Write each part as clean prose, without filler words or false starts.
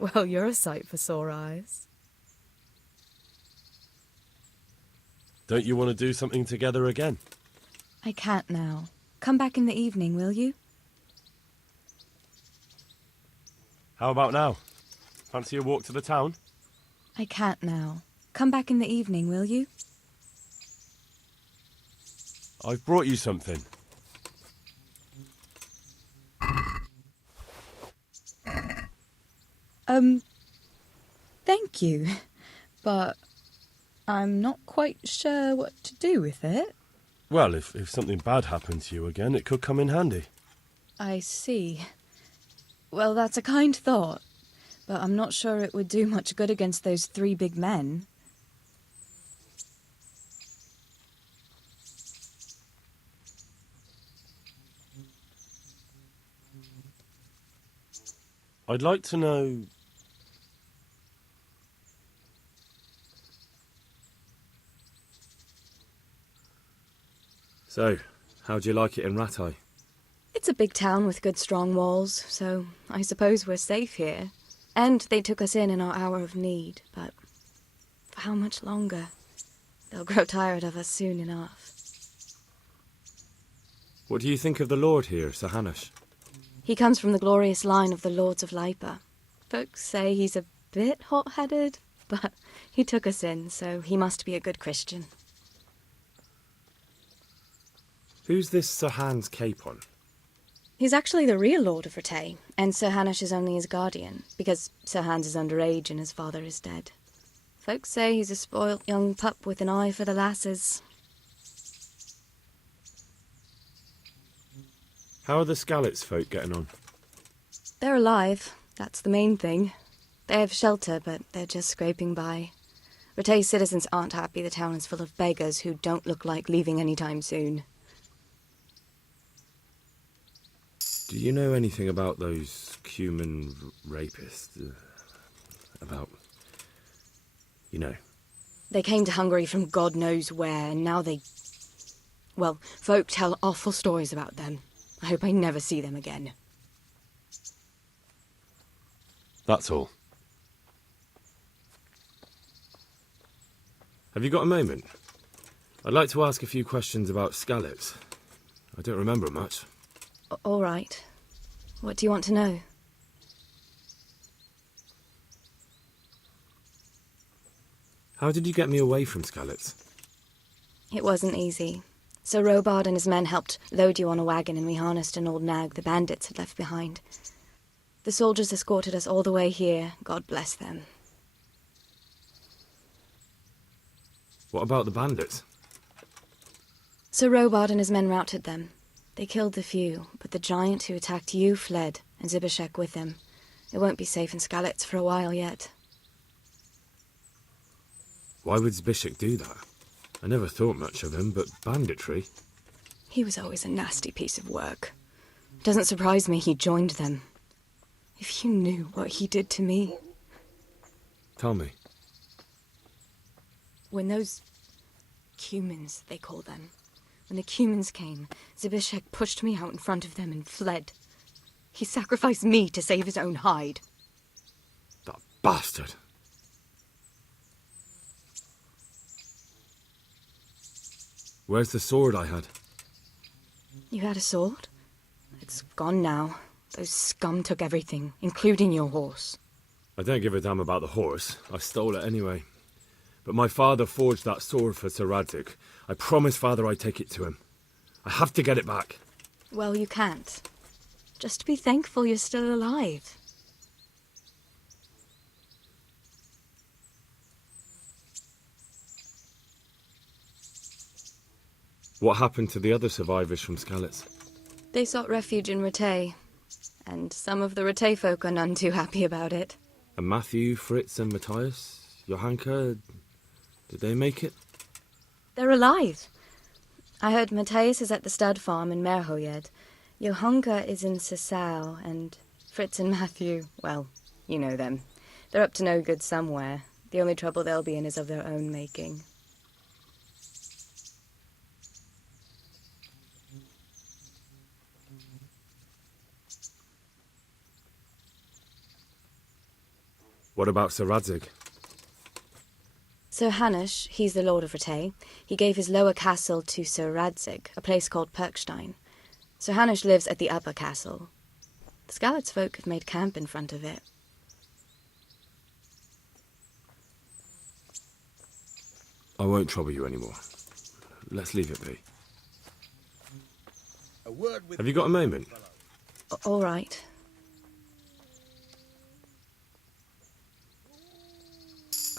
Well, you're a sight for sore eyes. Don't you want to do something together again? I can't now. Come back in the evening, will you? How about now? Fancy a walk to the town? I can't now. Come back in the evening, will you? I've brought you something. Thank you. But I'm not quite sure what to do with it. Well, if something bad happened to you again, it could come in handy. I see. Well, that's a kind thought, but I'm not sure it would do much good against those 3 big men. I'd like to know... So, how'd you like it in Rattay? It's a big town with good strong walls, so I suppose we're safe here. And they took us in our hour of need, but for how much longer? They'll grow tired of us soon enough. What do you think of the Lord here, Sir Hanush? He comes from the glorious line of the Lords of Lipa. Folks say he's a bit hot-headed, but he took us in, so he must be a good Christian. Who's this Sir Hans Capon? He's actually the real Lord of Rattay, and Sir Hanush is only his guardian, because Sir Hans is underage and his father is dead. Folks say he's a spoilt young pup with an eye for the lasses. How are the Skalitz folk getting on? They're alive, that's the main thing. They have shelter, but they're just scraping by. Rattay citizens aren't happy the town is full of beggars who don't look like leaving anytime soon. Do you know anything about those Cuman rapists? About... you know. They came to Hungary from God knows where, and now they... well, folk tell awful stories about them. I hope I never see them again. That's all. Have you got a moment? I'd like to ask a few questions about Skalitz. I don't remember much. All right. What do you want to know? How did you get me away from Skalitz? It wasn't easy. Sir Robard and his men helped load you on a wagon and we harnessed an old nag the bandits had left behind. The soldiers escorted us all the way here, God bless them. What about the bandits? Sir Robard and his men routed them. They killed the few, but the giant who attacked you fled, and Zibishek with him. It won't be safe in Skalitz for a while yet. Why would Zbyszek do that? I never thought much of him, but banditry? He was always a nasty piece of work. Doesn't surprise me he joined them. If you knew what he did to me. Tell me. When those Cumans, they call them, when the Cumans came, Zbyszek pushed me out in front of them and fled. He sacrificed me to save his own hide. That bastard! Where's the sword I had? You had a sword? It's gone now. Those scum took everything, including your horse. I don't give a damn about the horse. I stole it anyway. But my father forged that sword for Sir Radzik. I promised father I'd take it to him. I have to get it back. Well, you can't. Just be thankful you're still alive. What happened to the other survivors from Skalitz? They sought refuge in Rattay, and some of the Rattay folk are none too happy about it. And Matthew, Fritz and Matthias? Johanka? Did they make it? They're alive. I heard Matthias is at the stud farm in Merhojed. Johanka is in Sasau, and Fritz and Matthew, well, you know them. They're up to no good somewhere. The only trouble they'll be in is of their own making. What about Sir Radzig? Sir Hanush, he's the Lord of Rete. He gave his lower castle to Sir Radzig, a place called Perkstein. Sir Hanush lives at the upper castle. The Skalitz folk have made camp in front of it. I won't trouble you anymore. Let's leave it be. Have you got a moment? All right.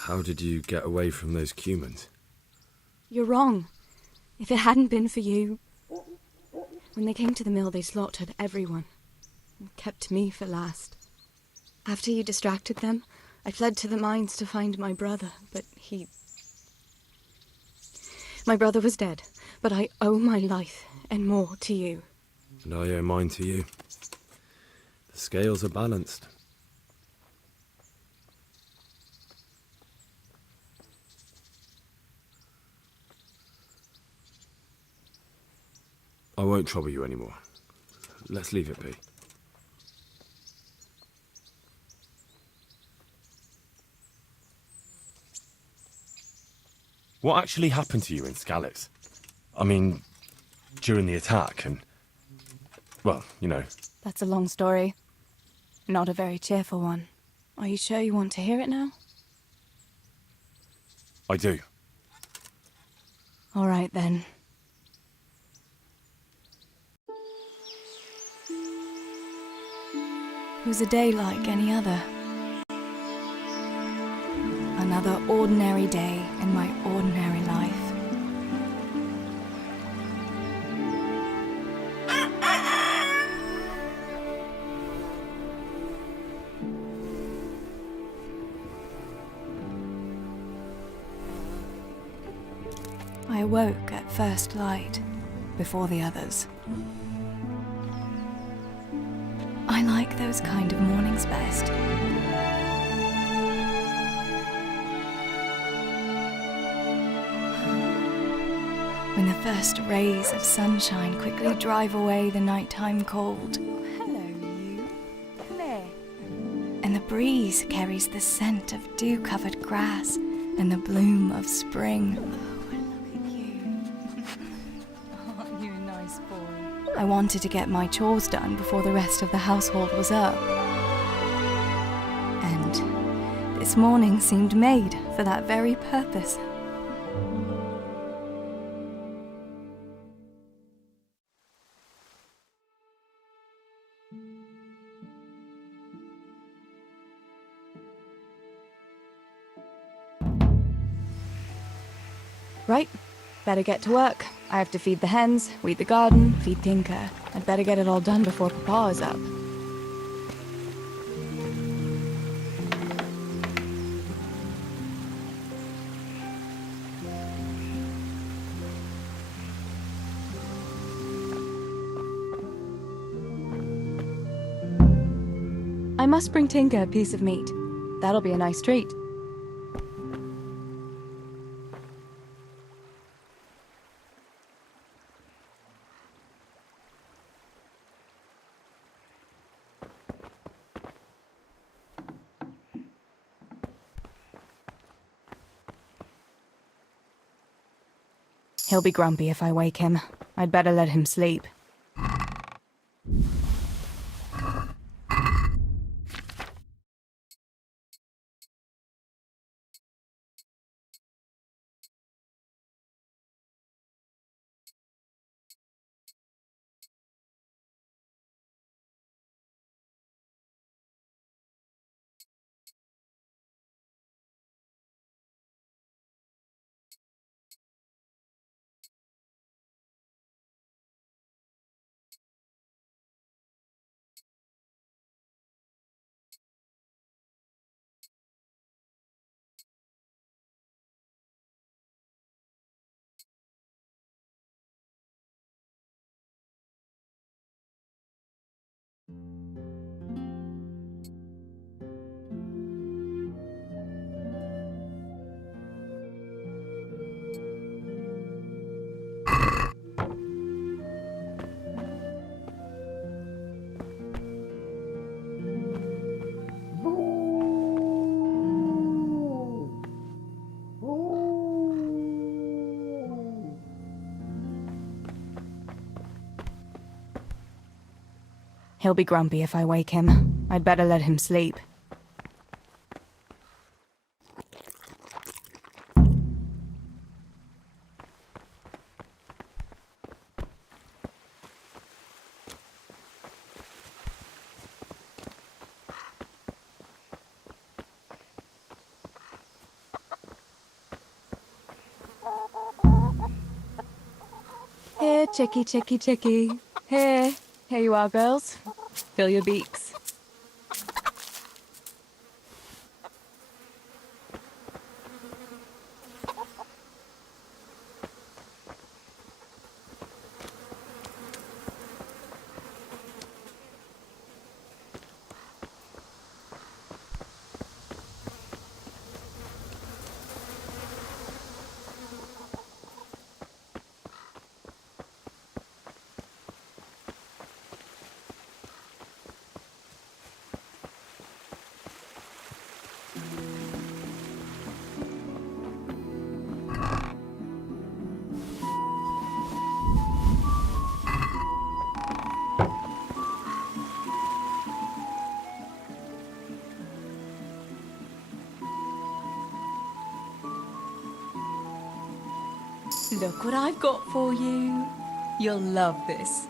How did you get away from those Cumans? You're wrong. If it hadn't been for you... When they came to the mill, they slaughtered everyone. And kept me for last. After you distracted them, I fled to the mines to find my brother, but he... My brother was dead, but I owe my life and more to you. And I owe mine to you. The scales are balanced. I won't trouble you anymore. Let's leave it be. What actually happened to you in Skalitz? I mean, during the attack and... Well, you know. That's a long story. Not a very cheerful one. Are you sure you want to hear it now? I do. All right, then. It was a day like any other. Another ordinary day in my ordinary life. I awoke at first light, before the others. I like those kind of mornings best. When the first rays of sunshine quickly drive away the nighttime cold. Hello, you. Come here. And the breeze carries the scent of dew-covered grass and the bloom of spring. Oh, look at you. Aren't you a nice boy? I wanted to get my chores done before the rest of the household was up. And this morning seemed made for that very purpose. Right, better get to work. I have to feed the hens, weed the garden, feed Tinker. I'd better get it all done before Papa is up. I must bring Tinker a piece of meat. That'll be a nice treat. He'll be grumpy if I wake him. I'd better let him sleep. He'll be grumpy if I wake him. I'd better let him sleep. Here, chickie, chickie, chickie. Here. Here you are, girls. Fill your beaks. Look what I've got for you. You'll love this.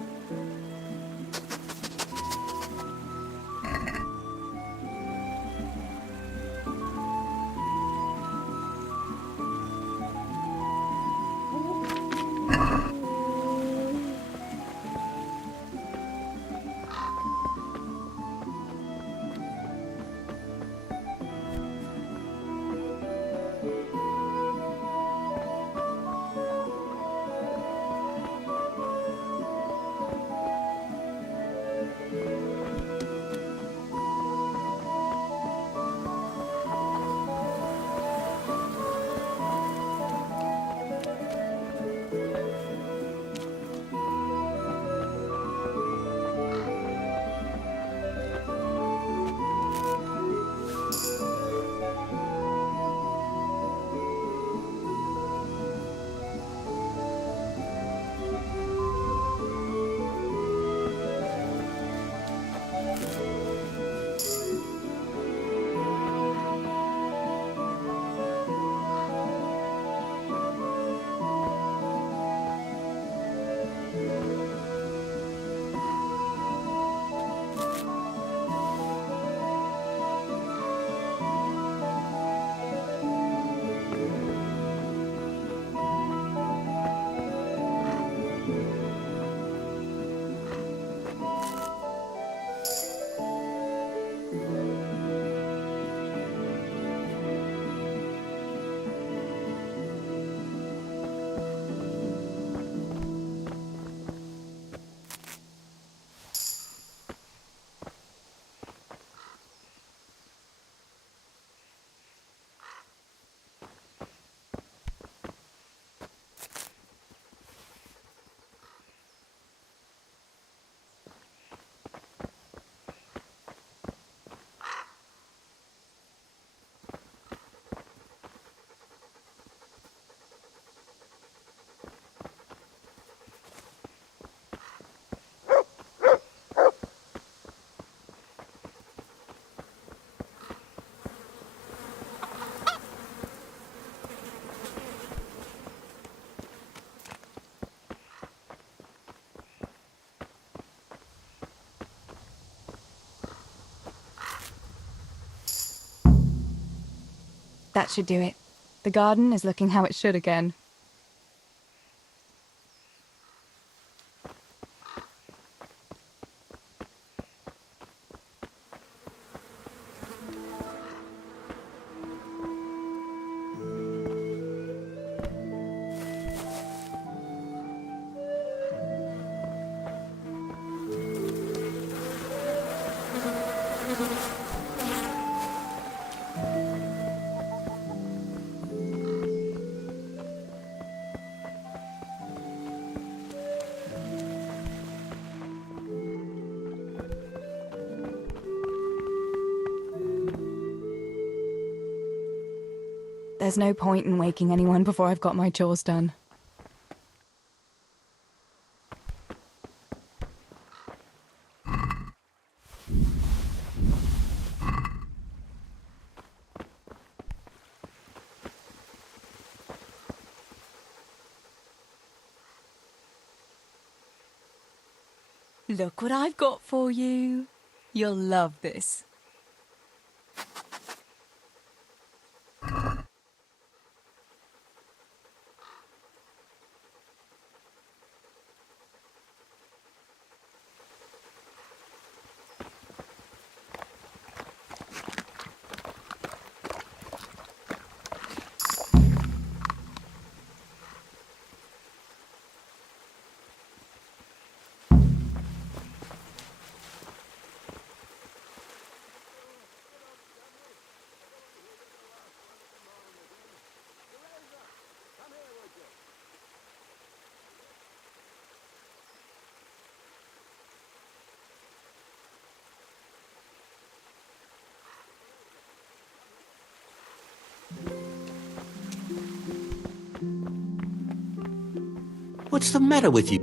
That should do it. The garden is looking how it should again. There's no point in waking anyone before I've got my chores done. Look what I've got for you. You'll love this. What's the matter with you?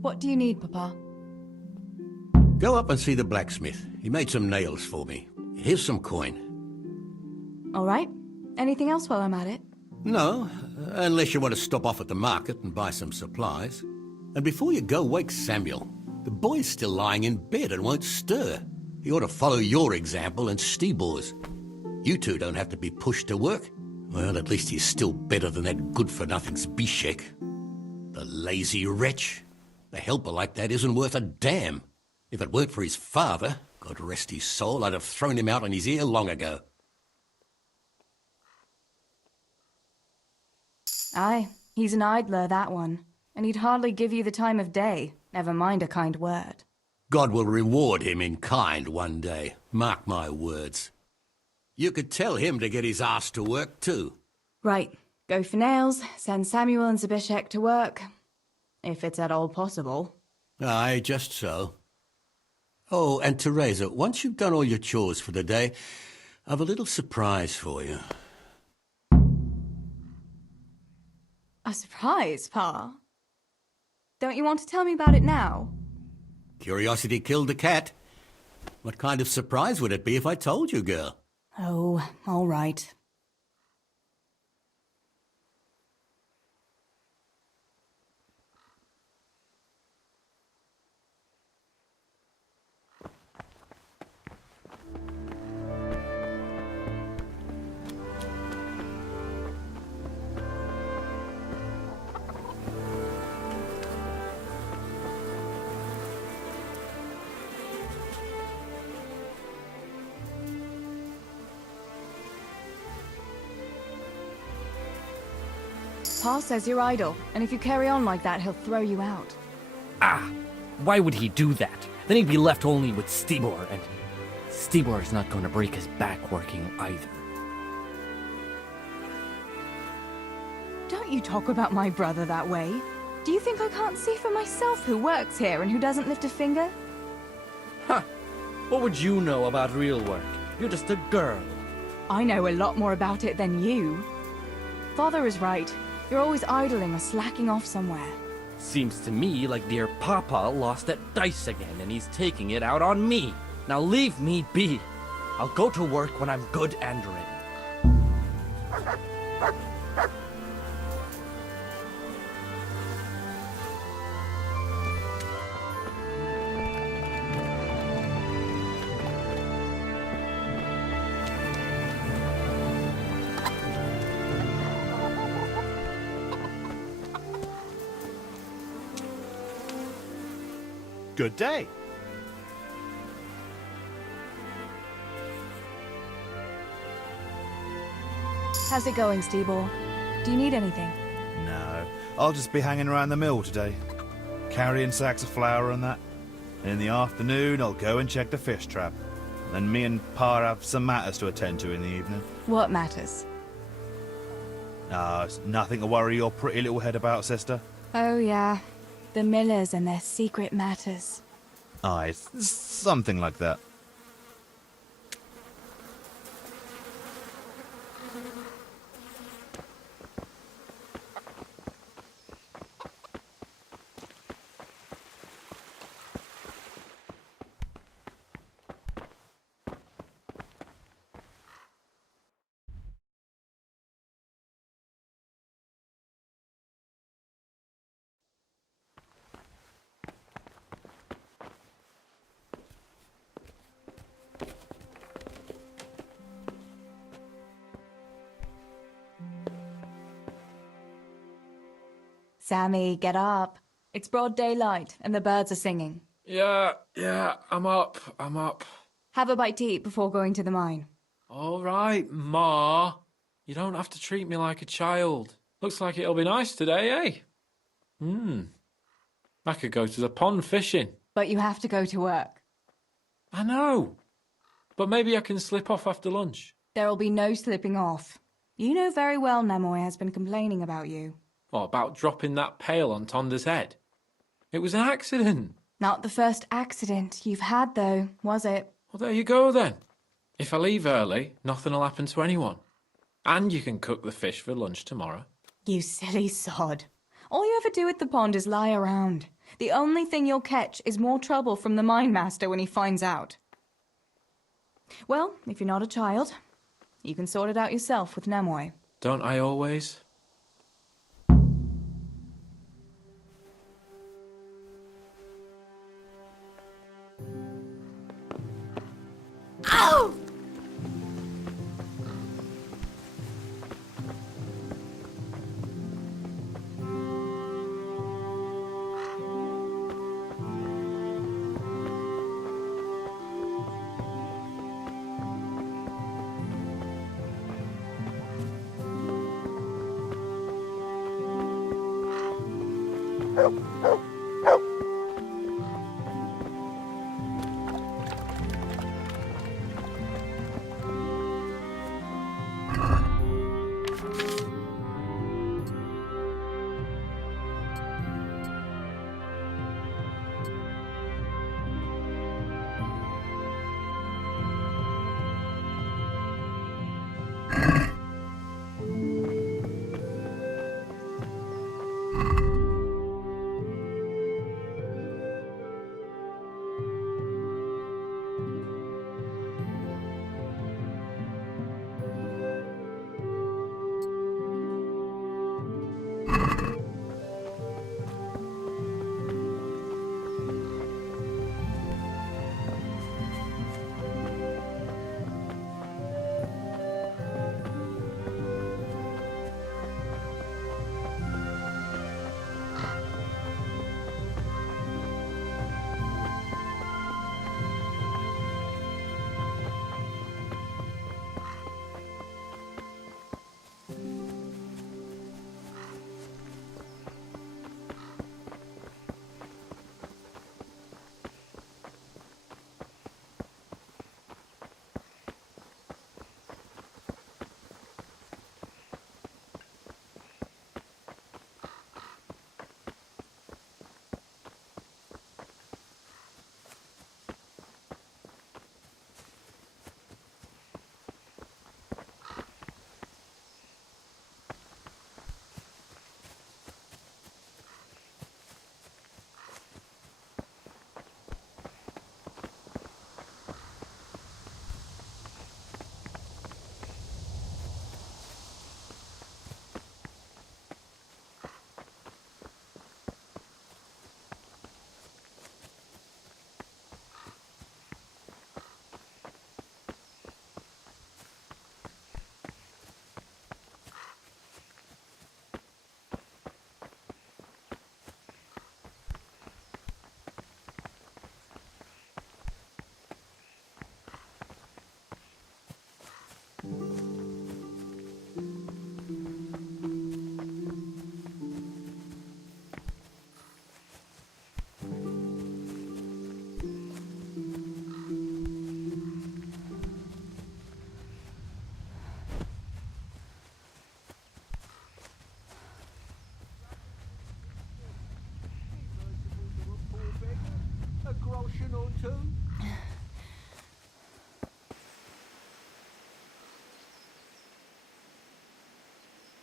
What do you need, Papa? Go up and see the blacksmith. He made some nails for me. Here's some coin. All right. Anything else while I'm at it? No, unless you want to stop off at the market and buy some supplies. And before you go, wake Samuel. The boy's still lying in bed and won't stir. He ought to follow your example and Stibor's. You two don't have to be pushed to work. Well, at least he's still better than that good-for-nothing Zbyszek. The lazy wretch. A helper like that isn't worth a damn. If it weren't for his father, God rest his soul, I'd have thrown him out on his ear long ago. Aye, he's an idler, that one. And he'd hardly give you the time of day, never mind a kind word. God will reward him in kind one day, mark my words. You could tell him to get his ass to work too. Right, go for nails, send Samuel and Zbyszek to work. If it's at all possible. Aye, just so. Oh, and Theresa, once you've done all your chores for the day, I've a little surprise for you. A surprise, Pa? Don't you want to tell me about it now? Curiosity killed the cat. What kind of surprise would it be if I told you, girl? Oh, all right. Pa says you're idle, and if you carry on like that, he'll throw you out. Ah! Why would he do that? Then he'd be left only with Stibor, and Stibor's not going to break his back working either. Don't you talk about my brother that way. Do you think I can't see for myself who works here and who doesn't lift a finger? Huh! What would you know about real work? You're just a girl. I know a lot more about it than you. Father is right. You're always idling or slacking off somewhere. Seems to me like dear Papa lost at dice again, and he's taking it out on me. Now leave me be. I'll go to work when I'm good and ready. Good day. How's it going, Stibor? Do you need anything? No, I'll just be hanging around the mill today, carrying sacks of flour and that. And in the afternoon, I'll go and check the fish trap. Then me and Pa have some matters to attend to in the evening. What matters? It's nothing to worry your pretty little head about, sister. Oh, yeah. The Millers and their secret matters. It's something like that. Sammy, get up. It's broad daylight, and the birds are singing. Yeah, I'm up. Have a bite to eat before going to the mine. All right, Ma. You don't have to treat me like a child. Looks like it'll be nice today, eh? I could go to the pond fishing. But you have to go to work. I know. But maybe I can slip off after lunch. There'll be no slipping off. You know very well Nemoy has been complaining about you. What about dropping that pail on Tonda's head? It was an accident. Not the first accident you've had, though, was it? Well, there you go then. If I leave early, nothing'll happen to anyone. And you can cook the fish for lunch tomorrow. You silly sod. All you ever do at the pond is lie around. The only thing you'll catch is more trouble from the mine master when he finds out. Well, if you're not a child, you can sort it out yourself with Nemoy. Don't I always? Ow!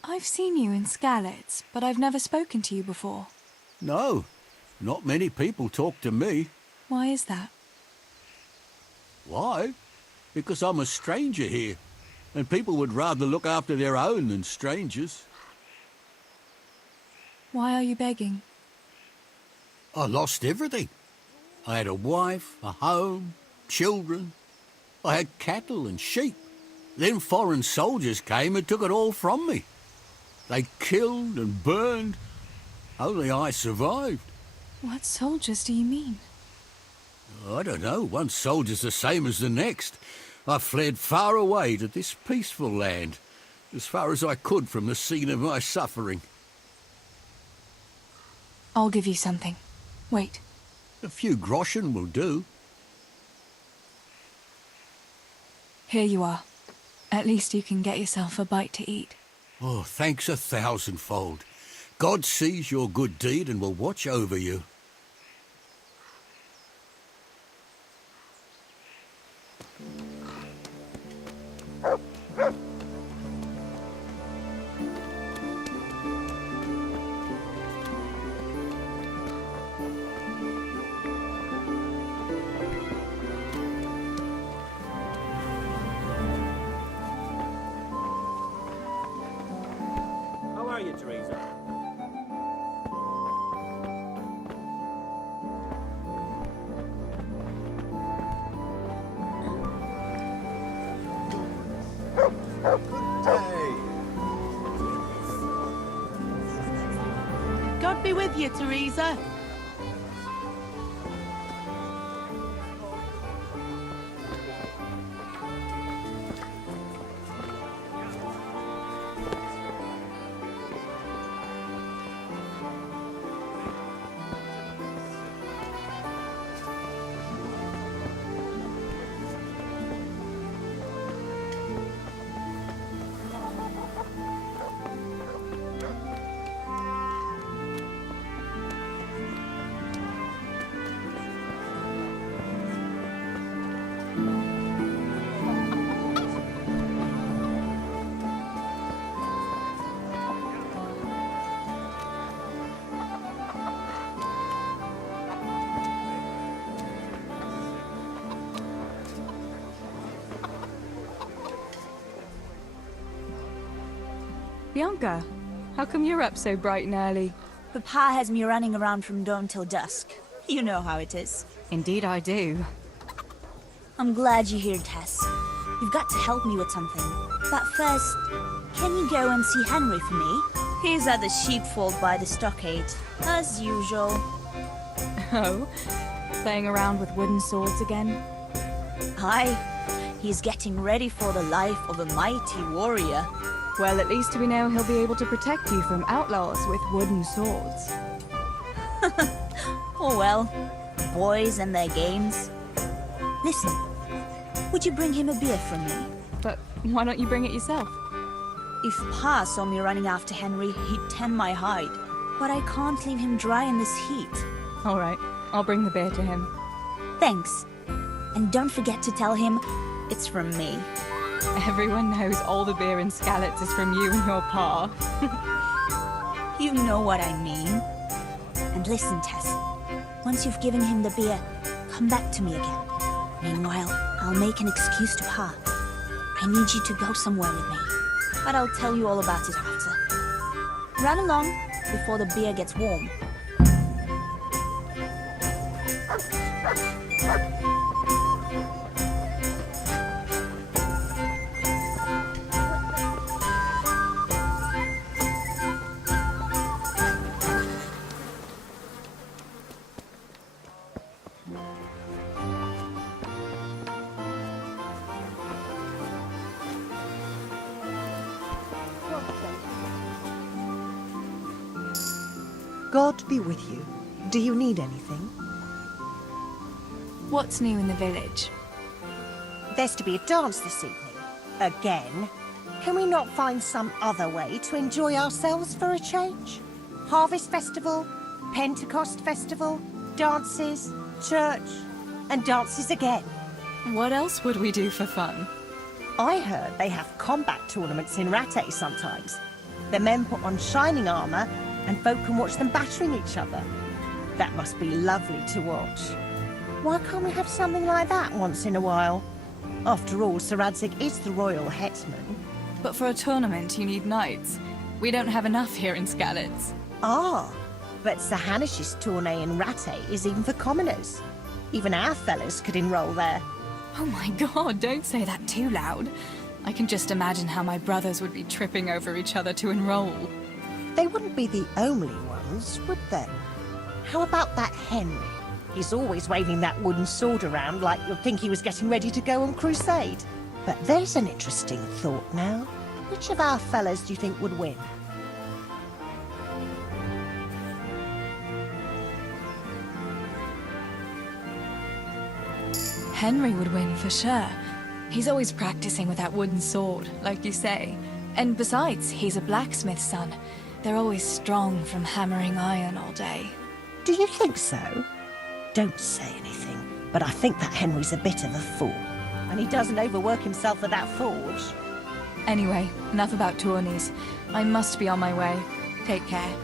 I've seen you in Skalitz, but I've never spoken to you before. No, not many people talk to me. Why is that? Why? Because I'm a stranger here, and people would rather look after their own than strangers. Why are you begging? I lost everything. I had a wife, a home, children. I had cattle and sheep. Then foreign soldiers came and took it all from me. They killed and burned, Only I survived. What soldiers do you mean? I don't know. One soldier's the same as the next. I fled far away to this peaceful land, as far as I could from the scene of my suffering. I'll give you something. Wait. A few groschen will do. Here you are. At least you can get yourself a bite to eat. Oh, thanks 1,000-fold. God sees your good deed and will watch over you. How are you, Theresa? God be with you, Theresa. Bianca, how come you're up so bright and early? Papa has me running around from dawn till dusk. You know how it is. Indeed I do. I'm glad you're here, Tess. You've got to help me with something. But first, can you go and see Henry for me? He's at the sheepfold by the stockade, as usual. Oh? Playing around with wooden swords again? Aye, he's getting ready for the life of a mighty warrior. Well, at least we know he'll be able to protect you from outlaws with wooden swords. Oh well, boys and their games. Listen, would you bring him a beer from me? But why don't you bring it yourself? If Pa saw me running after Henry, he'd tan my hide. But I can't leave him dry in this heat. All right, I'll bring the beer to him. Thanks. And don't forget to tell him it's from me. Everyone knows all the beer in Skalitz is from you and your pa. You know what I mean. And listen, Tess. Once you've given him the beer, come back to me again. Meanwhile, I'll make an excuse to Pa. I need you to go somewhere with me. But I'll tell you all about it after. Run along before the beer gets warm. God be with you. Do you need anything? What's new in the village? There's to be a dance this evening. Again. Can we not find some other way to enjoy ourselves for a change? Harvest Festival, Pentecost Festival, dances, church, and dances again. What else would we do for fun? I heard they have combat tournaments in Rattay sometimes. The men put on shining armour, and folk can watch them battering each other. That must be lovely to watch. Why can't we have something like that once in a while? After all, Sir Radzig is the royal hetman. But for a tournament, you need knights. We don't have enough here in Skalitz. Ah, but Sir Hanish's tourney in Rattay is even for commoners. Even our fellas could enroll there. Oh my god, don't say that too loud. I can just imagine how my brothers would be tripping over each other to enroll. they wouldn't be the only ones, would they? How about that Henry? He's always waving that wooden sword around like you'd think he was getting ready to go on crusade. But there's an interesting thought now. Which of our fellas do you think would win? Henry would win for sure. He's always practicing with that wooden sword, like you say. And besides, he's a blacksmith's son. They're always strong from hammering iron all day. Do you think so? Don't say anything, but I think that Henry's a bit of a fool. And he doesn't overwork himself at that forge. Anyway, enough about tourneys. I must be on my way. Take care.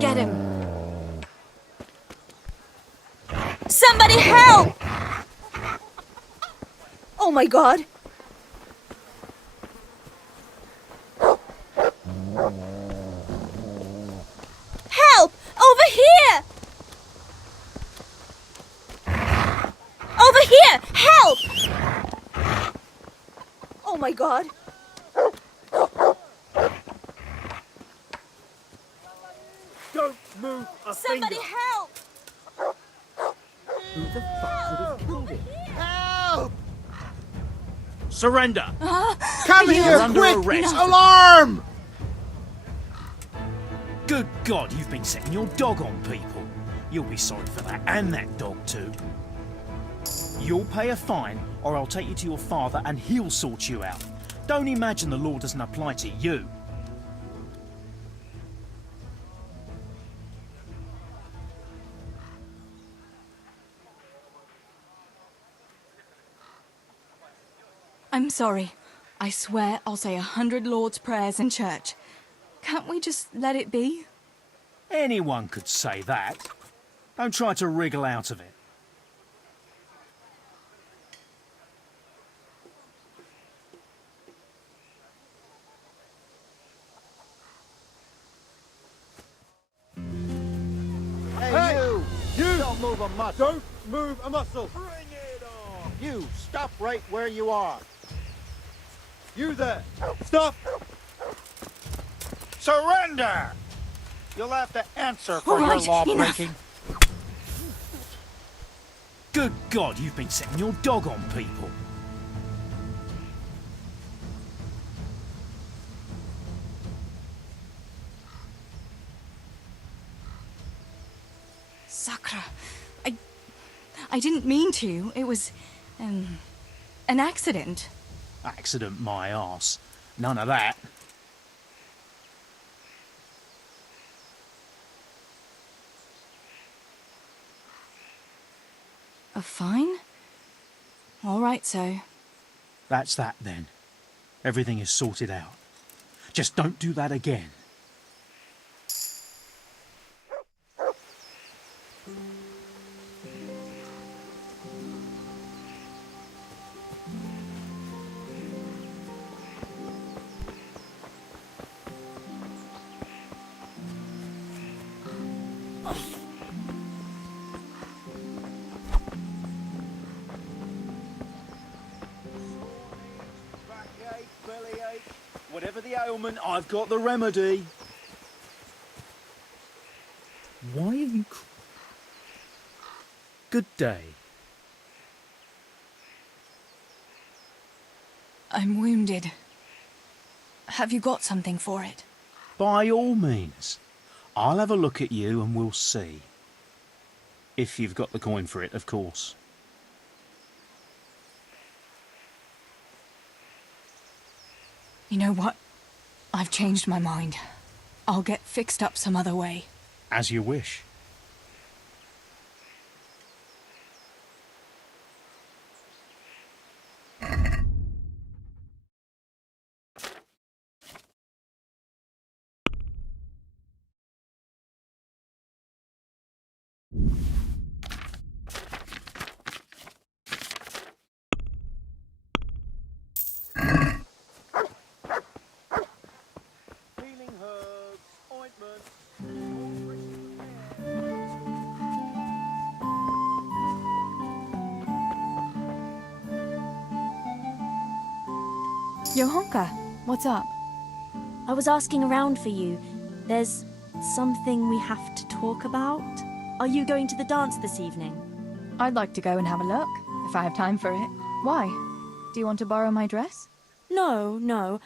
Get him! Somebody help! Oh my god. Help! Over here! Over here! Help! Oh my god. Don't move a Somebody finger. help! Who the fuck would have killed him? Help! Surrender! Come here, under quick! arrest. Alarm! Good God, you've been setting your dog on people. You'll be sorry for that, and that dog too. You'll pay a fine, or I'll take you to your father and he'll sort you out. Don't imagine the law doesn't apply to you. I'm sorry. I swear I'll say 100 Lord's prayers in church. Can't we just let it be? Anyone could say that. Don't try to wriggle out of it. Hey, you! Don't move a muscle. Don't move a muscle. Bring it on. You, stop right where you are. You there, stop. Surrender! You'll have to answer for your law breaking. Good God, you've been setting your dog on people. Sakra. I didn't mean to. It was, an accident. Accident my arse. None of that. A fine? All right, so. That's that then. Everything is sorted out. Just don't do that again. Backache, bellyache, whatever the ailment, I've got the remedy. Why are you... Good day. I'm wounded. Have you got something for it? By all means. I'll have a look at you and we'll see. If you've got the coin for it, of course. You know what? I've changed my mind. I'll get fixed up some other way. As you wish. Healing herbs, ointments, all freshly prepared. Johanka, what's up? I was asking around for you. There's something we have to talk about. Are you going to the dance this evening? I'd like to go and have a look, if I have time for it. Why? Do you want to borrow my dress? No,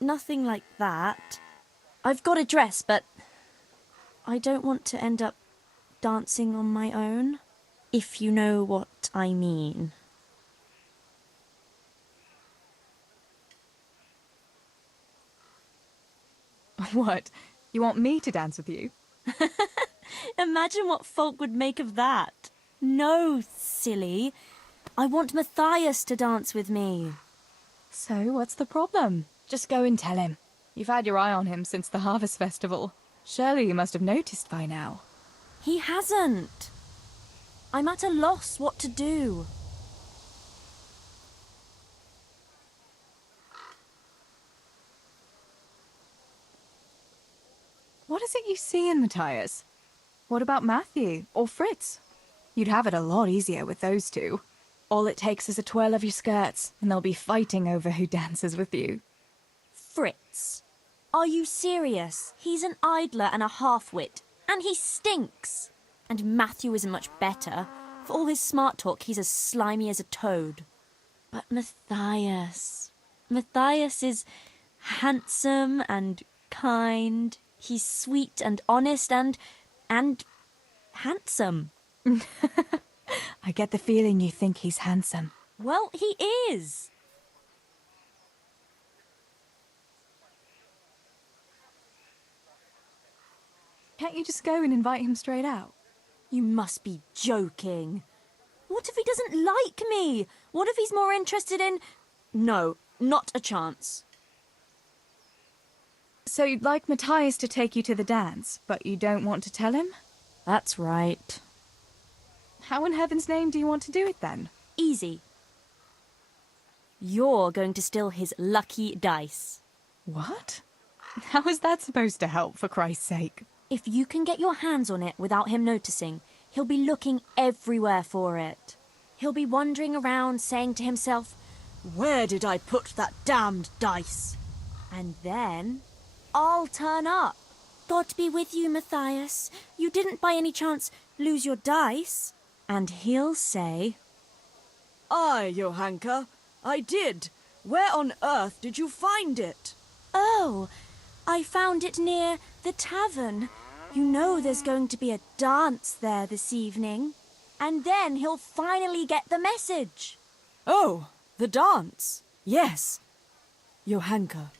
nothing like that. I've got a dress, but I don't want to end up dancing on my own, if you know what I mean. What? You want me to dance with you? Imagine what folk would make of that. No, silly. I want Matthias to dance with me. So, what's the problem? Just go and tell him. You've had your eye on him since the Harvest Festival. Surely you must have noticed by now. He hasn't. I'm at a loss what to do. What is it you see in Matthias? What about Matthew or Fritz? You'd have it a lot easier with those two. All it takes is a twirl of your skirts, and they'll be fighting over who dances with you. Fritz? Are you serious? He's an idler and a half-wit, and he stinks. And Matthew isn't much better. For all his smart talk, he's as slimy as a toad. But Matthias is handsome and kind. He's sweet and honest and handsome. I get the feeling you think he's handsome. Well, he is. Can't you just go and invite him straight out? You must be joking. What if he doesn't like me? What if he's more interested in... No, not a chance. So you'd like Matthias to take you to the dance, but you don't want to tell him? That's right. How in heaven's name do you want to do it then? Easy. You're going to steal his lucky dice. What? How is that supposed to help, for Christ's sake? If you can get your hands on it without him noticing, he'll be looking everywhere for it. He'll be wandering around saying to himself, "Where did I put that damned dice?" And then I'll turn up. God be with you, Matthias. You didn't by any chance lose your dice? And he'll say, Aye, Johanka, I did. Where on earth did you find it? "Oh, I found it near the tavern. You know there's going to be a dance there this evening." And then he'll finally get the message. Oh, the dance. Yes. Johanka,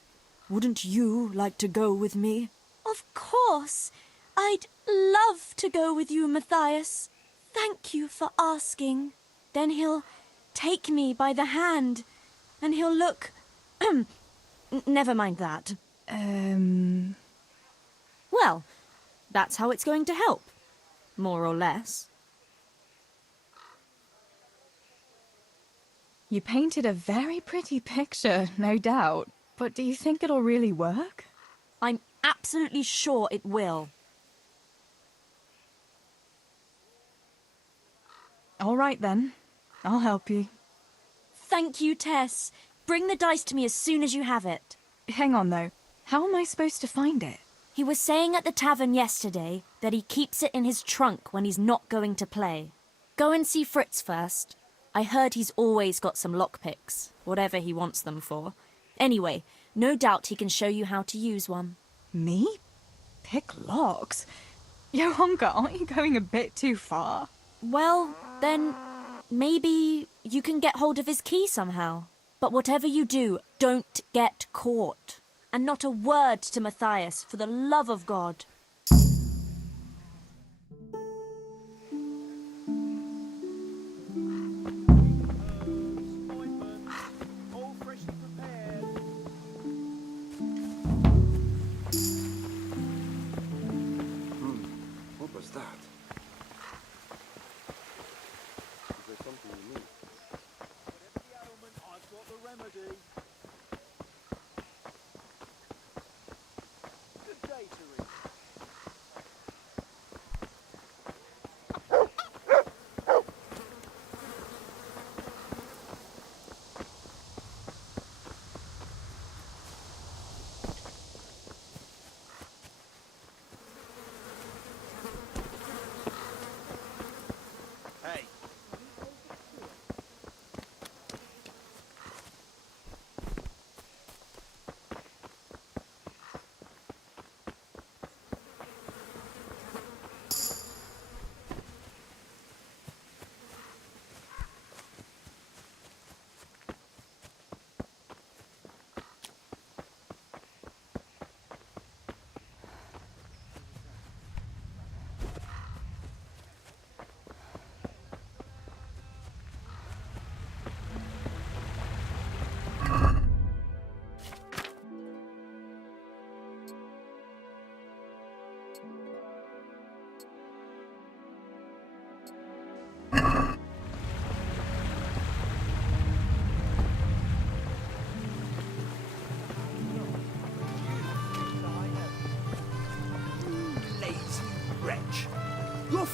wouldn't you like to go with me? Of course. I'd love to go with you, Matthias. Thank you for asking. Then he'll take me by the hand, and he'll look... Never mind that. Well, that's how it's going to help. More or less. You painted a very pretty picture, no doubt. But do you think it'll really work? I'm absolutely sure it will. All right, then. I'll help you. Thank you, Tess. Bring the dice to me as soon as you have it. Hang on, though. How am I supposed to find it? He was saying at the tavern yesterday that he keeps it in his trunk when he's not going to play. Go and see Fritz first. I heard he's always got some lockpicks, whatever he wants them for. Anyway, no doubt he can show you how to use one. Me? Pick locks? Johanka, aren't you going a bit too far? Well, then maybe you can get hold of his key somehow. But whatever you do, don't get caught. And not a word to Matthias, for the love of God. All freshly prepared. What was that?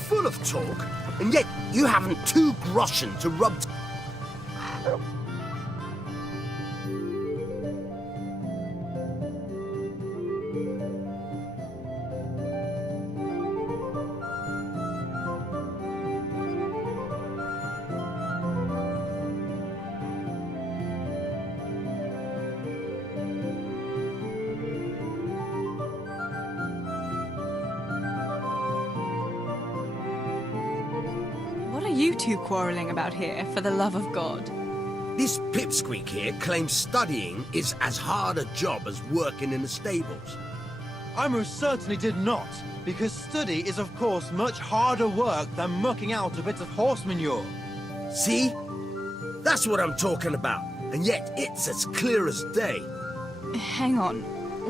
full of talk, and yet you haven't 2 groschen to rub... What are you two quarrelling about here, for the love of God? This pipsqueak here claims studying is as hard a job as working in the stables. I most certainly did not, because study is of course much harder work than mucking out a bit of horse manure. See? That's what I'm talking about, and yet it's as clear as day. Hang on,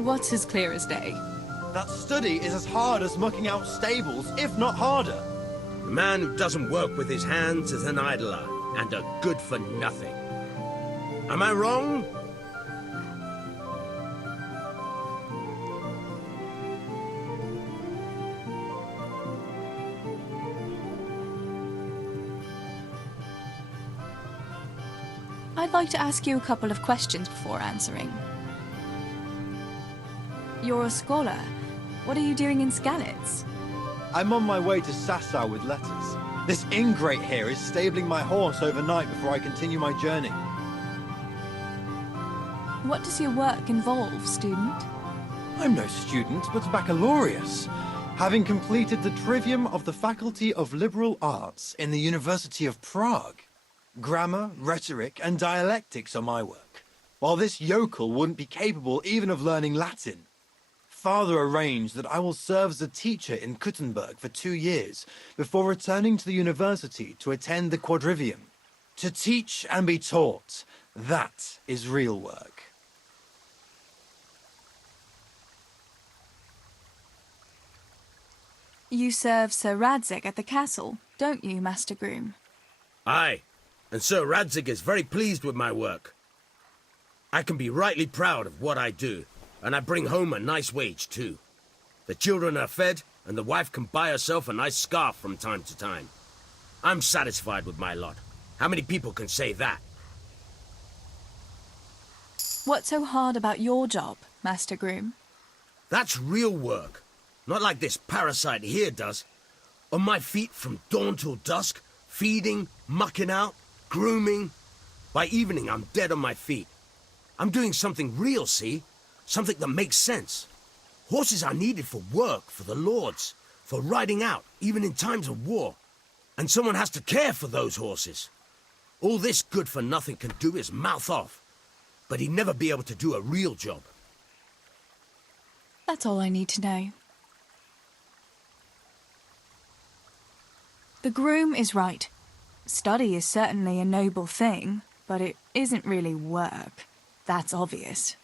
what's as clear as day? That study is as hard as mucking out stables, if not harder. A man who doesn't work with his hands is an idler, and a good for nothing. Am I wrong? I'd like to ask you a couple of questions before answering. You're a scholar. What are you doing in Skalitz? I'm on my way to Sasau with letters. This ingrate here is stabling my horse overnight before I continue my journey. What does your work involve, student? I'm no student, but a baccalaureus, having completed the trivium of the Faculty of Liberal Arts in the University of Prague. Grammar, rhetoric, and dialectics are my work, while this yokel wouldn't be capable even of learning Latin. Father arranged that I will serve as a teacher in Kuttenberg for 2 years before returning to the university to attend the quadrivium. To teach and be taught, that is real work. You serve Sir Radzig at the castle, don't you, Master Groom? Aye, and Sir Radzig is very pleased with my work. I can be rightly proud of what I do, and I bring home a nice wage too. The children are fed, and the wife can buy herself a nice scarf from time to time. I'm satisfied with my lot. How many people can say that? What's so hard about your job, Master Groom? That's real work. Not like this parasite here does. On my feet from dawn till dusk, feeding, mucking out, grooming. By evening, I'm dead on my feet. I'm doing something real, see? Something that makes sense. Horses are needed for work, for the lords, for riding out, even in times of war. And someone has to care for those horses. All this good-for-nothing can do is mouth off. But he'd never be able to do a real job. That's all I need to know. The groom is right. Study is certainly a noble thing, but it isn't really work. That's obvious.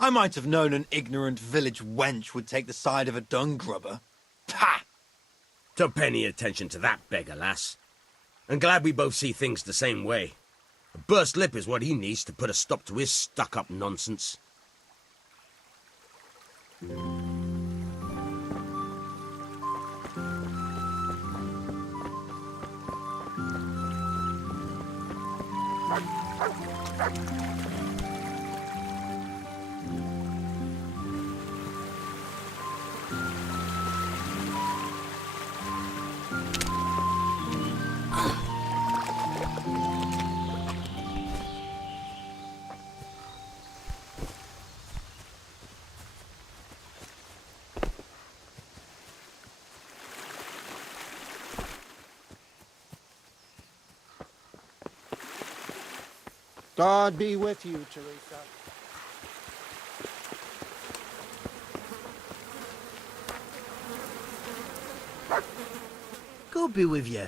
I might have known an ignorant village wench would take the side of a dung grubber. Pah! Don't pay any attention to that beggar, lass. I'm glad we both see things the same way. A burst lip is what he needs to put a stop to his stuck-up nonsense. God be with you, THERESA. God be with you.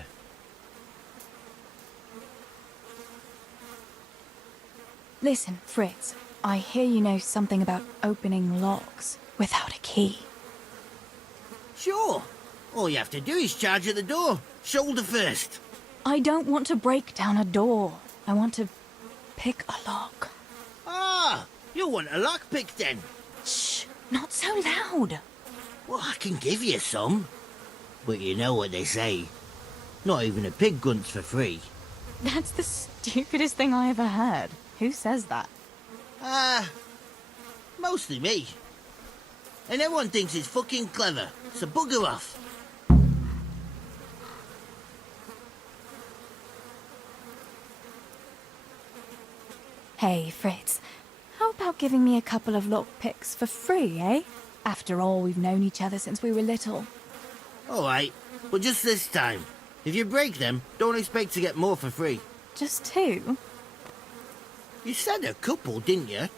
Listen, Fritz, I hear you know something about opening locks without a key. Sure. All you have to do is charge at the door, shoulder first. I don't want to break down a door. I want to pick a lock. Ah, you want a lockpick then? Shh, not so loud. Well, I can give you some. But you know what they say. Not even a pig grunts for free. That's the stupidest thing I ever heard. Who says that? Mostly me. And everyone thinks it's fucking clever, so bugger off. Hey, Fritz. How about giving me a couple of lockpicks for free, eh? After all, we've known each other since we were little. Alright, but just this time. If you break them, don't expect to get more for free. Just 2? You said a couple, didn't you?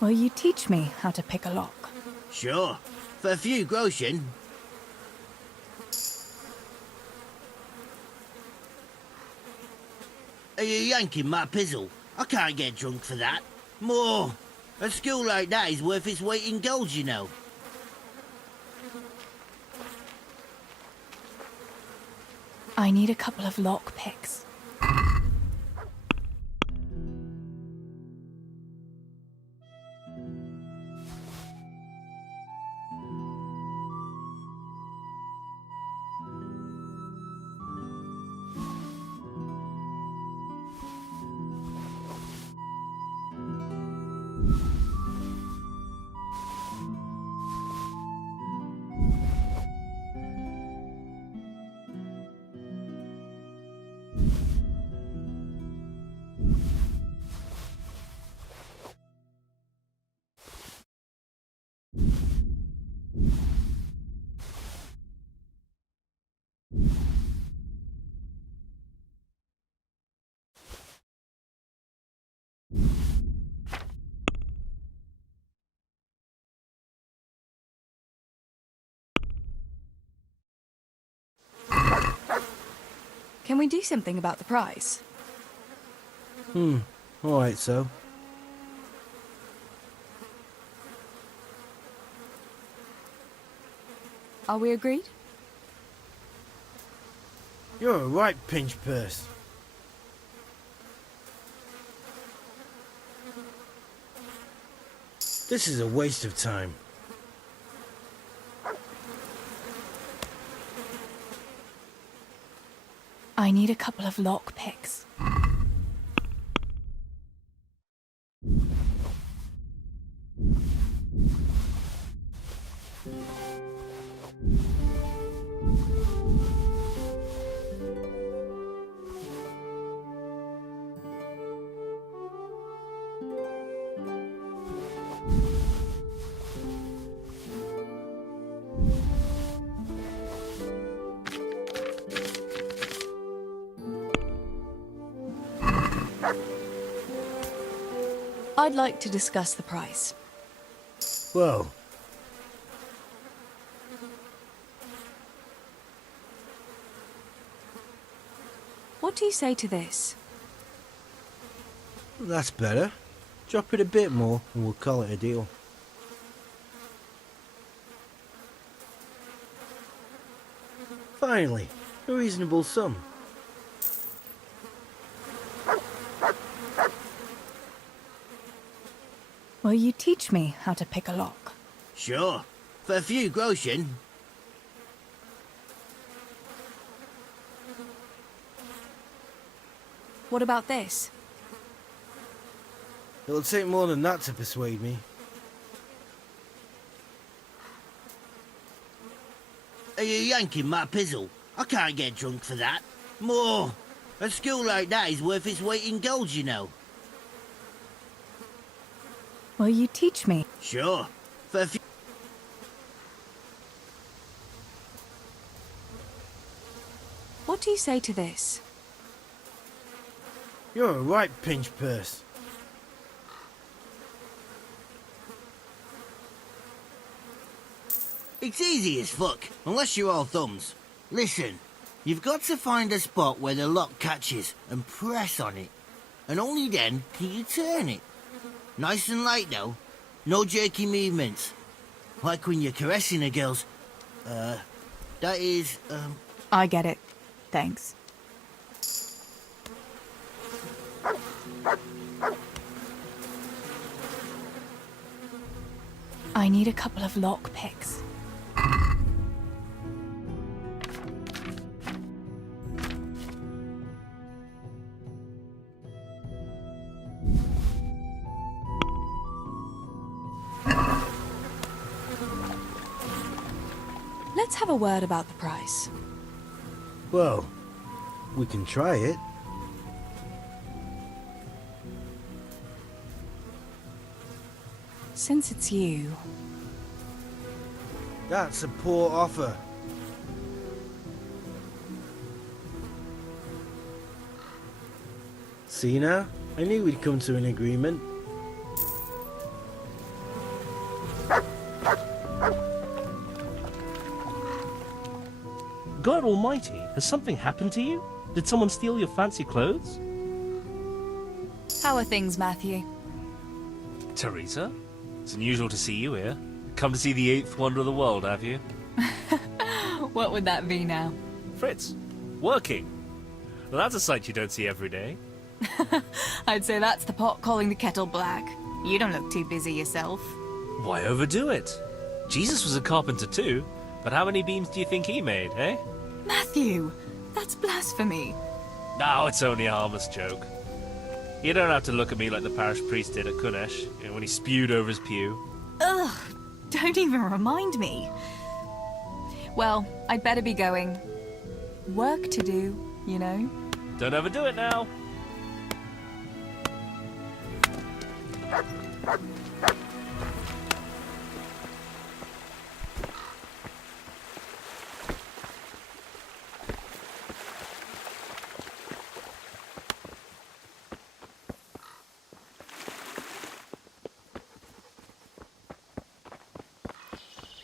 Will you teach me how to pick a lock? Sure. For a few groschen. Are you yanking my pizzle? I can't get drunk for that. More. A school like that is worth its weight in gold, you know. I need a couple of lockpicks. Can we do something about the price? Alright, so. Are we agreed? You're a right pinch purse. This is a waste of time. I need a couple of lockpicks. I'd like to discuss the price. Whoa. What do you say to this? That's better. Drop it a bit more and we'll call it a deal. Finally, a reasonable sum. Will you teach me how to pick a lock? Sure. For a few groschen. What about this? It'll take more than that to persuade me. Are you yanking my pizzle? I can't get drunk for that. More. A school like that is worth its weight in gold, you know. Will you teach me? Sure. For a few... What do you say to this? You're a right pinch purse. It's easy as fuck, unless you're all thumbs. Listen, you've got to find a spot where the lock catches and press on it. And only then can you turn it. Nice and light though. No jerky movements. Like when you're caressing a girl's... that is, I get it. Thanks. I need a couple of lockpicks. Let's have a word about the price. Well, we can try it. Since it's you, That's a poor offer. See now? I knew we'd come to an agreement. God almighty, has something happened to you? Did someone steal your fancy clothes? how are things, Matthew? Theresa? It's unusual to see you here. Come to see the eighth wonder of the world, have you? What would that be now? Fritz, working. Well, that's a sight you don't see every day. I'd say that's the pot calling the kettle black. You don't look too busy yourself. Why overdo it? Jesus was a carpenter too, but how many beams do you think he made, eh? Matthew, that's blasphemy. No, it's only a harmless joke. You don't have to look at me like the parish priest did at Kunesh, when he spewed over his pew. Ugh, don't even remind me. Well, I'd better be going. Work to do, you know? Don't overdo it now.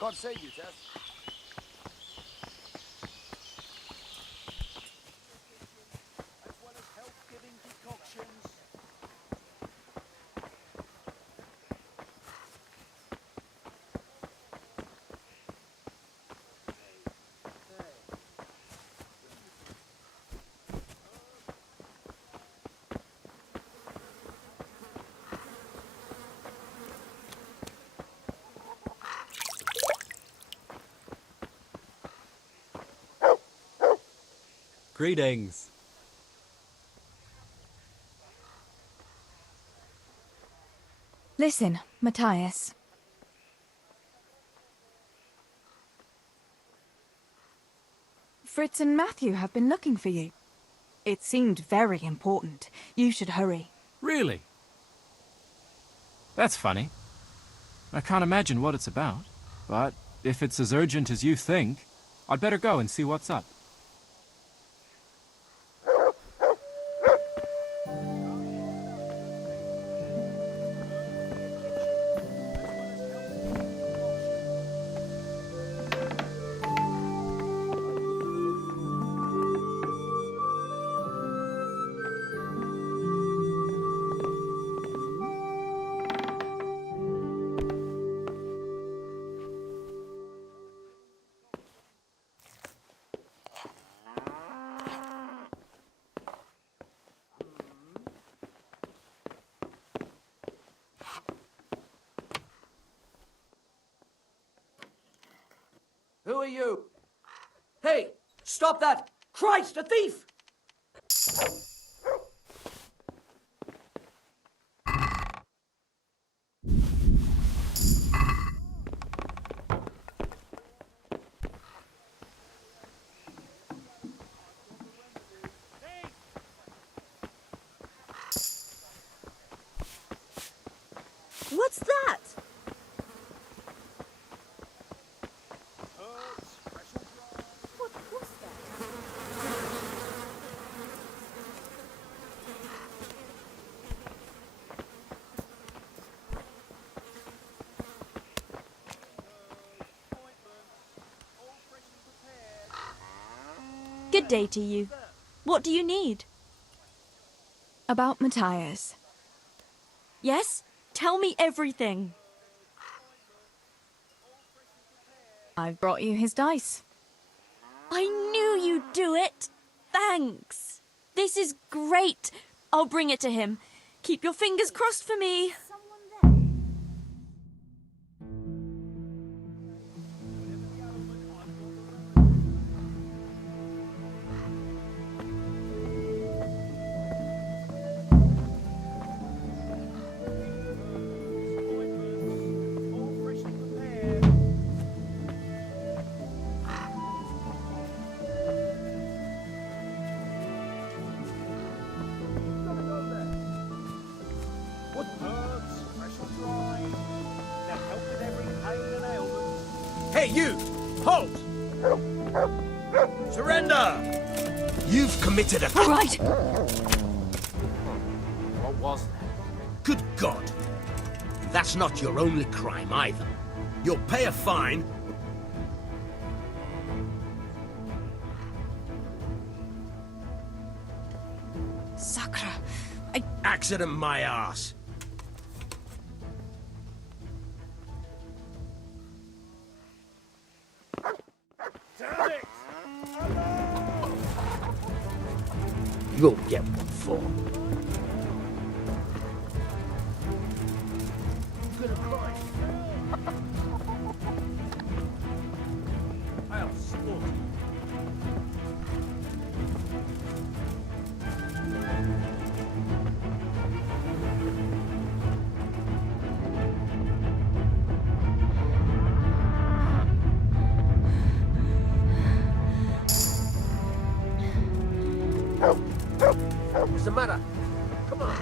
God save you, Tess. As well as health-giving decoctions. Greetings. Listen, Matthias. Fritz and Matthew have been looking for you. It seemed very important. You should hurry. Really? That's funny. I can't imagine what it's about, but if it's as urgent as you think, I'd better go and see what's up. Who are you? Hey, stop that! Christ, a thief! What's that? What was that? Good day to you. What do you need? About Matthias. Yes? Tell me everything. I've brought you his dice. I knew you'd do it. Thanks. This is great. I'll bring it to him. Keep your fingers crossed for me. Hey, you! Halt! Surrender! You've committed a... All right. What was that? Good God! That's not your only crime either. You'll pay a fine... Sakra, Accident my ass. Damn it! You'll get what for. Gonna cry. I'll slaughter you. What's the matter? Come on.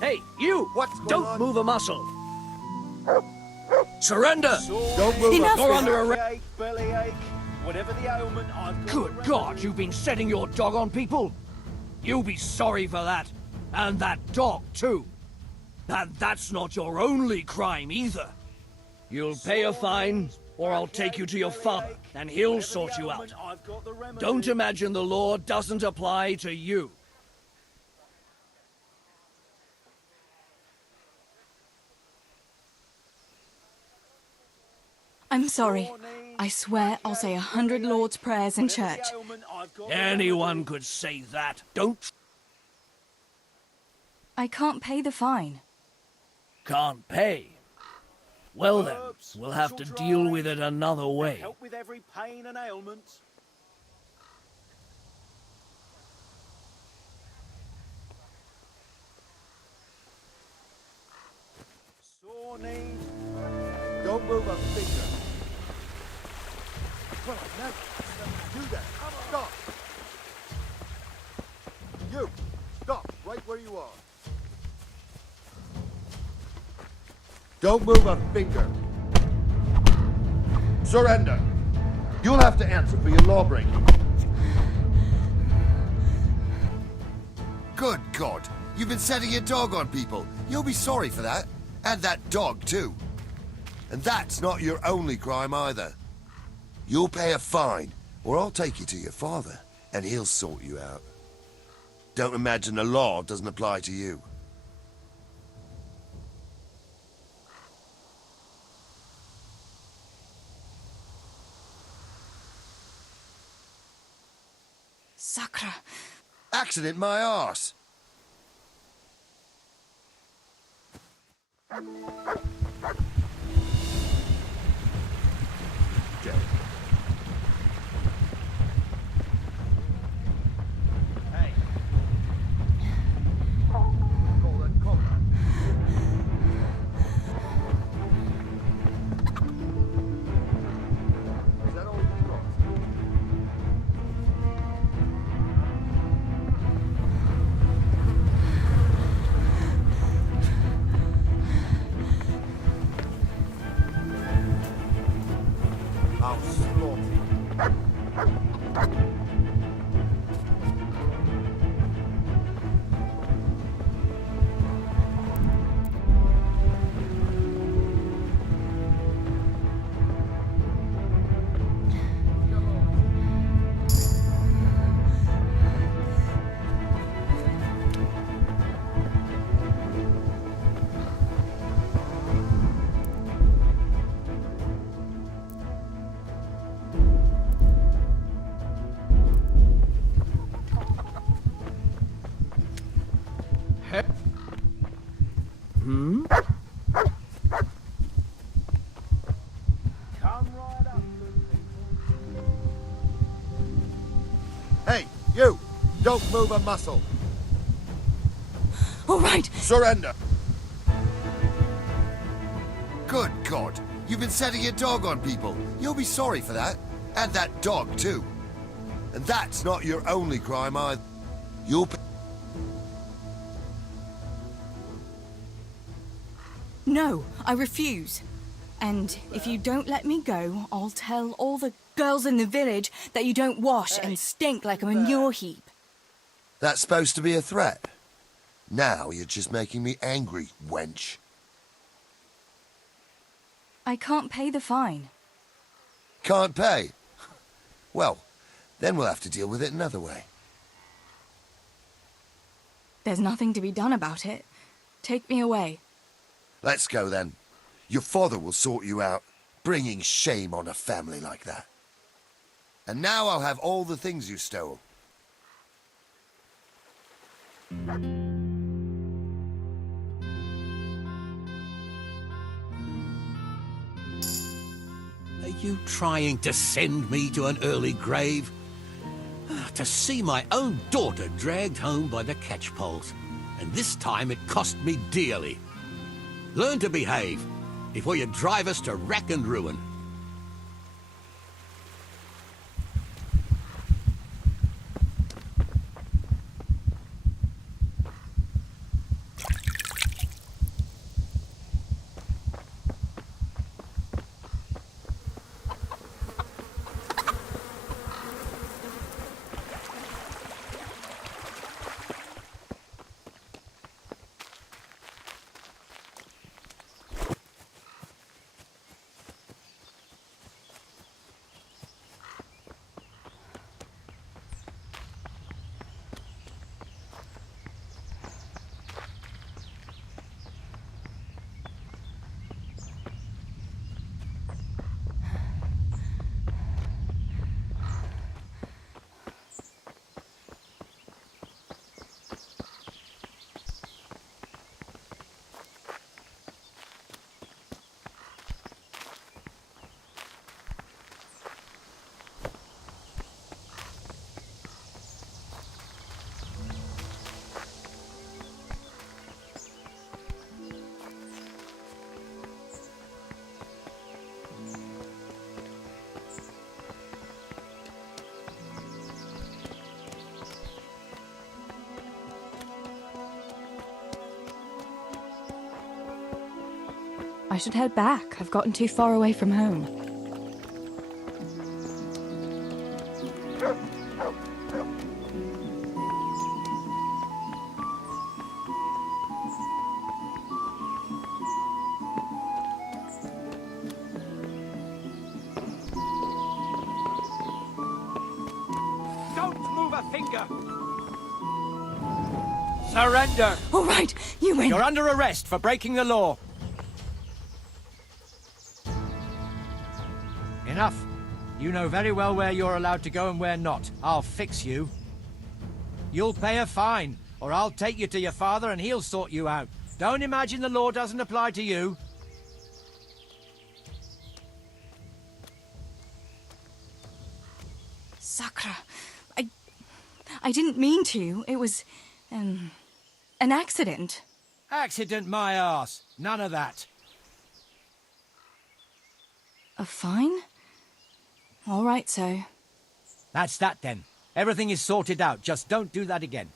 Hey, you! Don't move a muscle. Surrender! Don't move Enough. a You're under arrest. bellyache, bellyache. Whatever the ailment, I've got... Good God, you've been setting your dog on people? You'll be sorry for that. And that dog, too. And that's not your only crime, either. You'll pay a fine, or I'll take you to your father, and he'll sort you out. Don't imagine the law doesn't apply to you. I'm sorry. I swear I'll say 100 Lord's prayers in church. Anyone could say that. Don't... I can't pay the fine. Can't pay. Well then, we'll have to deal with it another way. Help with every pain and ailment. Sore knee. Don't move a finger. Well, I never do that. Stop. You, stop right where you are. Don't move a finger. Surrender. You'll have to answer for your lawbreaking. Good God! You've been setting your dog on people. You'll be sorry for that. And that dog, too. And that's not your only crime, either. You'll pay a fine, or I'll take you to your father, and he'll sort you out. Don't imagine the law doesn't apply to you. Sakra. Accident my arse. Hey. Call that collar. Is that all you've got? I'll slaughter you. Hey, you! Don't move a muscle! All right! Surrender! Good God! You've been setting your dog on people. You'll be sorry for that. And that dog, too. And that's not your only crime either. You'll... No, I refuse. And if you don't let me go, I'll tell all the girls in the village that you don't wash and stink like a manure heap. That's supposed to be a threat. Now you're just making me angry, wench. I can't pay the fine. Can't pay? Well, then we'll have to deal with it another way. There's nothing to be done about it. Take me away. Let's go then. Your father will sort you out, bringing shame on a family like that. And now I'll have all the things you stole. Are you trying to send me to an early grave? To see my own daughter dragged home by the catchpoles. And this time it cost me dearly. Learn to behave before you drive us to wreck and ruin. I should head back. I've gotten too far away from home. Don't move a finger! Surrender! All right, you win. You're under arrest for breaking the law. Enough. You know very well where you're allowed to go and where not. I'll fix you. You'll pay a fine, or I'll take you to your father and he'll sort you out. Don't imagine the law doesn't apply to you. Sakra, I didn't mean to. It was, an accident. Accident my arse. None of that. A fine? All right, so. That's that then. Everything is sorted out. Just don't do that again.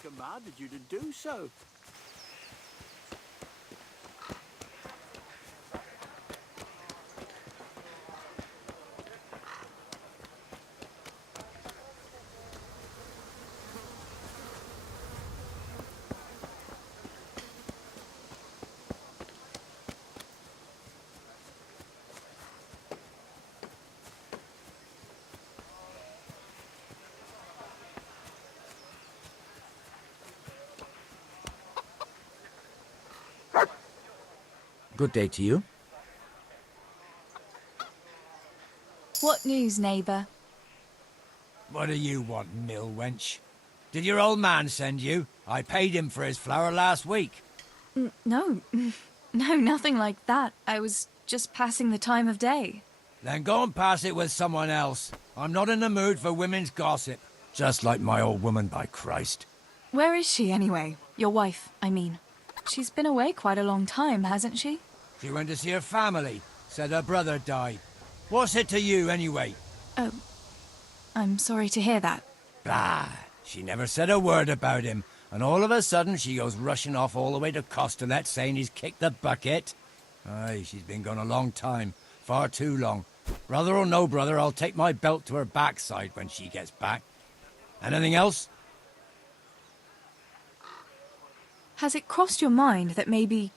Commanded you to do so. Good day to you. What news, neighbour? What do you want, mill wench? Did your old man send you? I paid him for his flour last week. No. No, nothing like that. I was just passing the time of day. Then go and pass it with someone else. I'm not in the mood for women's gossip. Just like my old woman, by Christ. Where is she, anyway? Your wife, I mean. She's been away quite a long time, hasn't she? She went to see her family. Said her brother died. What's it to you, anyway? Oh, I'm sorry to hear that. Bah! She never said a word about him. And all of a sudden she goes rushing off all the way to Costalet saying he's kicked the bucket. Aye, she's been gone a long time. Far too long. Brother or no brother, I'll take my belt to her backside when she gets back. Anything else? Has it crossed your mind that maybe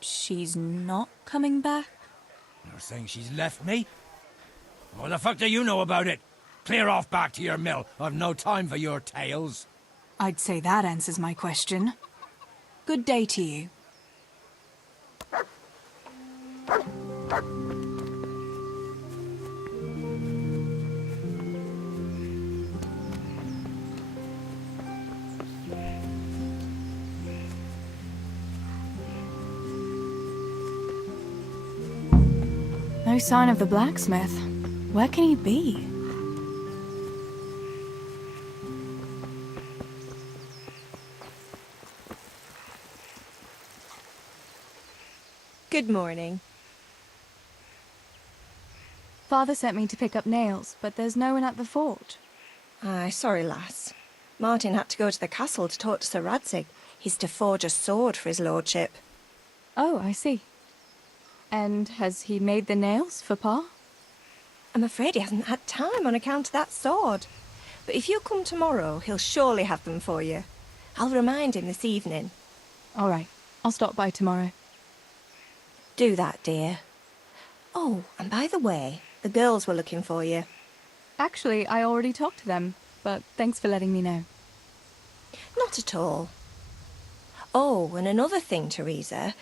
she's not coming back? You're saying she's left me? What the fuck do you know about it? Clear off back to your mill. I've no time for your tales. I'd say that answers my question. Good day to you. No sign of the blacksmith. Where can he be? Good morning. Father sent me to pick up nails, but there's no one at the fort. Aye, sorry, lass. Martin had to go to the castle to talk to Sir Radzig. He's to forge a sword for his lordship. Oh, I see. And has he made the nails for Pa? I'm afraid he hasn't had time on account of that sword. But if you come tomorrow, he'll surely have them for you. I'll remind him this evening. All right, I'll stop by tomorrow. Do that, dear. Oh, and by the way, the girls were looking for you. Actually, I already talked to them, but thanks for letting me know. Not at all. Oh, and another thing, Theresa.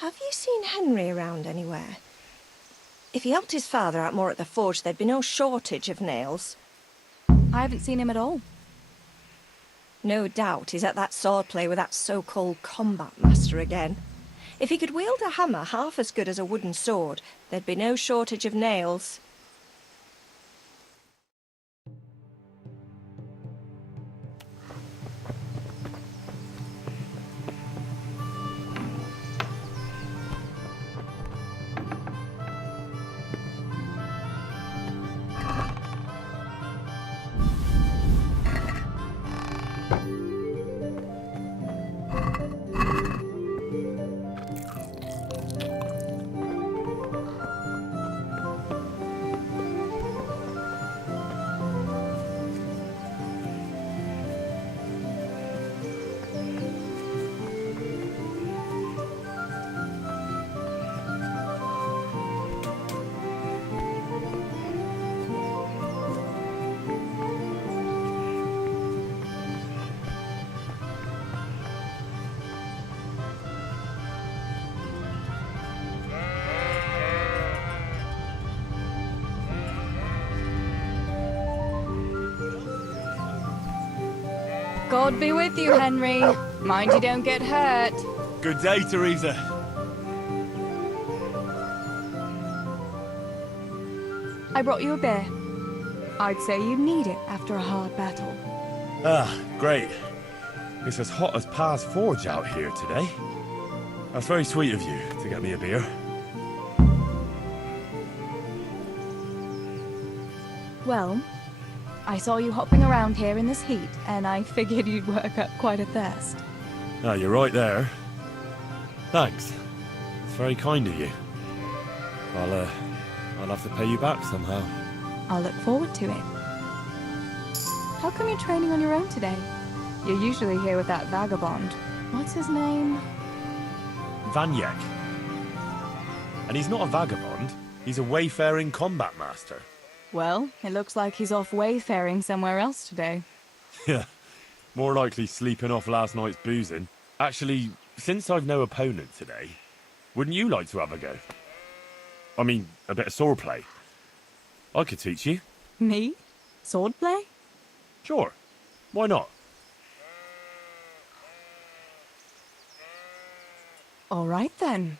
Have you seen Henry around anywhere? If he helped his father out more at the forge, there'd be no shortage of nails. I haven't seen him at all. No doubt he's at that swordplay with that so-called combat master again. If he could wield a hammer half as good as a wooden sword, there'd be no shortage of nails. God be with you, Henry. Mind you don't get hurt. Good day, Theresa. I brought you a beer. I'd say you need it after a hard battle. Ah, great. It's as hot as Pa's forge out here today. That's very sweet of you to get me a beer. Well, I saw you hopping around here in this heat, and I figured you'd work up quite a thirst. Ah, you're right there. Thanks. It's very kind of you. I'll have to pay you back somehow. I'll look forward to it. How come you're training on your own today? You're usually here with that vagabond. What's his name? Vanyek. And he's not a vagabond. He's a wayfaring combat master. Well, it looks like he's off wayfaring somewhere else today. Yeah. More likely sleeping off last night's boozing. Actually, since I've no opponent today, wouldn't you like to have a go? I mean, a bit of swordplay. I could teach you. Me? Swordplay? Sure. Why not? All right then.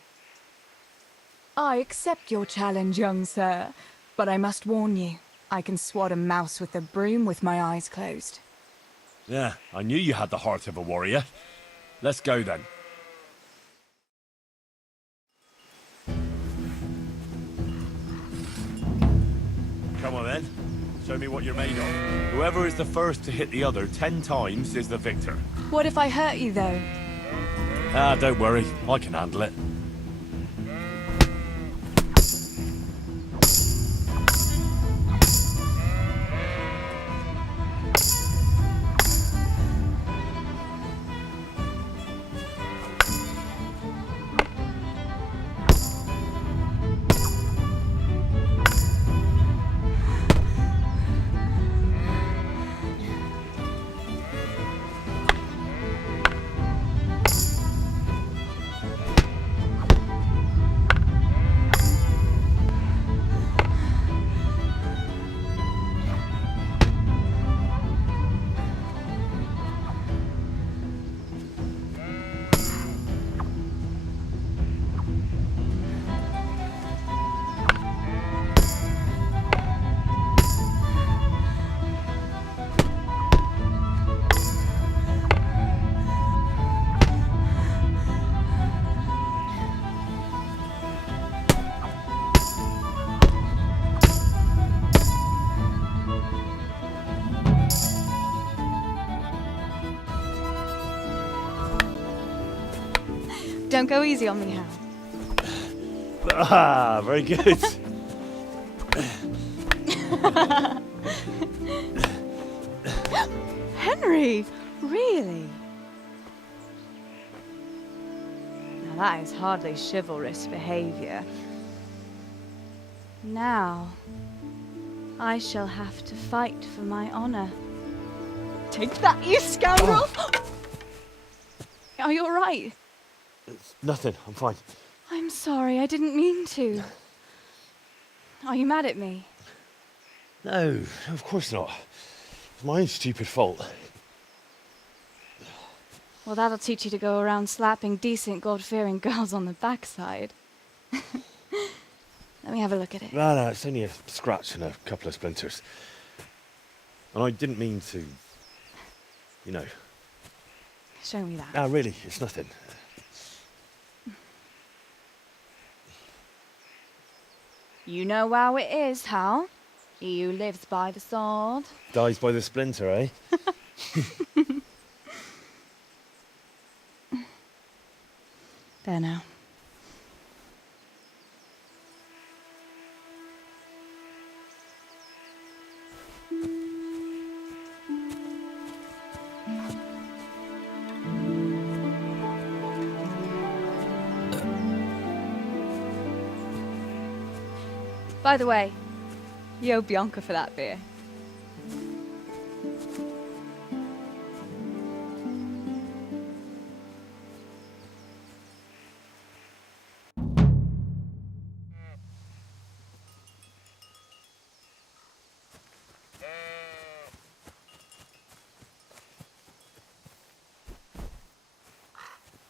I accept your challenge, young sir, but I must warn you, I can swat a mouse with a broom with my eyes closed. Yeah, I knew you had the heart of a warrior. Let's go then. Come on then. Show me what you're made of. Whoever is the first to hit the other 10 times is the victor. What if I hurt you, though? Ah, don't worry. I can handle it. Don't go easy on me, Hal. Ah, very good. Henry! Really? Now that is hardly chivalrous behavior. Now, I shall have to fight for my honor. Take that, you scoundrel! Are you all right? It's nothing. I'm fine. I'm sorry, I didn't mean to. Are you mad at me? No, of course not. It's my own stupid fault. Well, that'll teach you to go around slapping decent, God-fearing girls on the backside. Let me have a look at it. No, it's only a scratch and a couple of splinters. And I didn't mean to, you know. Show me that. No, really, it's nothing. You know how it is, Hal. He who lives by the sword Dies by the splinter, eh? There now. By the way, you owe Bianca for that beer.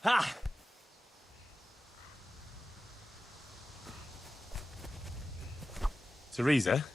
Ha! Theresa?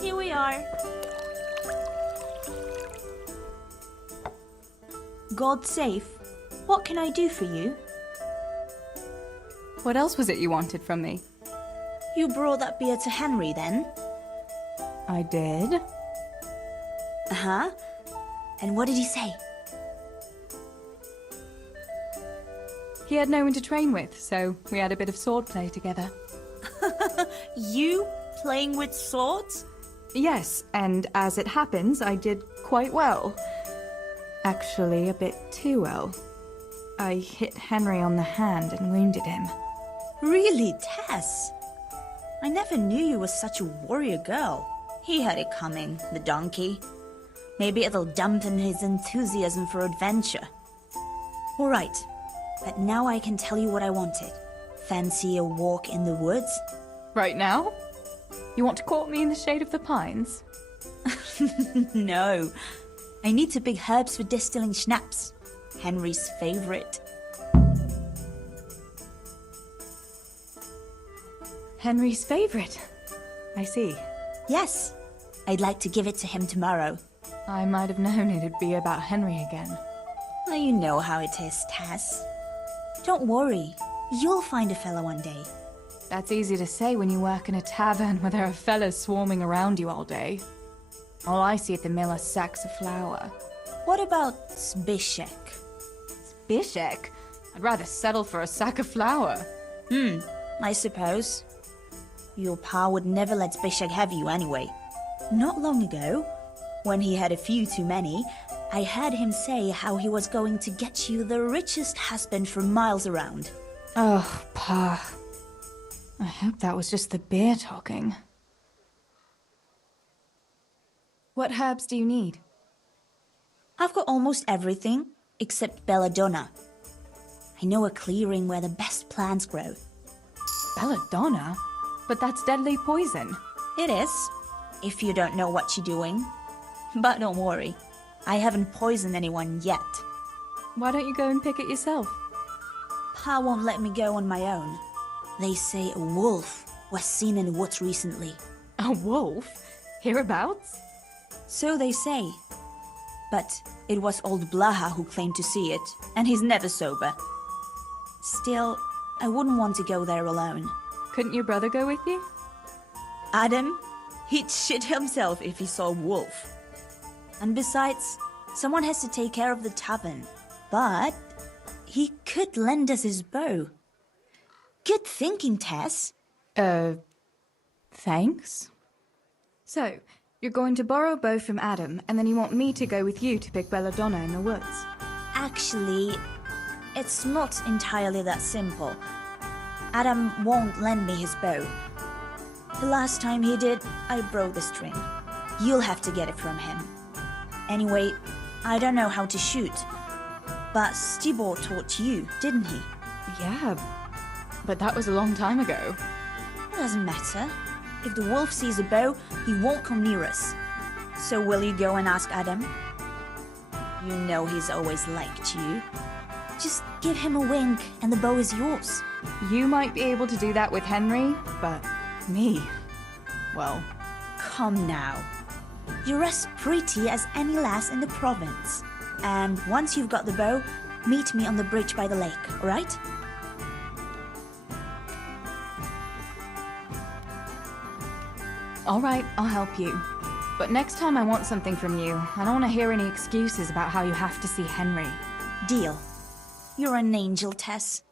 Here we are. God safe. What can I do for you? What else was it you wanted from me? You brought that beer to Henry then? I did. Uh-huh. And what did he say? He had no one to train with, so we had a bit of swordplay together. You playing with swords? Yes, and as it happens, I did quite well. Actually, a bit too well. I hit Henry on the hand and wounded him. Really, Tess? I never knew you were such a warrior girl. He had it coming, the donkey. Maybe it'll dampen his enthusiasm for adventure. All right, but now I can tell you what I wanted. Fancy a walk in the woods? Right now? You want to court me in the shade of the pines? No. I need to pick herbs for distilling schnapps. Henry's favorite. Henry's favorite? I see. Yes. I'd like to give it to him tomorrow. I might have known it'd be about Henry again. Well, you know how it is, Tess. Don't worry. You'll find a fella one day. That's easy to say when you work in a tavern where there are fellas swarming around you all day. All I see at the mill are sacks of flour. What about Zbyszek? Zbyszek? I'd rather settle for a sack of flour. I suppose. Your pa would never let Zbyszek have you anyway. Not long ago, when he had a few too many, I heard him say how he was going to get you the richest husband for miles around. Oh, Pa. I hope that was just the beer talking. What herbs do you need? I've got almost everything, except belladonna. I know a clearing where the best plants grow. Belladonna? But that's deadly poison. It is, if you don't know what you're doing. But don't worry, I haven't poisoned anyone yet. Why don't you go and pick it yourself? Pa won't let me go on my own. They say a wolf was seen in the woods recently. A wolf? Hereabouts? So they say. But it was old Blaha who claimed to see it, and he's never sober. Still, I wouldn't want to go there alone. Couldn't your brother go with you? Adam? He'd shit himself if he saw a wolf. And besides, someone has to take care of the tavern. But he could lend us his bow. Good thinking, Tess. Thanks? So, you're going to borrow a bow from Adam, and then you want me to go with you to pick belladonna in the woods? Actually, it's not entirely that simple. Adam won't lend me his bow. The last time he did, I broke the string. You'll have to get it from him. Anyway, I don't know how to shoot. But Stibor taught you, didn't he? Yeah, but that was a long time ago. It doesn't matter. If the wolf sees a bow, he won't come near us. So will you go and ask Adam? You know he's always liked you. Just give him a wink and the bow is yours. You might be able to do that with Henry, but me, well... Come now. You're as pretty as any lass in the province. And once you've got the bow, meet me on the bridge by the lake, alright? Alright, I'll help you. But next time I want something from you, I don't want to hear any excuses about how you have to see Henry. Deal. You're an angel, Tess.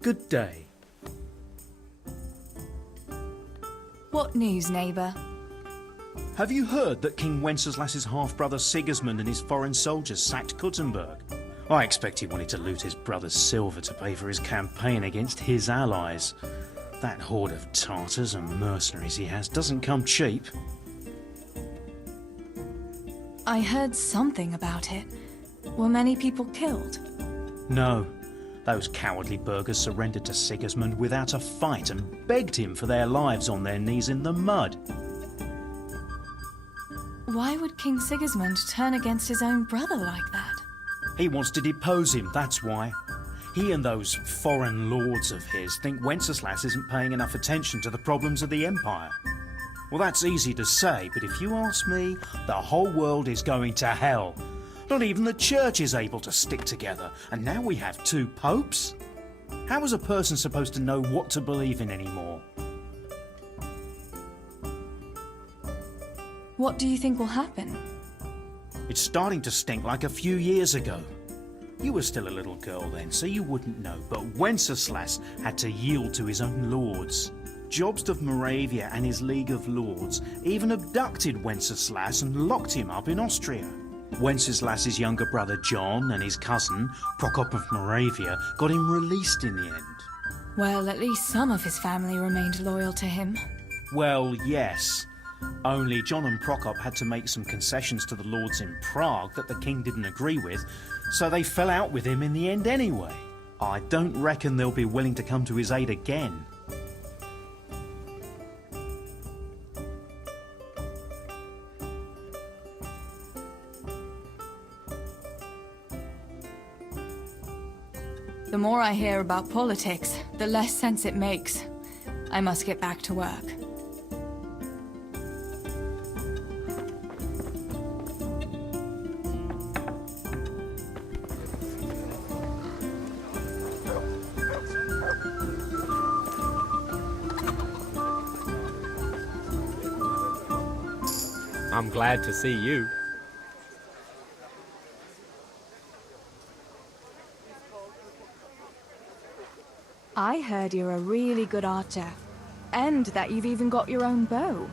Good day. What news, neighbour? Have you heard that King Wenceslas's half-brother Sigismund and his foreign soldiers sacked Kuttenberg? I expect he wanted to loot his brother's silver to pay for his campaign against his allies. That horde of Tartars and mercenaries he has doesn't come cheap. I heard something about it. Were many people killed? No. Those cowardly burghers surrendered to Sigismund without a fight and begged him for their lives on their knees in the mud. Why would King Sigismund turn against his own brother like that? He wants to depose him, that's why. He and those foreign lords of his think Wenceslas isn't paying enough attention to the problems of the Empire. Well, that's easy to say, but if you ask me, the whole world is going to hell. Not even the church is able to stick together, and now we have 2 popes? How is a person supposed to know what to believe in anymore? What do you think will happen? It's starting to stink like a few years ago. You were still a little girl then, so you wouldn't know, but Wenceslas had to yield to his own lords. Jobst of Moravia and his League of Lords even abducted Wenceslas and locked him up in Austria. Wenceslas's younger brother John and his cousin, Prokop of Moravia, got him released in the end. Well, at least some of his family remained loyal to him. Well, yes. Only John and Prokop had to make some concessions to the lords in Prague that the king didn't agree with, so they fell out with him in the end anyway. I don't reckon they'll be willing to come to his aid again. The more I hear about politics, the less sense it makes. I must get back to work. I'm glad to see you. I heard you're a really good archer, and that you've even got your own bow.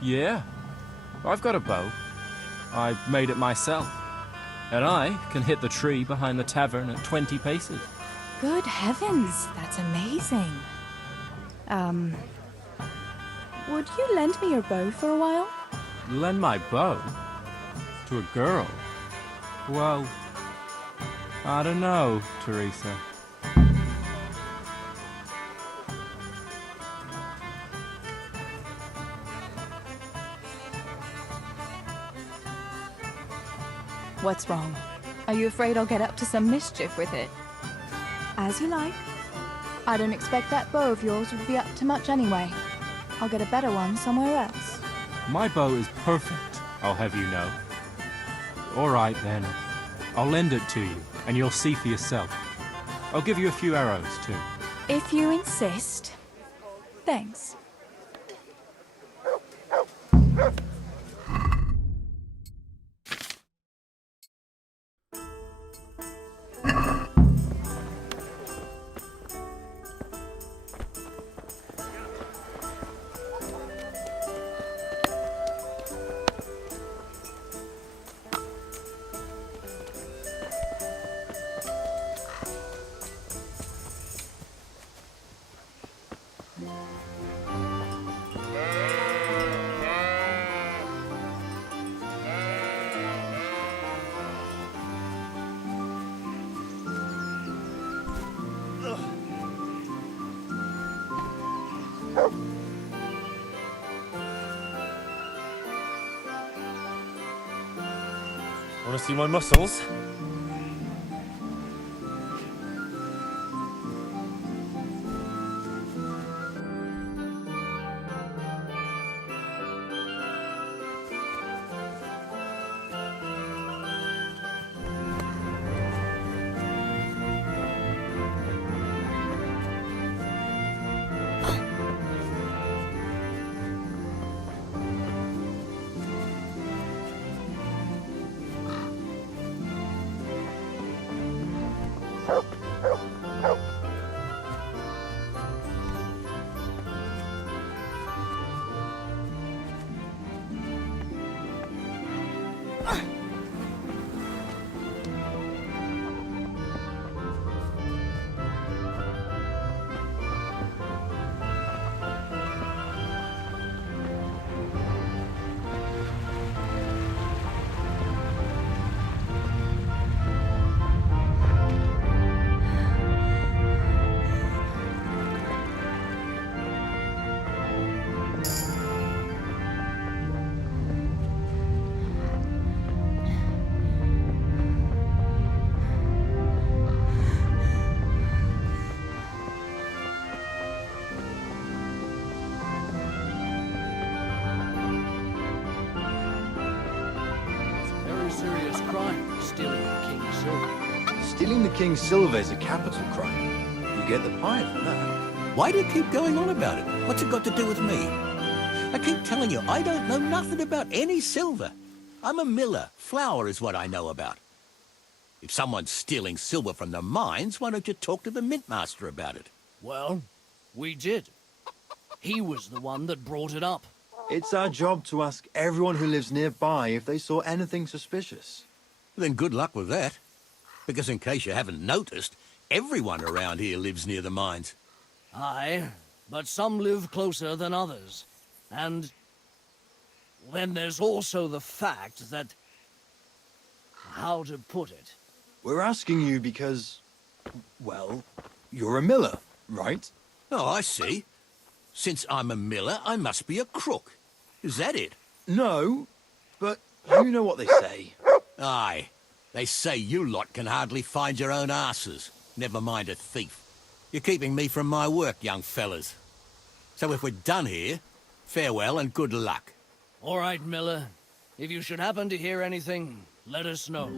Yeah. I've got a bow. I made it myself. And I can hit the tree behind the tavern at 20 paces. Good heavens, that's amazing. Would you lend me your bow for a while? Lend my bow? To a girl? Well, I don't know, Theresa. What's wrong? Are you afraid I'll get up to some mischief with it? As you like. I don't expect that bow of yours would be up to much anyway. I'll get a better one somewhere else. My bow is perfect, I'll have you know. All right, then. I'll lend it to you, and you'll see for yourself. I'll give you a few arrows, too. If you insist. Thanks. Want to see my muscles? Very serious crime, stealing the king's silver. Stealing the king's silver is a capital crime. You get the pie for that. Why do you keep going on about it? What's it got to do with me? I keep telling you, I don't know nothing about any silver. I'm a miller. Flour is what I know about. If someone's stealing silver from the mines, why don't you talk to the mintmaster about it? Well, we did. He was the one that brought it up. It's our job to ask everyone who lives nearby if they saw anything suspicious. Then good luck with that. Because in case you haven't noticed, everyone around here lives near the mines. Aye, but some live closer than others. And then there's also the fact that... how to put it? We're asking you because, well, you're a miller, right? Oh, I see. Since I'm a miller, I must be a crook. Is that it? No, but you know what they say. Aye. They say you lot can hardly find your own asses. Never mind a thief. You're keeping me from my work, young fellas. So if we're done here, farewell and good luck. All right, Miller. If you should happen to hear anything, let us know.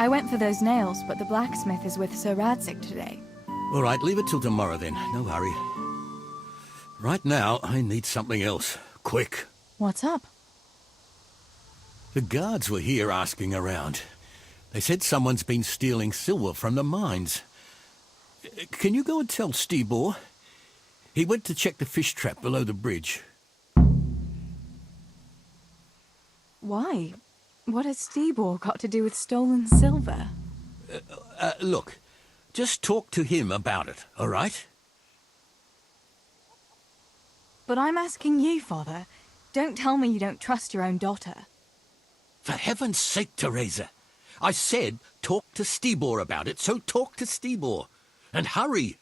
I went for those nails, but the blacksmith is with Sir Radzig today. All right, leave it till tomorrow then. No hurry. Right now, I need something else. Quick. What's up? The guards were here asking around. They said someone's been stealing silver from the mines. Can you go and tell Stibor? He went to check the fish trap below the bridge. Why? What has Stibor got to do with stolen silver? Look, just talk to him about it, all right? But I'm asking you, Father. Don't tell me you don't trust your own daughter. For heaven's sake, THERESA. I said talk to Stibor about it, so talk to Stibor. And hurry.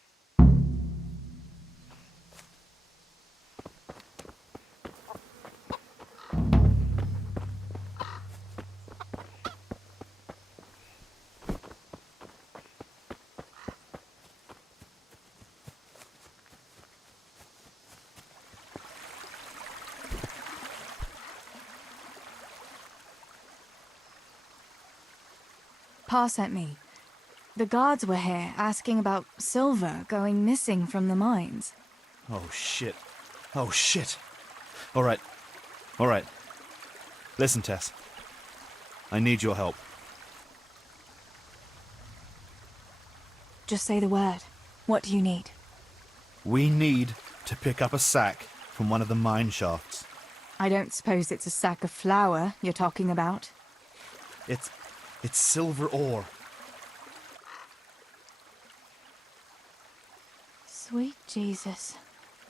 Pa sent me. The guards were here asking about silver going missing from the mines. Oh, shit. Oh, shit. All right. All right. Listen, Tess. I need your help. Just say the word. What do you need? We need to pick up a sack from one of the mine shafts. I don't suppose it's a sack of flour you're talking about. It's silver ore. Sweet Jesus.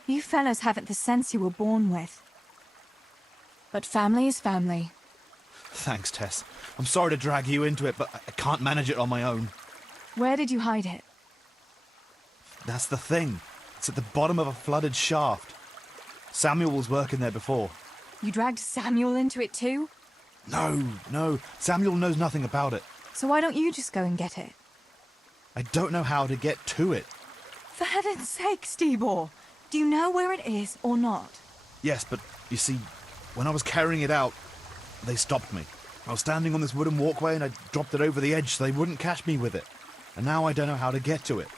You fellas haven't the sense you were born with. But family is family. Thanks, Tess. I'm sorry to drag you into it, but I can't manage it on my own. Where did you hide it? That's the thing. It's at the bottom of a flooded shaft. Samuel was working there before. You dragged Samuel into it too? No. Samuel knows nothing about it. So why don't you just go and get it? I don't know how to get to it. For heaven's sake, Stibor! Do you know where it is or not? Yes, but you see, when I was carrying it out, they stopped me. I was standing on this wooden walkway and I dropped it over the edge so they wouldn't catch me with it. and now I don't know how to get to it.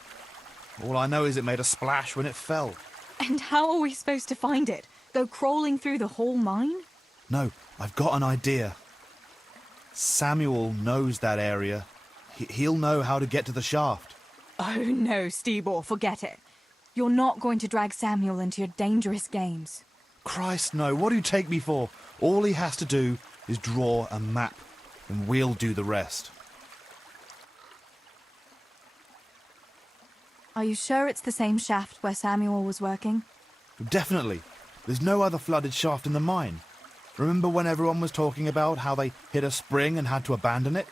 All I know is it made a splash when it fell. And how are we supposed to find it? Go crawling through the whole mine? No, I've got an idea. Samuel knows that area. He'll know how to get to the shaft. Oh no, Stebor, forget it. You're not going to drag Samuel into your dangerous games. Christ, no. What do you take me for? All he has to do is draw a map, and we'll do the rest. Are you sure it's the same shaft where Samuel was working? Definitely. There's no other flooded shaft in the mine. Remember when everyone was talking about how they hit a spring and had to abandon it?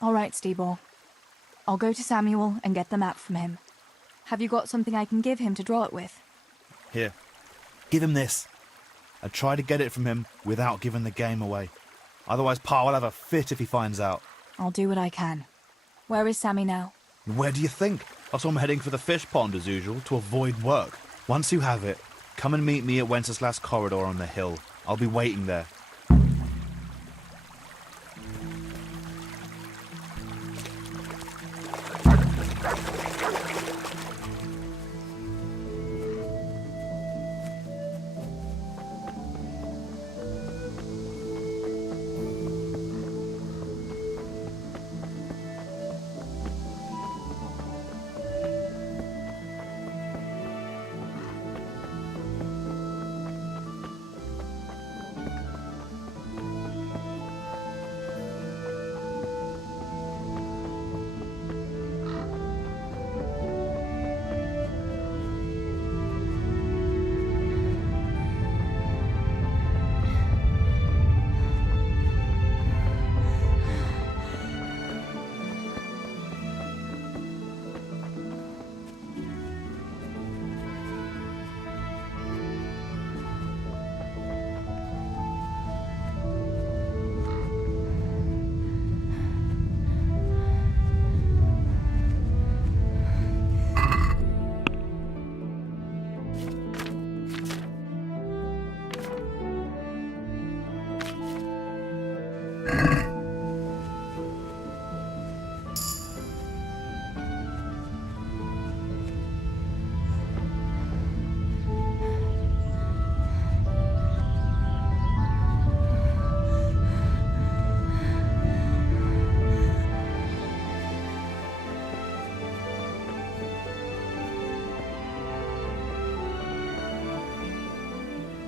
All right, Stebor. I'll go to Samuel and get the map from him. Have you got something I can give him to draw it with? Here, give him this. I try to get it from him without giving the game away. Otherwise, Pa will have a fit if he finds out. I'll do what I can. Where is Sammy now? Where do you think? I saw him heading for the fish pond as usual to avoid work. Once you have it, come and meet me at Wenceslas Corridor on the hill. I'll be waiting there.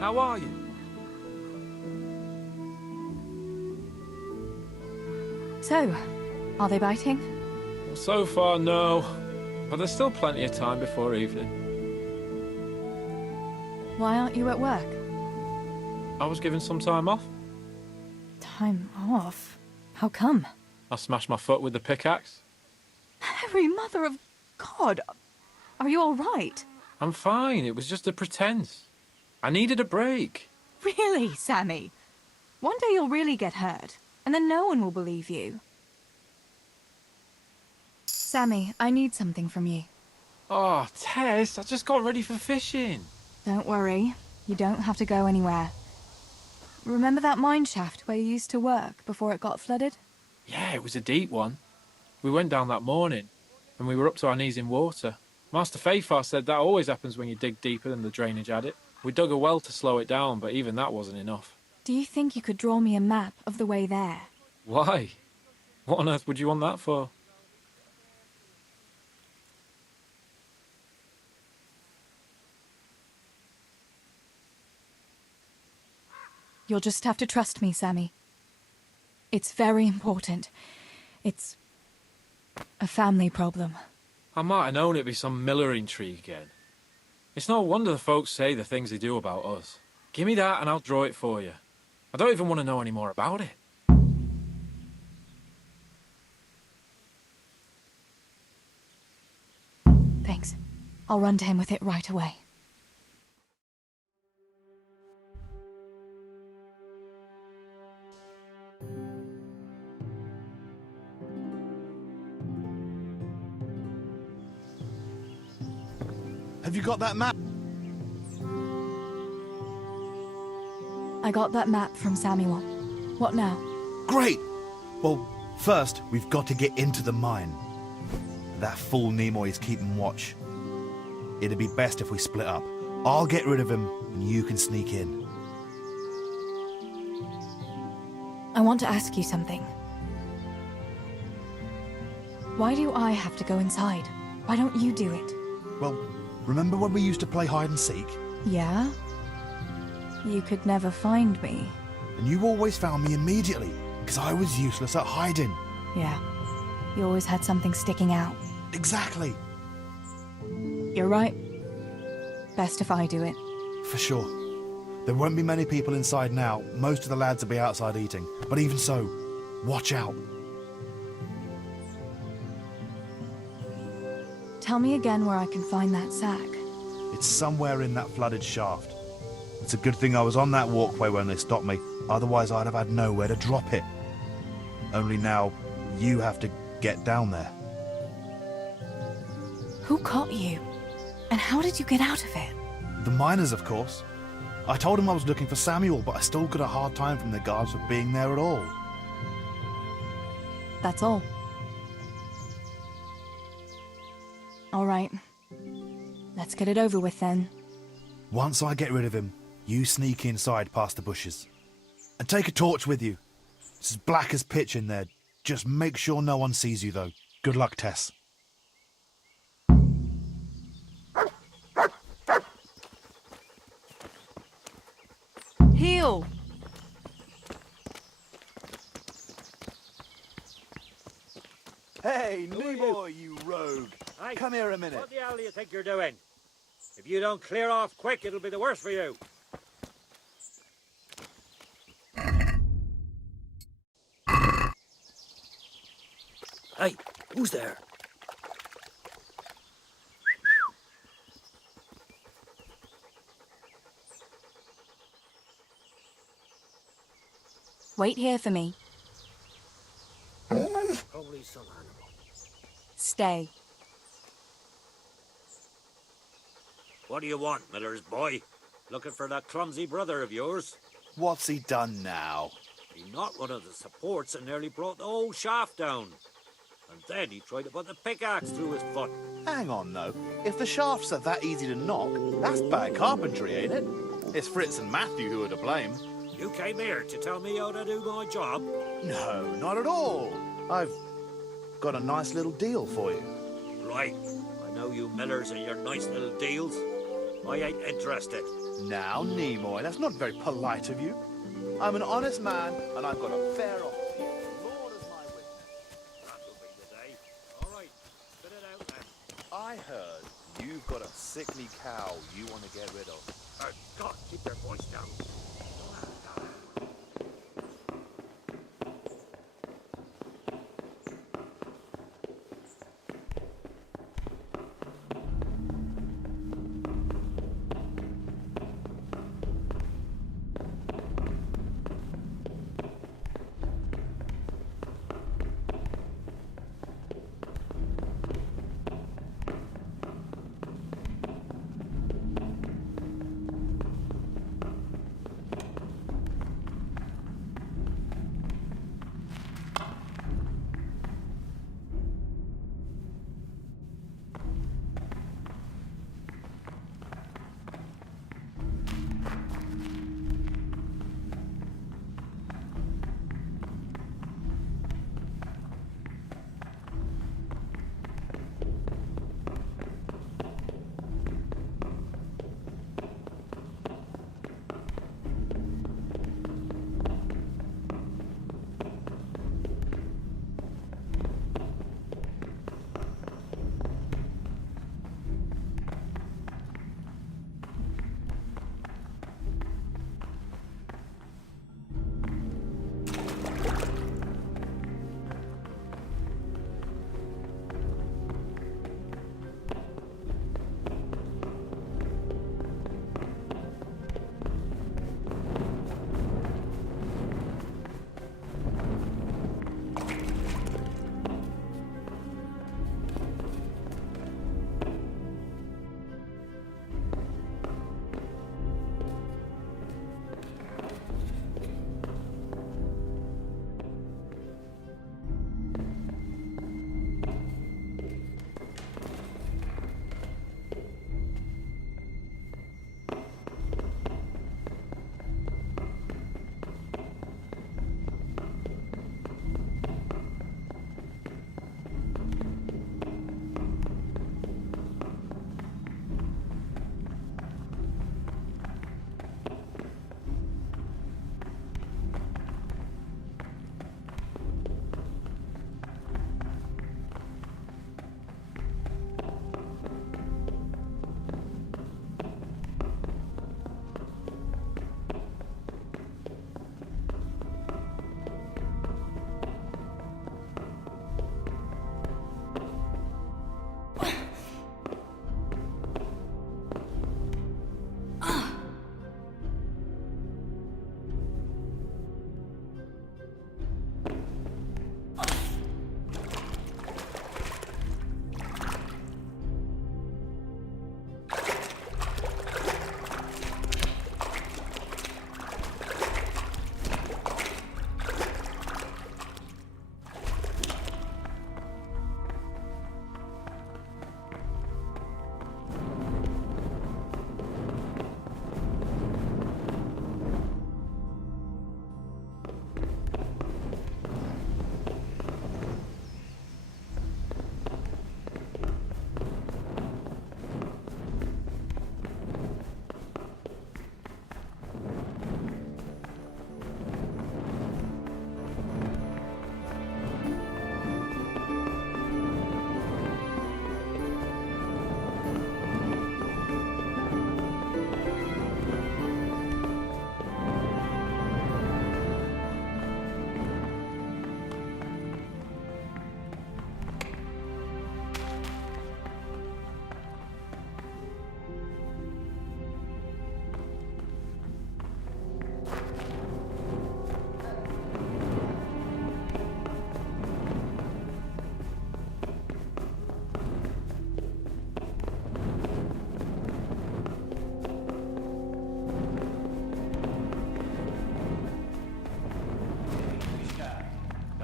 How are you? So, are they biting? Well, so far, no. But there's still plenty of time before evening. Why aren't you at work? I was given some time off. Time off? How come? I smashed my foot with the pickaxe. Mary, Mother of God! Are you all right? I'm fine. It was just a pretense. I needed a break. Really, Sammy? One day you'll really get hurt, and then no one will believe you. Sammy, I need something from you. Oh, Tess, I just got ready for fishing. Don't worry. You don't have to go anywhere. Remember that mine shaft where you used to work before it got flooded? Yeah, it was a deep one. We went down that morning, and we were up to our knees in water. Master Fayfar said that always happens when you dig deeper than the drainage had it. We dug a well to slow it down, but even that wasn't enough. Do you think you could draw me a map of the way there? Why? What on earth would you want that for? You'll just have to trust me, Sammy. It's very important. It's a family problem. I might have known it'd be some Miller intrigue again. It's no wonder the folks say the things they do about us. Give me that and I'll draw it for you. I don't even want to know any more about it. Thanks. I'll run to him with it right away. Have you got that map? I got that map from Samuel. What now? Great! Well, First, we've got to get into the mine. That fool Nimoy is keeping watch. It'd be best if we split up. I'll get rid of him, and you can sneak in. I want to ask you something. Why do I have to go inside? Why don't you do it? Well, remember when we used to play hide and seek? Yeah? You could never find me. And you always found me immediately, because I was useless at hiding. Yeah. You always had something sticking out. Exactly. You're right. Best if I do it. For sure. There won't be many people inside now. Most of the lads will be outside eating. But even so, watch out. Tell me again where I can find that sack. It's somewhere in that flooded shaft. It's a good thing I was on that walkway when they stopped me. Otherwise, I'd have had nowhere to drop it. Only now, you have to get down there. Who caught you? And how did you get out of it? The miners, of course. I told them I was looking for Samuel, but I still got a hard time from the guards for being there at all. That's all. All right. Let's get it over with then. Once I get rid of him, you sneak inside past the bushes. And take a torch with you. It's as black as pitch in there. Just make sure no one sees you, though. Good luck, Tess. Heal! Hey, Nimoy, you rogue! Hey, come here a minute. What the hell do you think you're doing? If you don't clear off quick, it'll be the worse for you. Hey, who's there? Wait here for me. Probably some animal. Stay. What do you want, Miller's boy? Looking for that clumsy brother of yours? What's he done now? He knocked one of the supports and nearly brought the whole shaft down. And then he tried to put the pickaxe through his foot. Hang on, though. If the shafts are that easy to knock, that's bad carpentry, ain't it? It's Fritz and Matthew who are to blame. You came here to tell me how to do my job? No, not at all. I've got a nice little deal for you. Right. I know you Millers and your nice little deals. I ain't interested. Now, Nimoy, that's not very polite of you. I'm an honest man, and I've got a fair offer. Lord is my witness. That'll be the day. All right, spit it out then. I heard you've got a sickly cow you want to get rid of. Oh, God, keep your voice down.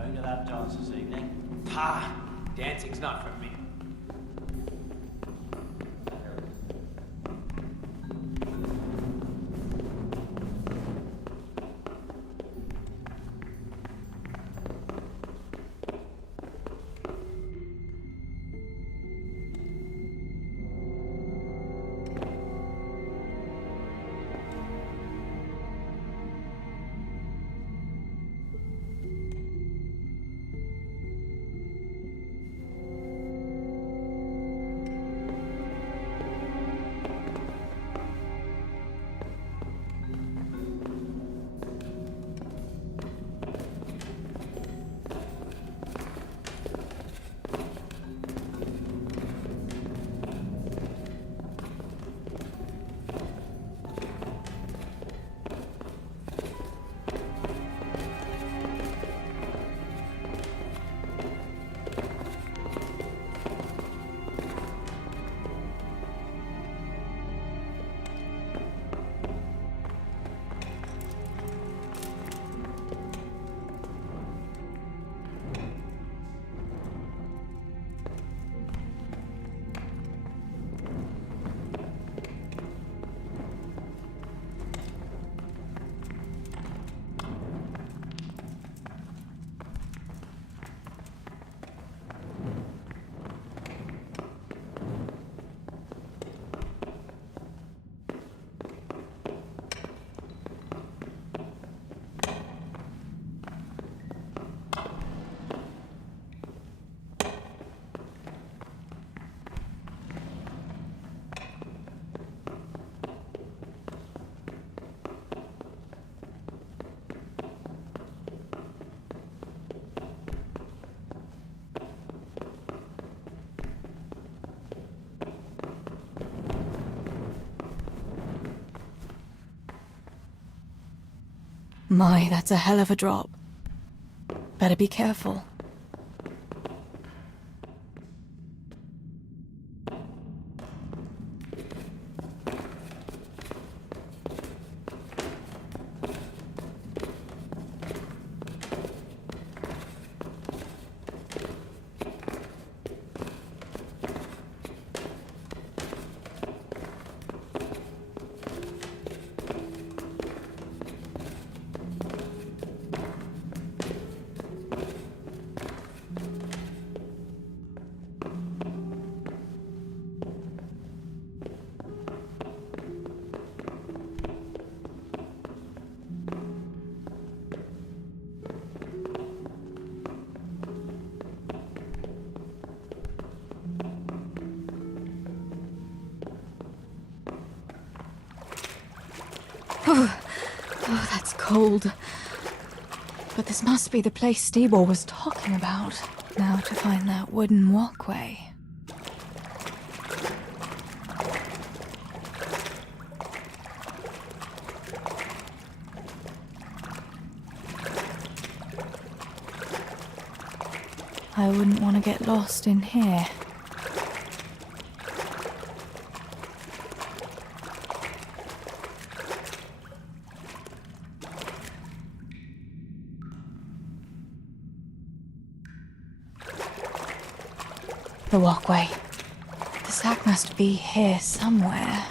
Going to that dance this evening? Ha! Dancing's not for me. My, that's a hell of a drop. Better be careful. Oh, that's cold. But this must be the place Stebor was talking about. Now to find that wooden walkway. I wouldn't want to get lost in here. The walkway. The sack must be here somewhere.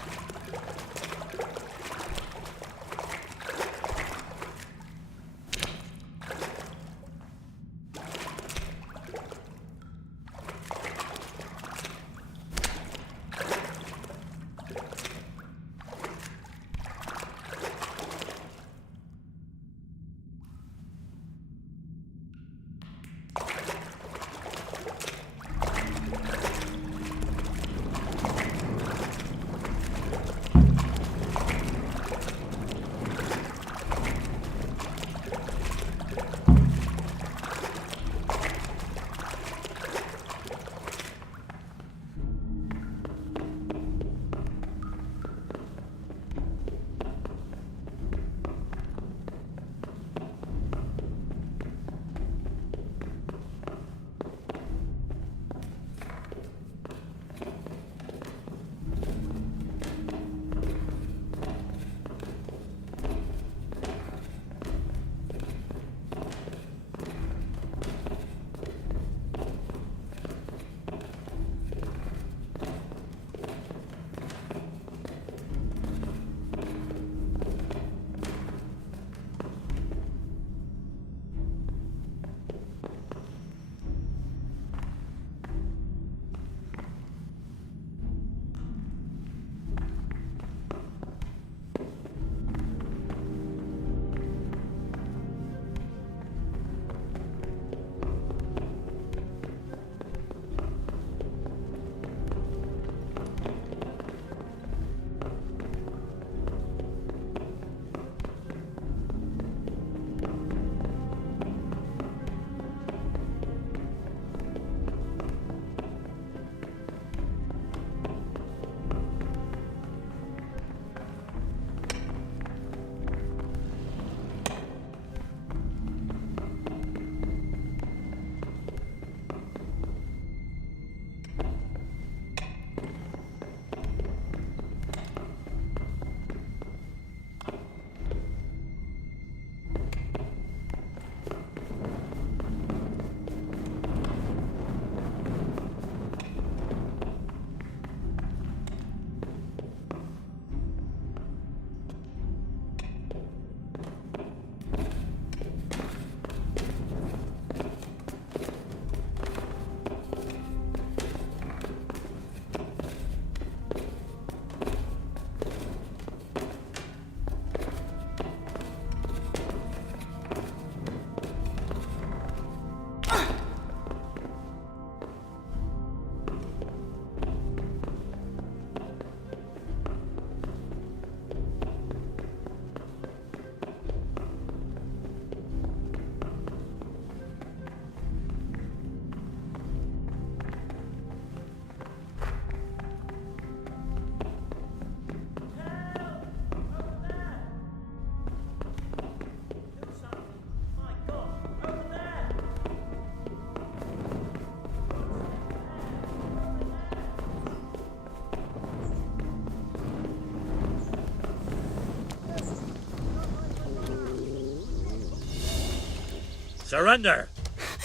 Surrender!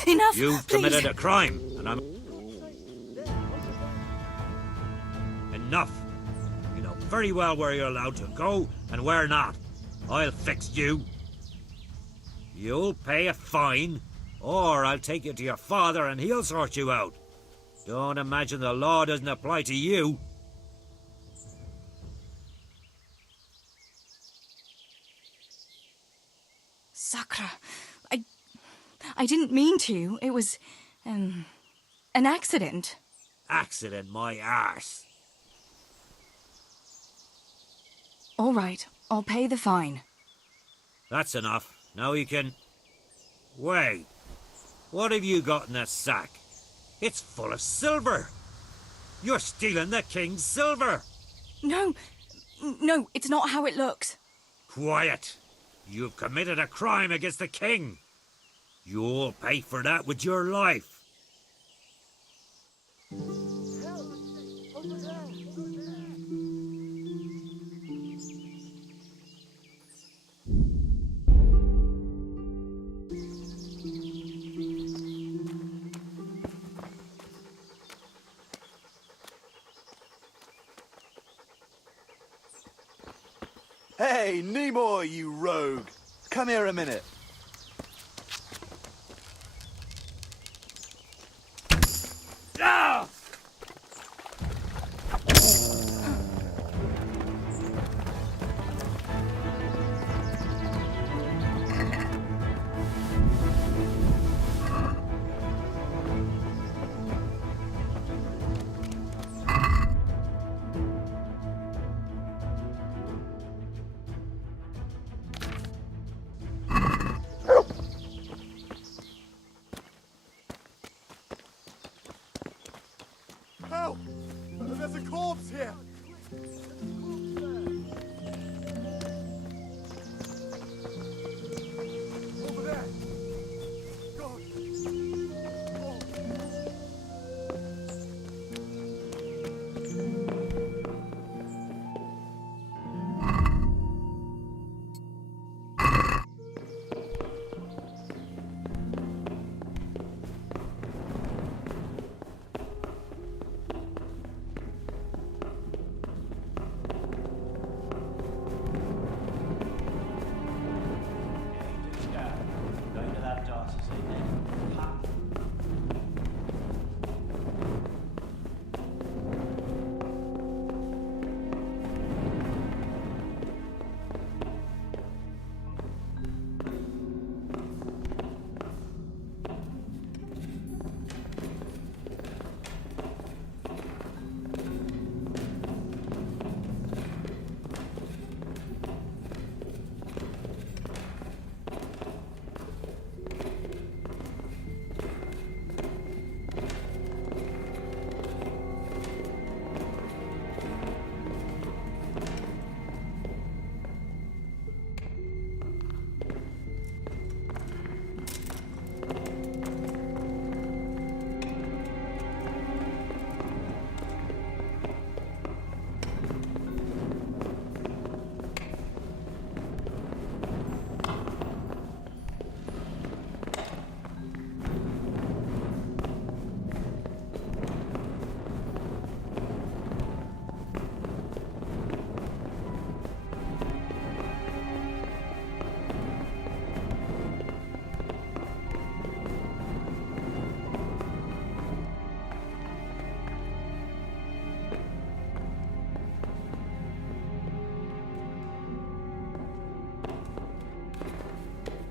Enough! You've committed a crime, and I'm... Enough! You know very well where you're allowed to go and where not. I'll fix you. You'll pay a fine, or I'll take you to your father and he'll sort you out. Don't imagine the law doesn't apply to you. Sakra, I didn't mean to. It was, an accident. Accident, my arse. All right, I'll pay the fine. That's enough. Now you can... Wait. What have you got in that sack? It's full of silver. You're stealing the king's silver. No, it's not how it looks. Quiet. You've committed a crime against the king. You'll pay for that with your life. Hey, Nimoy, you rogue! Come here a minute. Ah! Help! There's a corpse here! Over there! God! Going to that door, see Ha.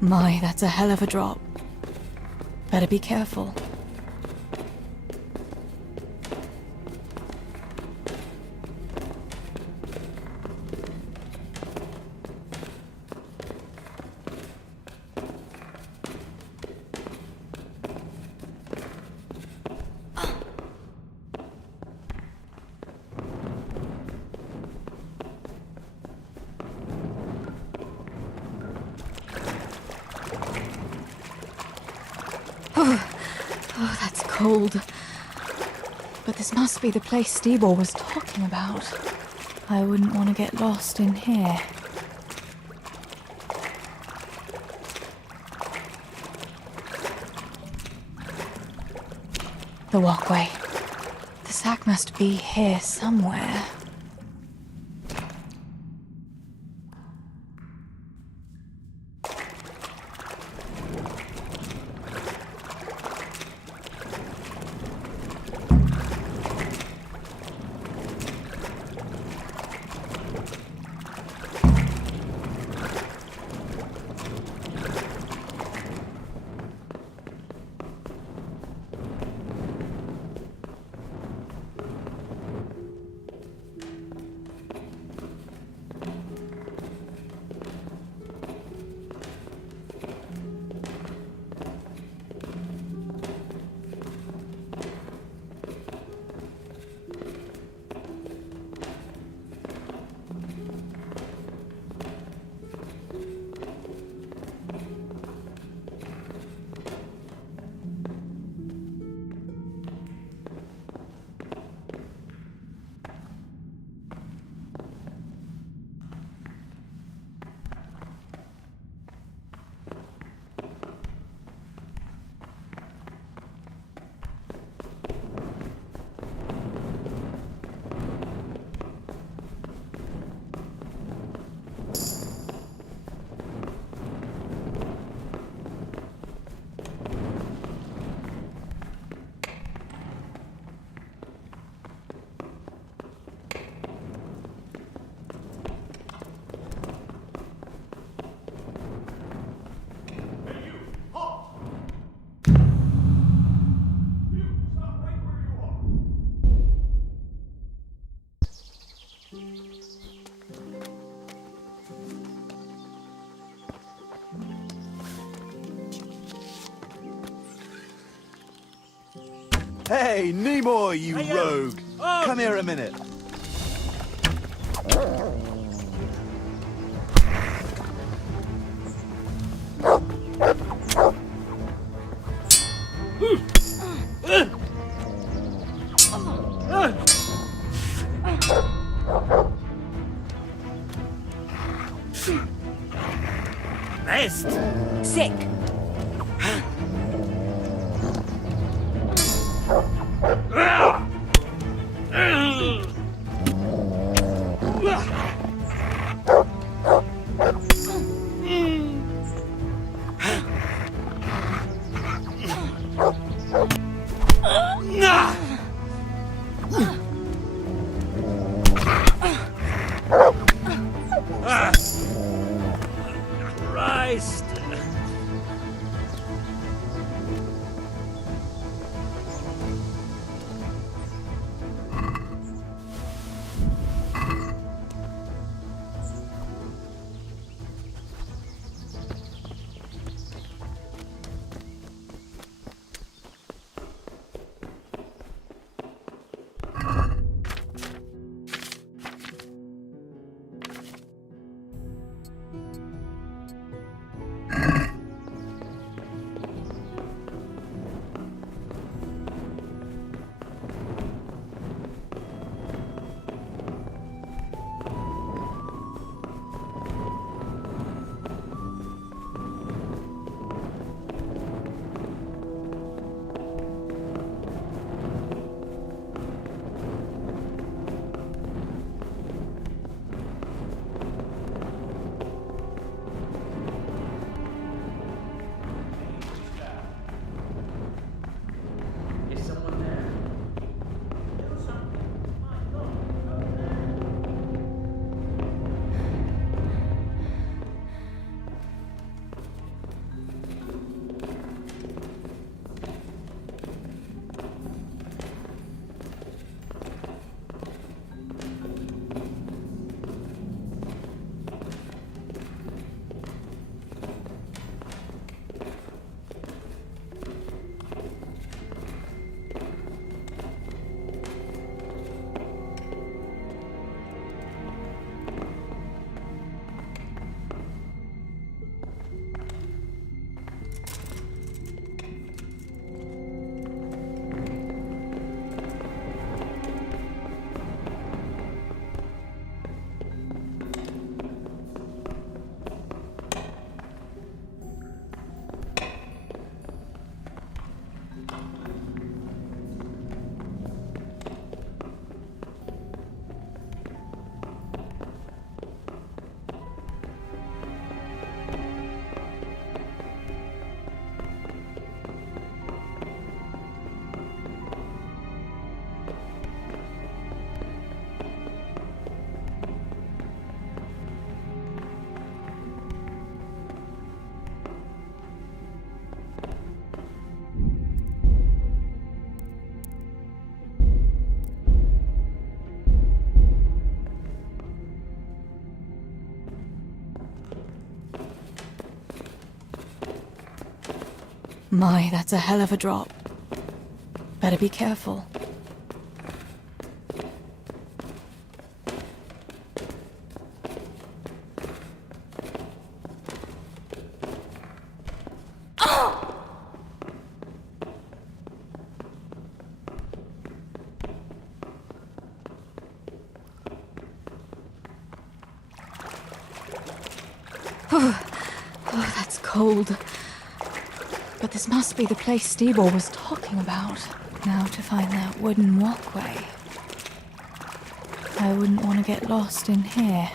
My, that's a hell of a drop. Better be careful. Oh, that's cold. But this must be the place Stebor was talking about. I wouldn't want to get lost in here. The walkway. The sack must be here somewhere. Hey, Nimoy, you rogue! Oh. Come here a minute. Best. Sick. Christ. My, that's a hell of a drop. Better be careful. Oh, that's cold. But this must be the place Steebor was talking about. Now to find that wooden walkway. I wouldn't want to get lost in here.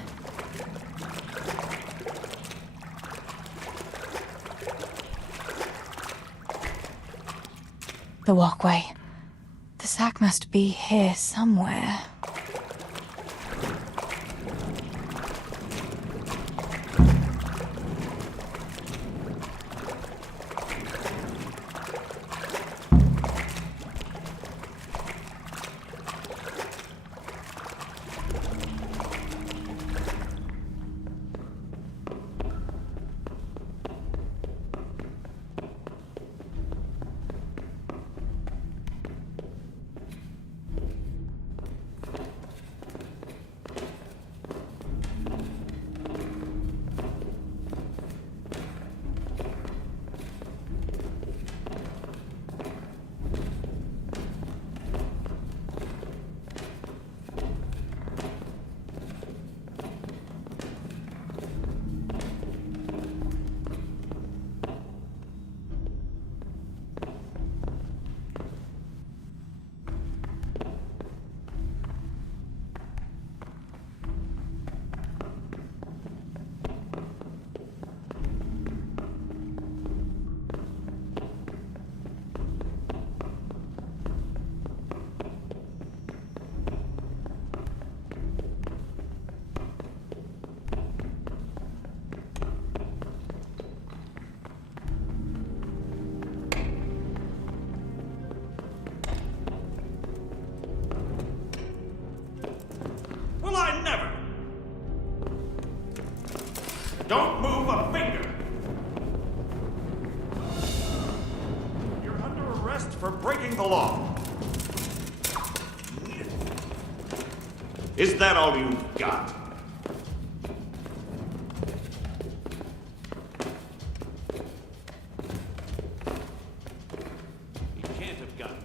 The walkway. The sack must be here somewhere. Well, I never! Don't move a finger! You're under arrest for breaking the law. Is that all you've got? You can't have gotten it.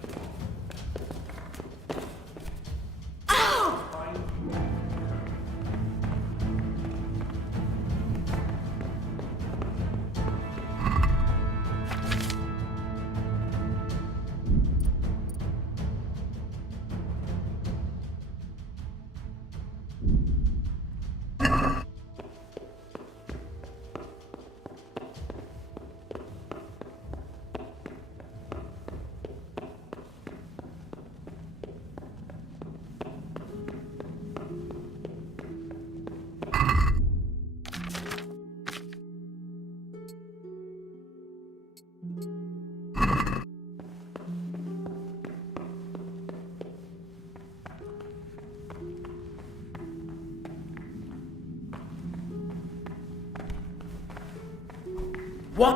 What?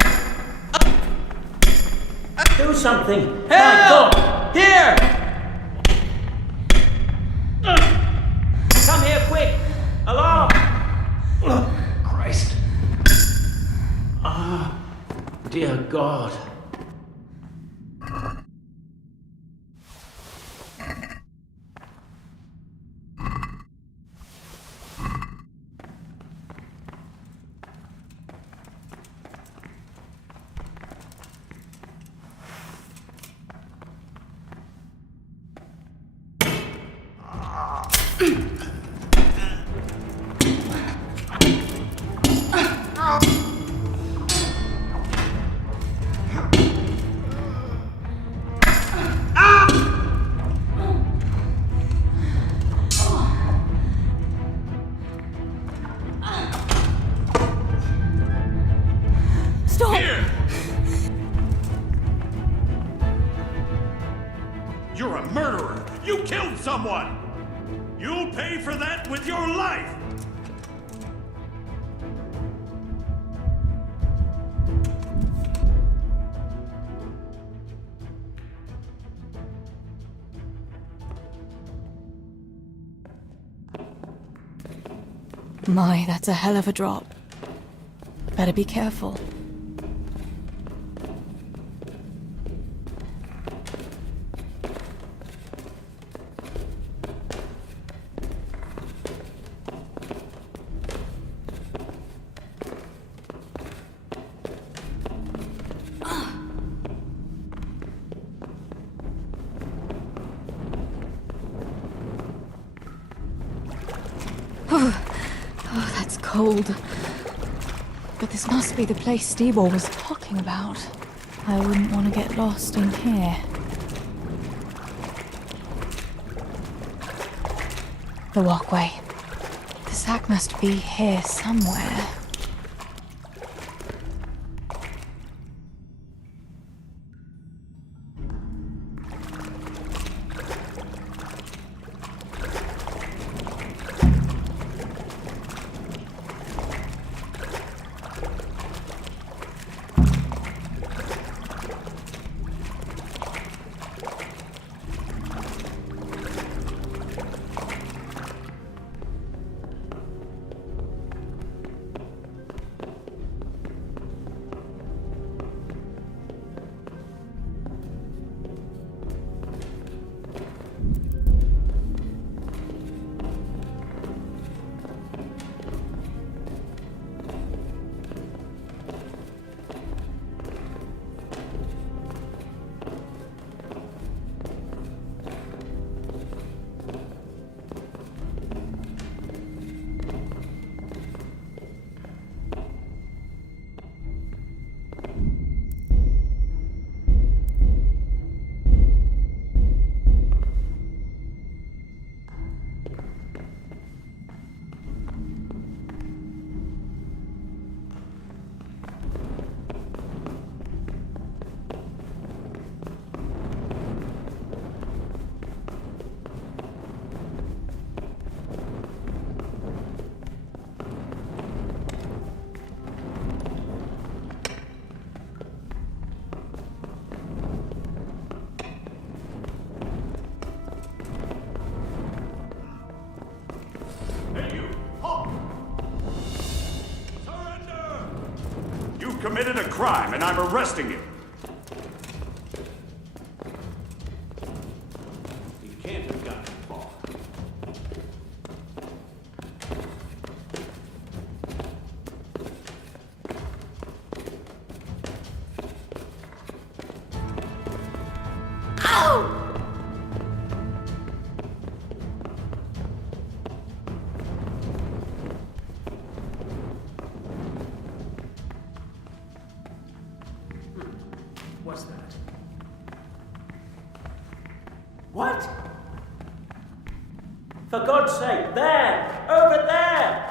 Do something! Help! My God! Here! Come here, quick! Alarm! Christ. Ah, dear God. Stop! Here! You're a murderer! You killed someone! You'll pay for that with your life! My, that's a hell of a drop. Better be careful. Oh, that's cold. But this must be the place Stebor was talking about. I wouldn't want to get lost in here. The walkway. The sack must be here somewhere. Committed a crime, and I'm arresting you. You can't have gotten far. What's that? What? For God's sake, there! Over there!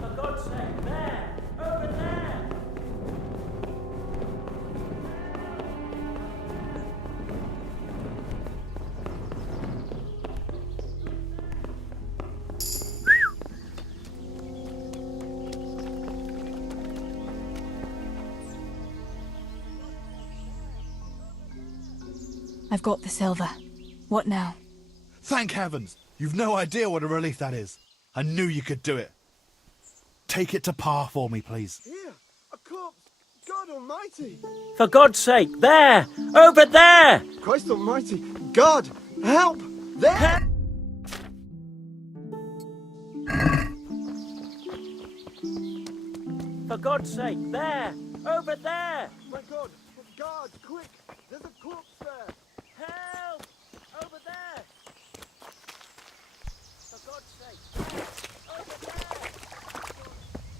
For God's sake, there! Over there! I've got the silver. What now? Thank heavens! You've no idea what a relief that is. I knew you could do it. Take it to Pa for me, please. Here, a corpse. God almighty. For God's sake, there! Over there! Christ almighty. God, help! There! For God's sake, there! Over there! My God, guards, quick! There's a corpse there! Help! Over there! For God's sake, there! Over there!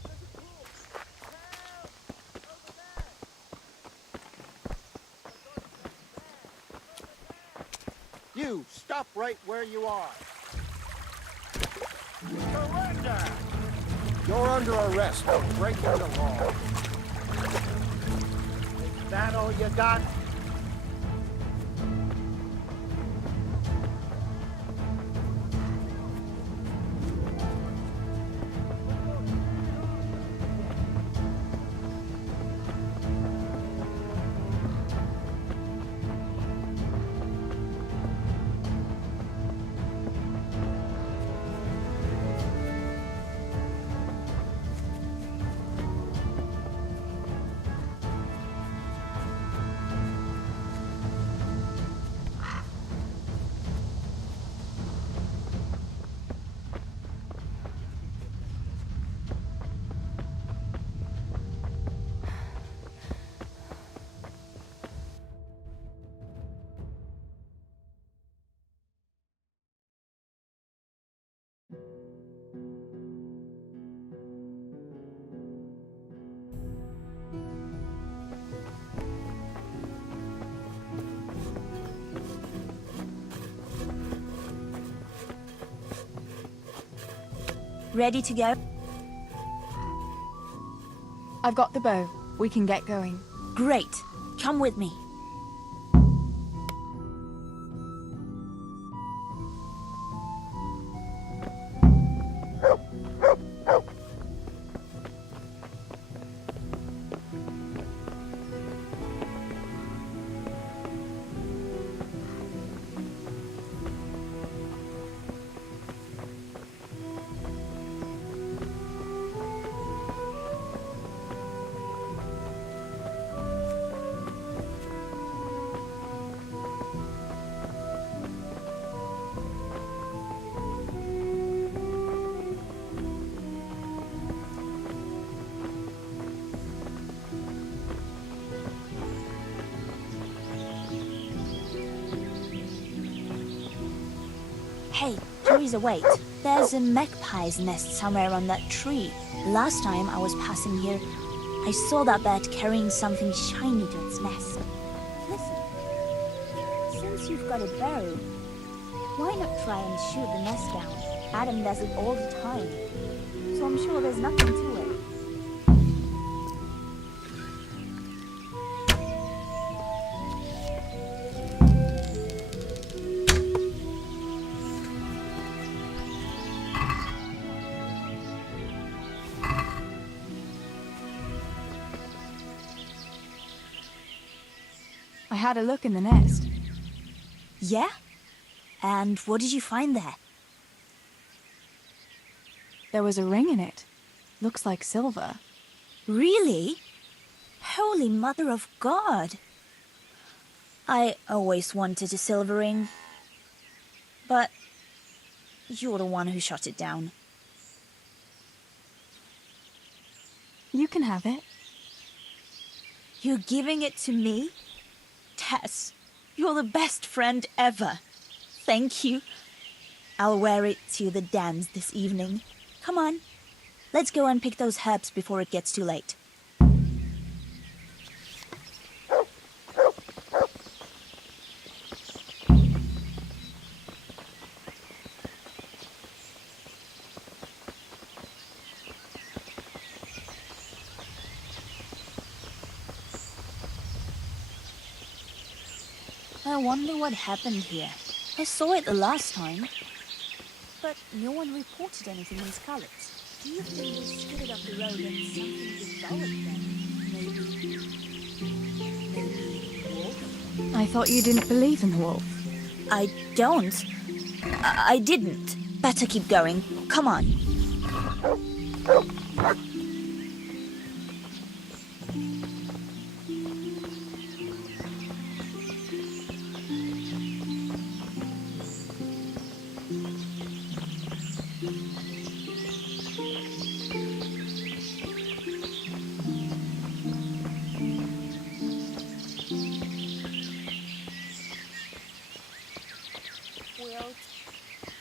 There's a corpse! Help! Over there! You, stop right where you are. Surrender! You're under arrest for breaking the law. Is that all you got? Ready to go? I've got the bow. We can get going. Great. Come with me. Hey, Theresa, wait. There's a magpie's nest somewhere on that tree. Last time I was passing here, I saw that bird carrying something shiny to its nest. Listen, since you've got a bow, why not try and shoot the nest down? Adam does it all the time, so I'm sure there's nothing to it. I had a look in the nest. Yeah? And what did you find there? There was a ring in it. Looks like silver. Really? Holy Mother of God! I always wanted a silver ring. But you're the one who shot it down. You can have it. You're giving it to me? Tess, you're the best friend ever. Thank you. I'll wear it to the dance this evening. Come on, let's go and pick those herbs before it gets too late. I wonder what happened here. I saw it the last time, but no one reported anything in Scarlet's. Do you think we skidded up the road and something devoured them? Maybe wolf? I thought you didn't believe in the wolf. I don't. I didn't. Better keep going. Come on.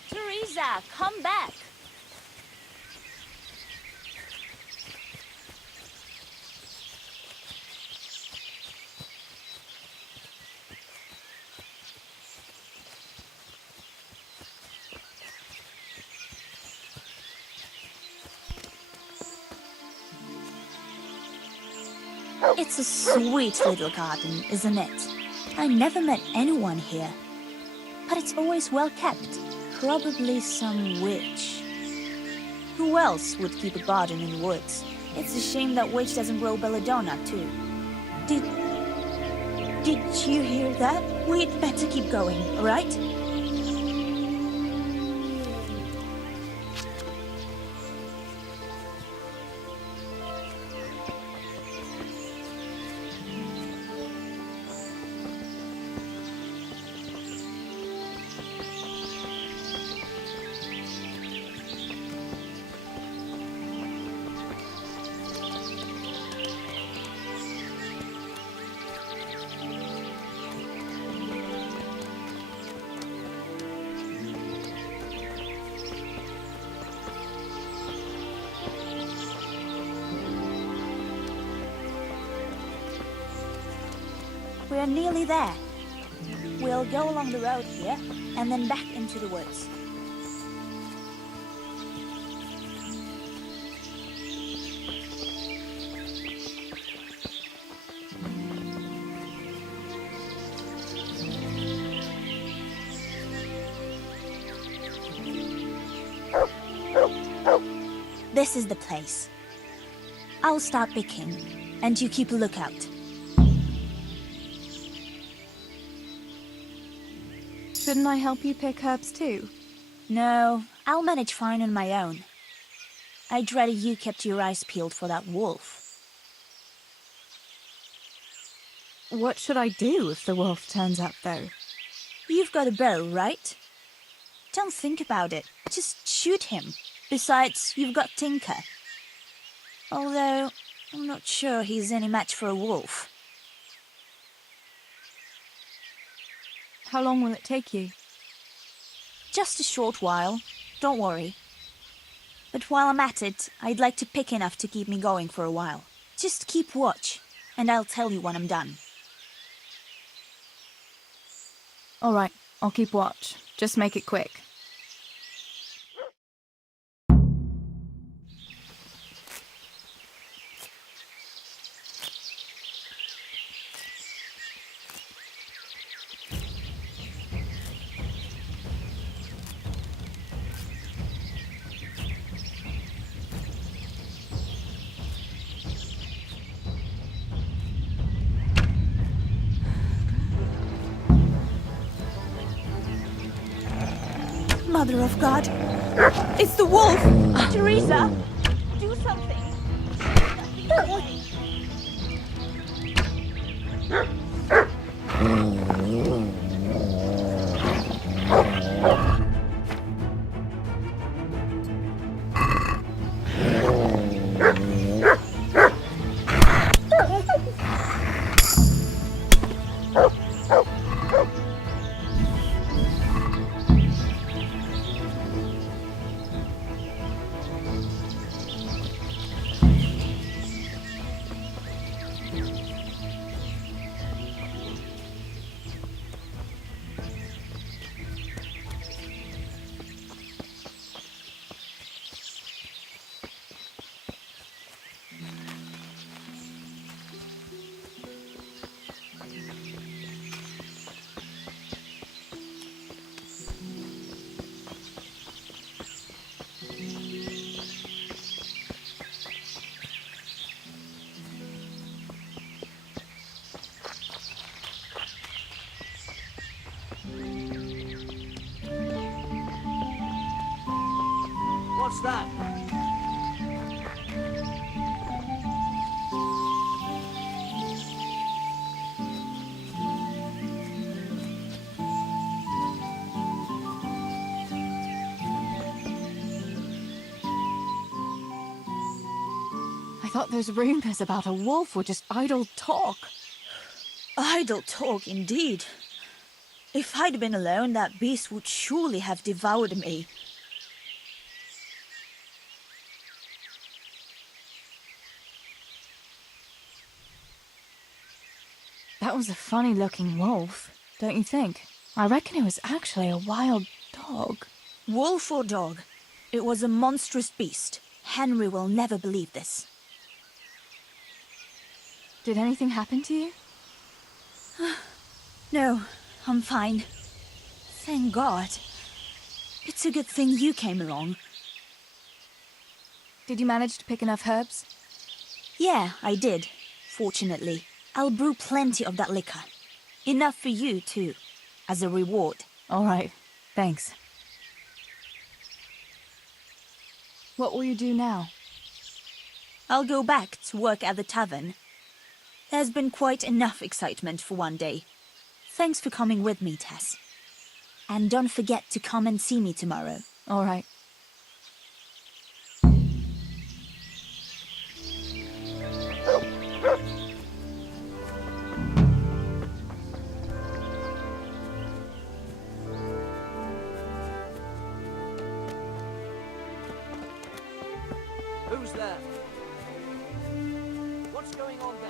Theresa, come back. It's a sweet little garden, isn't it? I never met anyone here, but it's always well kept. Probably some witch. Who else would keep a garden in the woods? It's a shame that witch doesn't grow belladonna, too. Did you hear that? We'd better keep going, all right? We're nearly there. We'll go along the road here, and then back into the woods. this is the place. I'll start picking, and you keep a lookout. Shouldn't I help you pick herbs too? No, I'll manage fine on my own. I'd rather you kept your eyes peeled for that wolf. What should I do if the wolf turns up, though? You've got a bow, right? Don't think about it. Just shoot him. Besides, you've got Tinker. Although, I'm not sure he's any match for a wolf. How long will it take you? Just a short while. Don't worry. But while I'm at it, I'd like to pick enough to keep me going for a while. Just keep watch, and I'll tell you when I'm done. All right, I'll keep watch. Just make it quick. Mother of God! It's the wolf! Theresa! Do something! What's that? I thought those rumours about a wolf were just idle talk. Idle talk, indeed. If I'd been alone, that beast would surely have devoured me. That was a funny-looking wolf, don't you think? I reckon it was actually a wild dog. Wolf or dog, it was a monstrous beast. Henry will never believe this. Did anything happen to you? No, I'm fine. Thank God. It's a good thing you came along. Did you manage to pick enough herbs? Yeah, I did, fortunately. I'll brew plenty of that liquor. Enough for you, too, as a reward. All right, thanks. What will you do now? I'll go back to work at the tavern. There's been quite enough excitement for one day. Thanks for coming with me, Tess. And don't forget to come and see me tomorrow. All right. Who's there? What's going on there?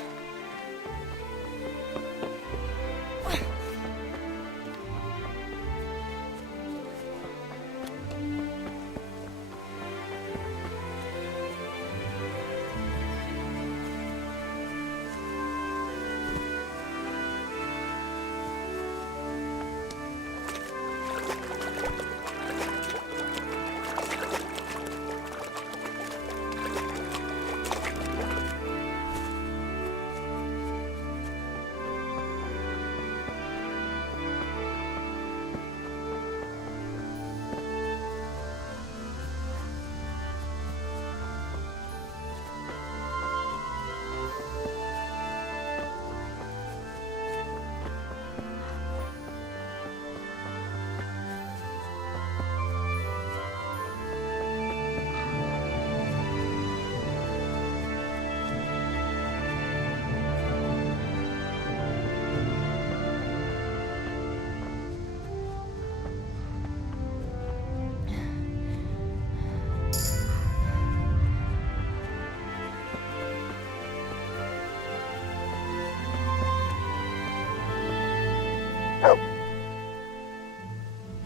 I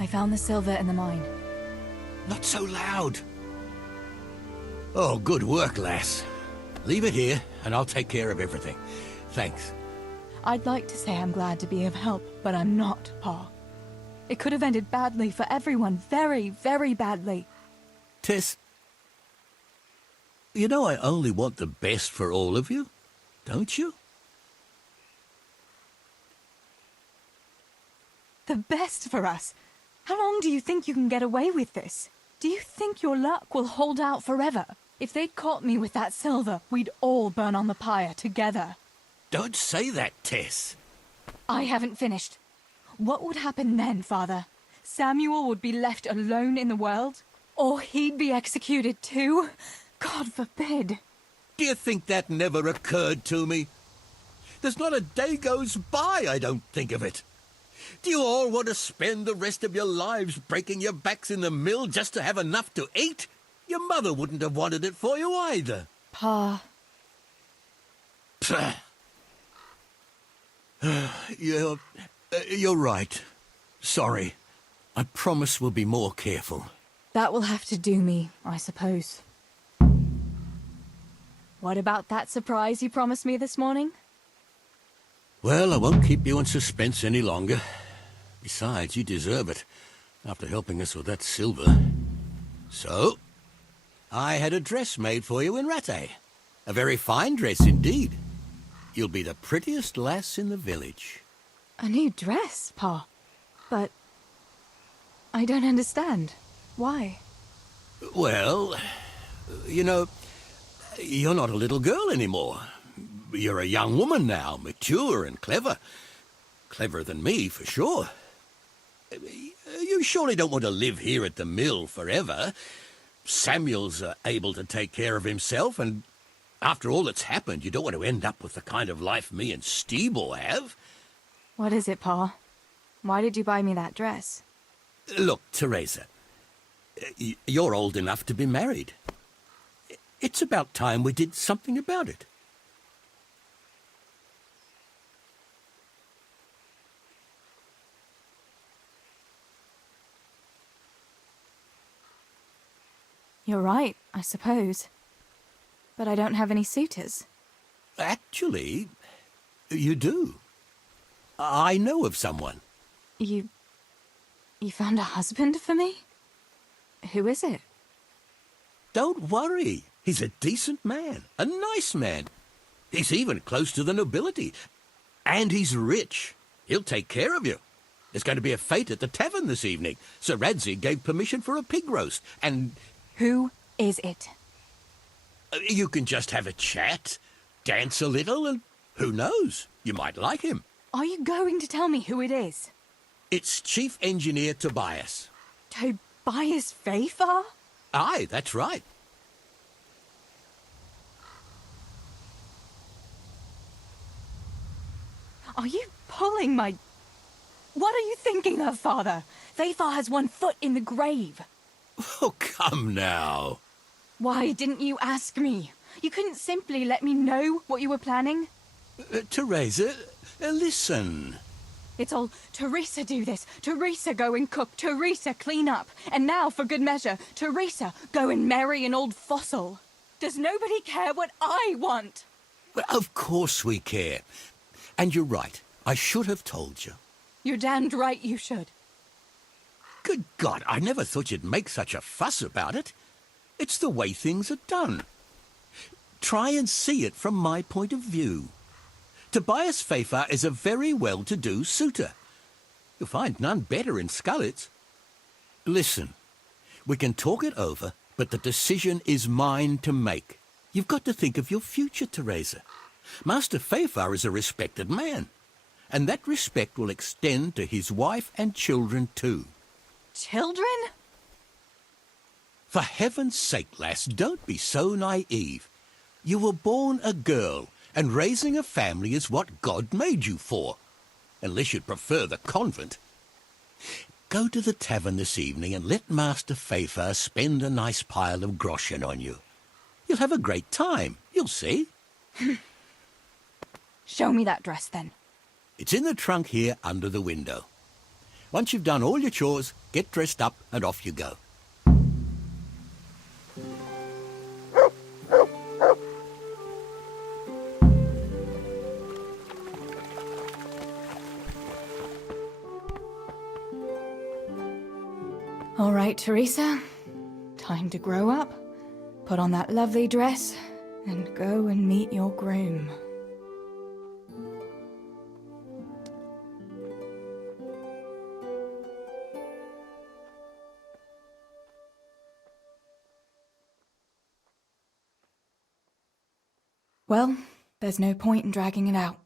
found the silver in the mine. Not so loud. Oh, good work, lass. Leave it here, and I'll take care of everything. Thanks. I'd like to say I'm glad to be of help, but I'm not, Pa. It could have ended badly for everyone. Very, very badly. Tess, you know I only want the best for all of you, don't you? The best for us? How long do you think you can get away with this? Do you think your luck will hold out forever? If they'd caught me with that silver, we'd all burn on the pyre together. Don't say that, Tess. I haven't finished. What would happen then, Father? Samuel would be left alone in the world? Or he'd be executed too? God forbid. Do you think that never occurred to me? There's not a day goes by I don't think of it. Do you all want to spend the rest of your lives breaking your backs in the mill just to have enough to eat? Your mother wouldn't have wanted it for you either. Pa. You're right. Sorry. I promise we'll be more careful. That will have to do me, I suppose. What about that surprise you promised me this morning? Well, I won't keep you in suspense any longer. Besides, you deserve it, after helping us with that silver. So, I had a dress made for you in Rattay. A very fine dress indeed. You'll be the prettiest lass in the village. A new dress, Pa. But I don't understand. Why? Well, you know, you're not a little girl anymore. You're a young woman now, mature and clever. Cleverer than me, for sure. You surely don't want to live here at the mill forever. Samuel's able to take care of himself, and after all that's happened, you don't want to end up with the kind of life me and Steeble have. What is it, Pa? Why did you buy me that dress? Look, Theresa, you're old enough to be married. It's about time we did something about it. You're right, I suppose. But I don't have any suitors. Actually, you do. I know of someone. You found a husband for me? Who is it? Don't worry. He's a decent man. A nice man. He's even close to the nobility. And he's rich. He'll take care of you. There's going to be a fete at the tavern this evening. Sir Radzig gave permission for a pig roast, and... Who is it? You can just have a chat, dance a little, and who knows? You might like him. Are you going to tell me who it is? It's Chief Engineer Tobias. Tobias Fafar? Aye, that's right. Are you pulling my... What are you thinking of, Father? Fafar has one foot in the grave. Oh, come now. Why didn't you ask me? You couldn't simply let me know what you were planning? Theresa, listen. It's all, Theresa do this, Theresa go and cook, Theresa clean up, and now, for good measure, Theresa go and marry an old fossil. Does nobody care what I want? Well, of course we care. And you're right. I should have told you. You're damned right you should. Good God, I never thought you'd make such a fuss about it. It's the way things are done. Try and see it from my point of view. Tobias Fafar is a very well-to-do suitor. You'll find none better in Scullets. Listen, we can talk it over, but the decision is mine to make. You've got to think of your future, Theresa. Master Fafar is a respected man, and that respect will extend to his wife and children too. Children? For heaven's sake, lass, don't be so naive. You were born a girl, and raising a family is what God made you for. Unless you'd prefer the convent. Go to the tavern this evening and let Master Fafar spend a nice pile of groschen on you. You'll have a great time, you'll see. Show me that dress, then. It's in the trunk here under the window. Once you've done all your chores, get dressed up and off you go. All right, Theresa. Time to grow up, put on that lovely dress, and go and meet your groom. Well, there's no point in dragging it out.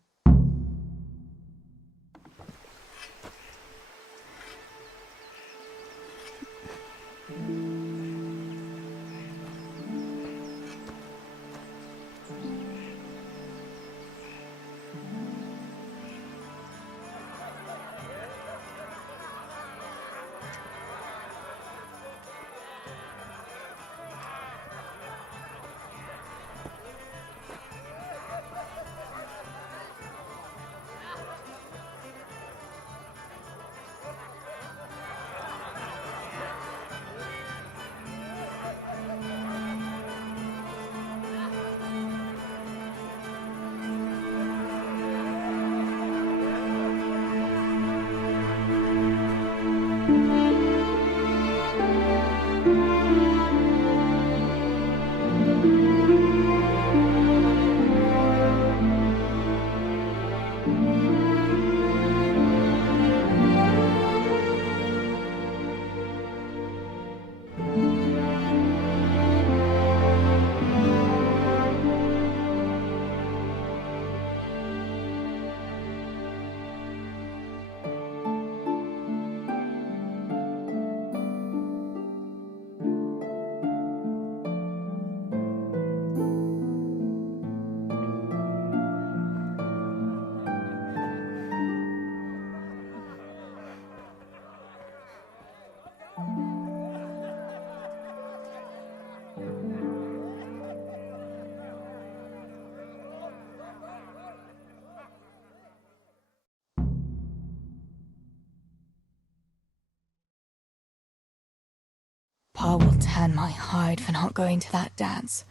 Pa will tan my hide for not going to that dance.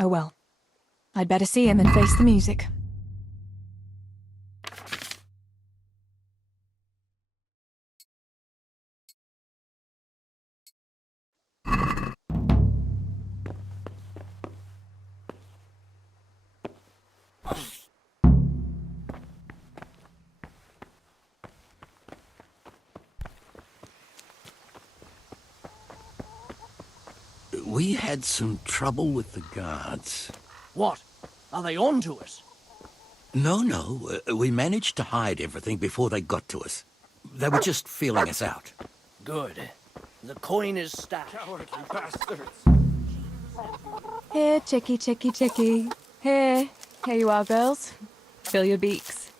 Oh well. I'd better see him and face the music. We had some trouble with the guards. What? Are they on to us? No. We managed to hide everything before they got to us. They were just feeling us out. Good. The coin is stashed. Cowardly bastards! Here, chickie, chickie, chickie. Here you are, girls. Fill your beaks.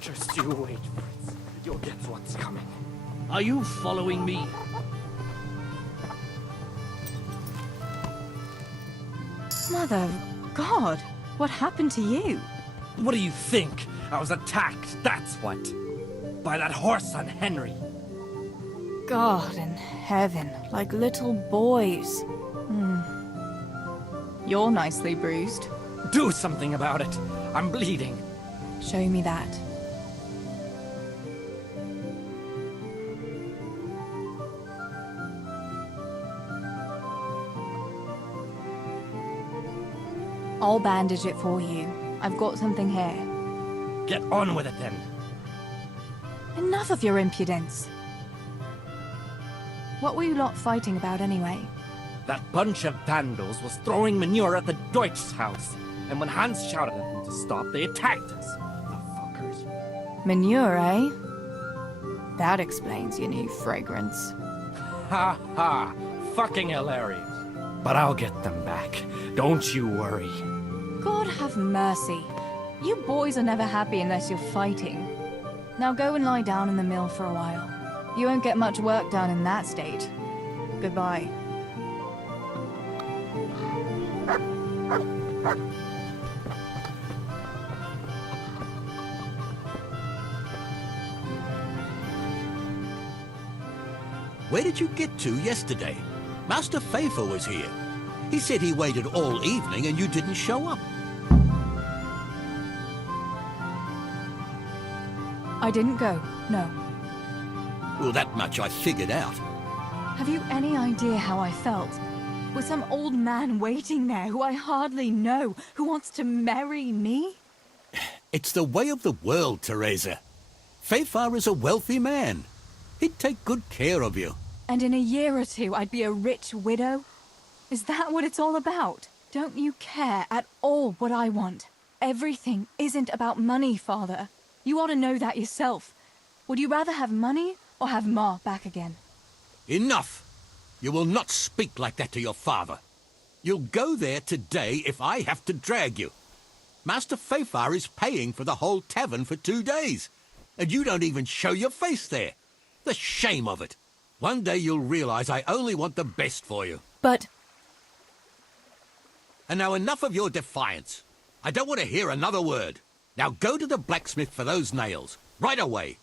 Just you wait, Fritz. You'll get what's coming. Are you following me? Mother of God, what happened to you? What do you think? I was attacked, that's what. By that horse on Henry. God in heaven, like little boys. You're nicely bruised. Do something about it. I'm bleeding. Show me that. I'll bandage it for you. I've got something here. Get on with it then. Enough of your impudence. What were you lot fighting about anyway? That bunch of vandals was throwing manure at the Deutsch's house. And when Hans shouted at them to stop, they attacked us. The fuckers. Manure, eh? That explains your new fragrance. Ha ha. Fucking hilarious. But I'll get them back. Don't you worry. God have mercy. You boys are never happy unless you're fighting. Now go and lie down in the mill for a while. You won't get much work done in that state. Goodbye. Where did you get to yesterday? Master Faithful was here. He said he waited all evening and you didn't show up. I didn't go, no. Well, that much I figured out. Have you any idea how I felt? With some old man waiting there who I hardly know, who wants to marry me? It's the way of the world, THERESA. Faithful is a wealthy man. He'd take good care of you. And in a year or two, I'd be a rich widow? Is that what it's all about? Don't you care at all what I want? Everything isn't about money, Father. You ought to know that yourself. Would you rather have money or have Ma back again? Enough! You will not speak like that to your father. You'll go there today if I have to drag you. Master Faithful is paying for the whole tavern for 2 days, and you don't even show your face there. The shame of it. One day you'll realize I only want the best for you. But... And now enough of your defiance. I don't want to hear another word. Now go to the blacksmith for those nails. Right away.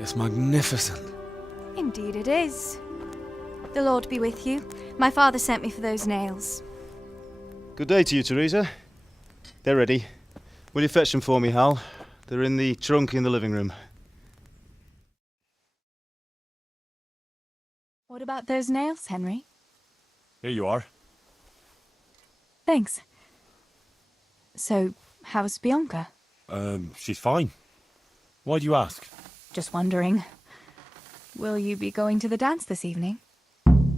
It's magnificent. Indeed it is. The Lord be with you. My father sent me for those nails. Good day to you, THERESA. They're ready. Will you fetch them for me, Hal? They're in the trunk in the living room. What about those nails, Henry? Here you are. Thanks. So, how's Bianca? She's fine. Why do you ask? Just wondering. Will you be going to the dance this evening?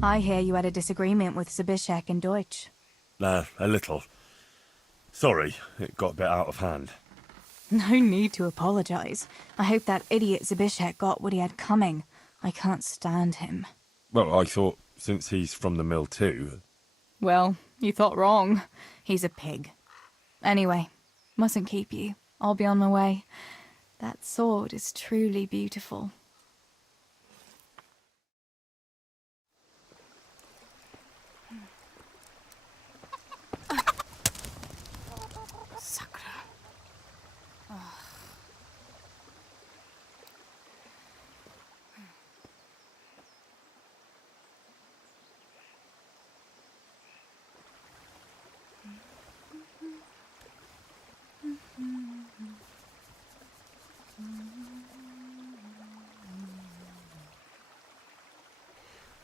I hear you had a disagreement with Zbyszek and Deutsch. A little. Sorry, it got a bit out of hand. No need to apologize. I hope that idiot Zbyszek got what he had coming. I can't stand him. Well, I thought, since he's from the mill too... Well, you thought wrong. He's a pig. Anyway, mustn't keep you. I'll be on my way. That sword is truly beautiful. Sakra. Oh.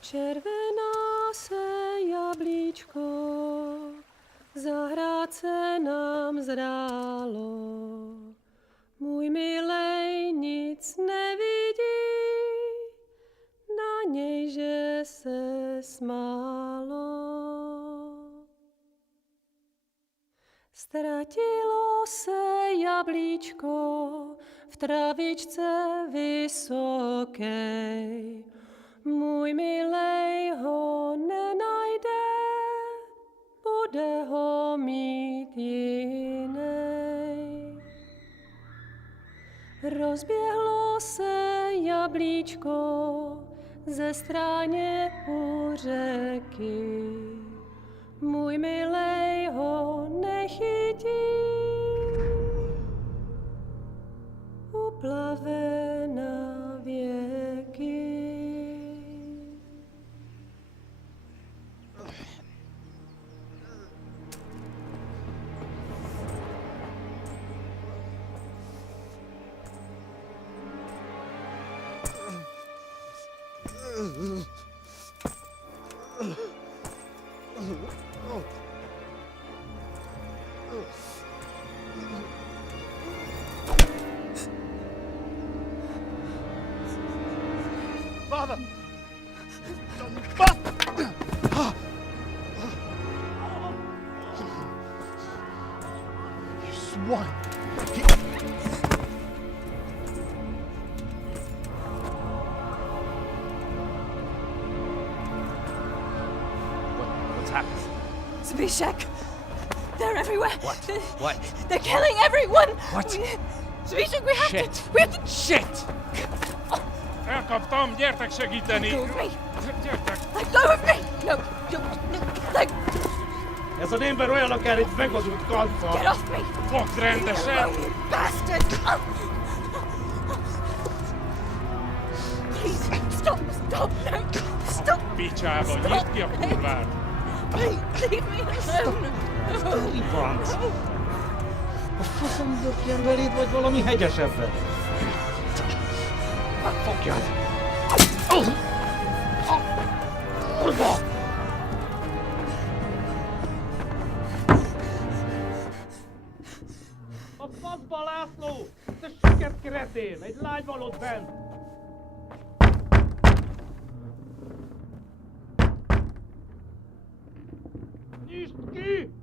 Červená se jablíčko, zahrát se nám zdálo. Můj milej nic nevidí, smálo. Ztratilo se jablíčko v travičce vysokej. Můj milej ho nenajde, bude ho mít jinej. Rozběhlo se jablíčko ze stráně u řeky. Můj milej ho nechytí, uplave na věky. Father! You swine! What's happened? Zbyszek! They're everywhere! What? What? They're killing everyone! What? Zbyszek, we have Shit! to... We have to... Shit! Elkaptam, gyertek segíteni! Let go of me! Gyertek! Let go of me! No, no, let... Ez az ember olyan akár itt megadult kalfa! Get off me! Fogd rendesen! You bastard! Please, stop, stop, no, stop! Picsába, nyisd ki a kurvát! Please, leave me alone! Franc! A faszom dökjen beléd, vagy valami hegyesebbre? Fogjad! Kurva! A faszba, László! Te süket kretén! Egy lány van ott bent! Nyisd ki!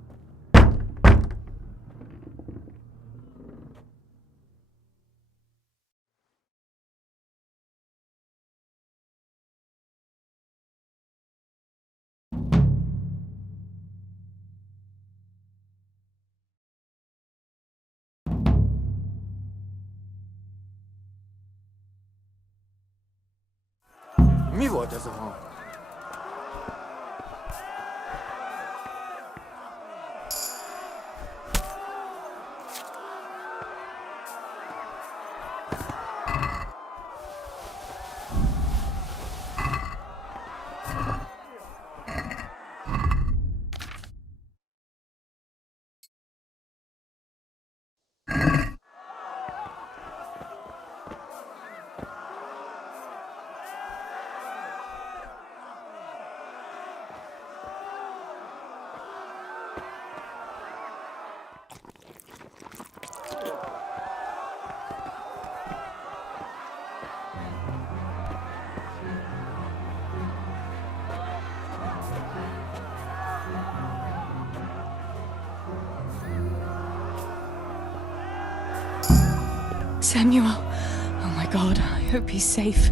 Mi volt ez a hang? Samuel. Oh my God, I hope he's safe.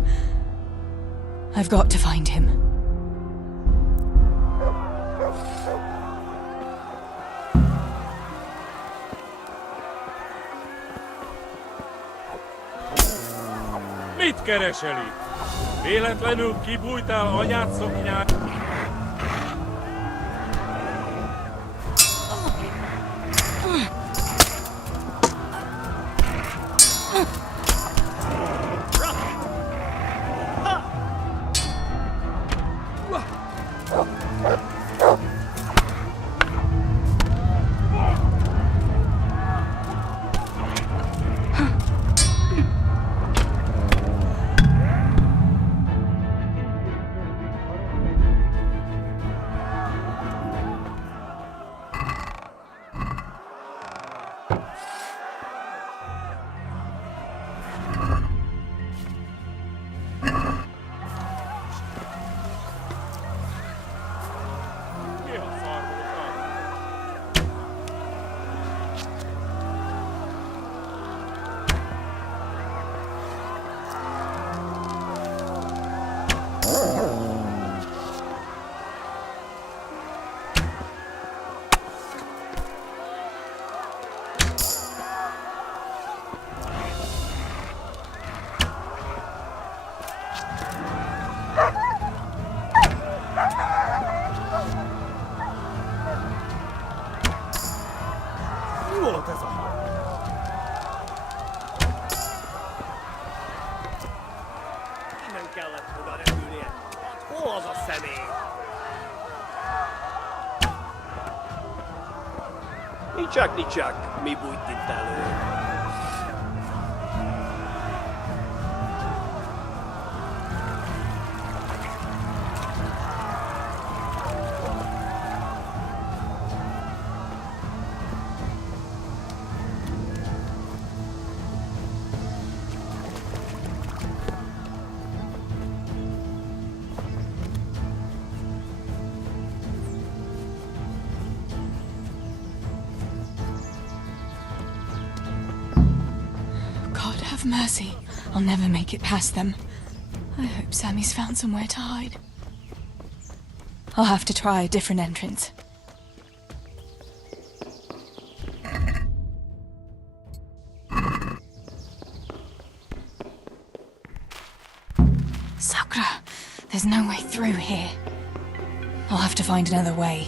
I've got to find him. Mit keresel itt? Véletlenül kibújtál anyád szoknyát? a szemét! Nicsak, mi bújt itt elő? Have mercy. I'll never make it past them. I hope Sammy's found somewhere to hide. I'll have to try a different entrance. Sakura, there's no way through here. I'll have to find another way.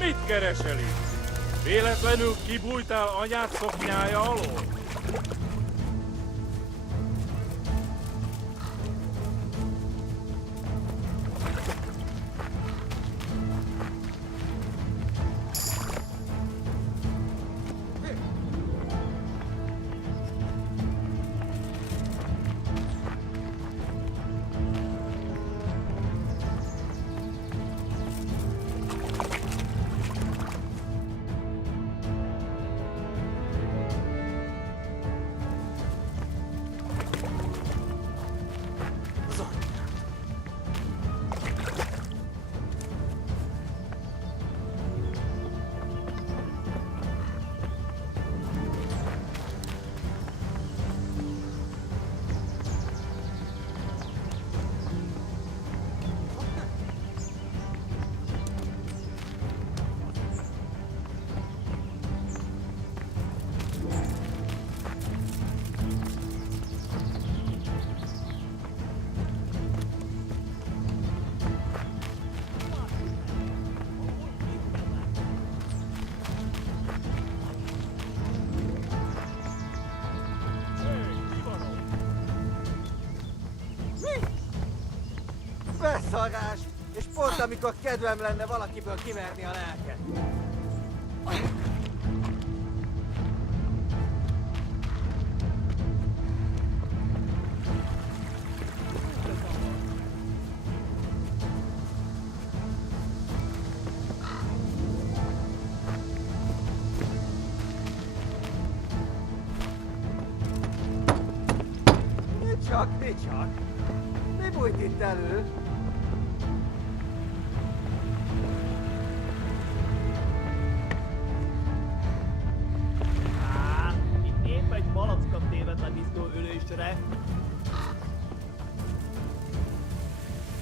Mit keresel itt? Véletlenül kibújtál anyád szoknyája alól? Beszarás! És pont amikor kedvem lenne valakiből kiverni a lelket. Nicsak! Mi bújt itt elő? Épp egy malackat tévedt a disznó ülésre.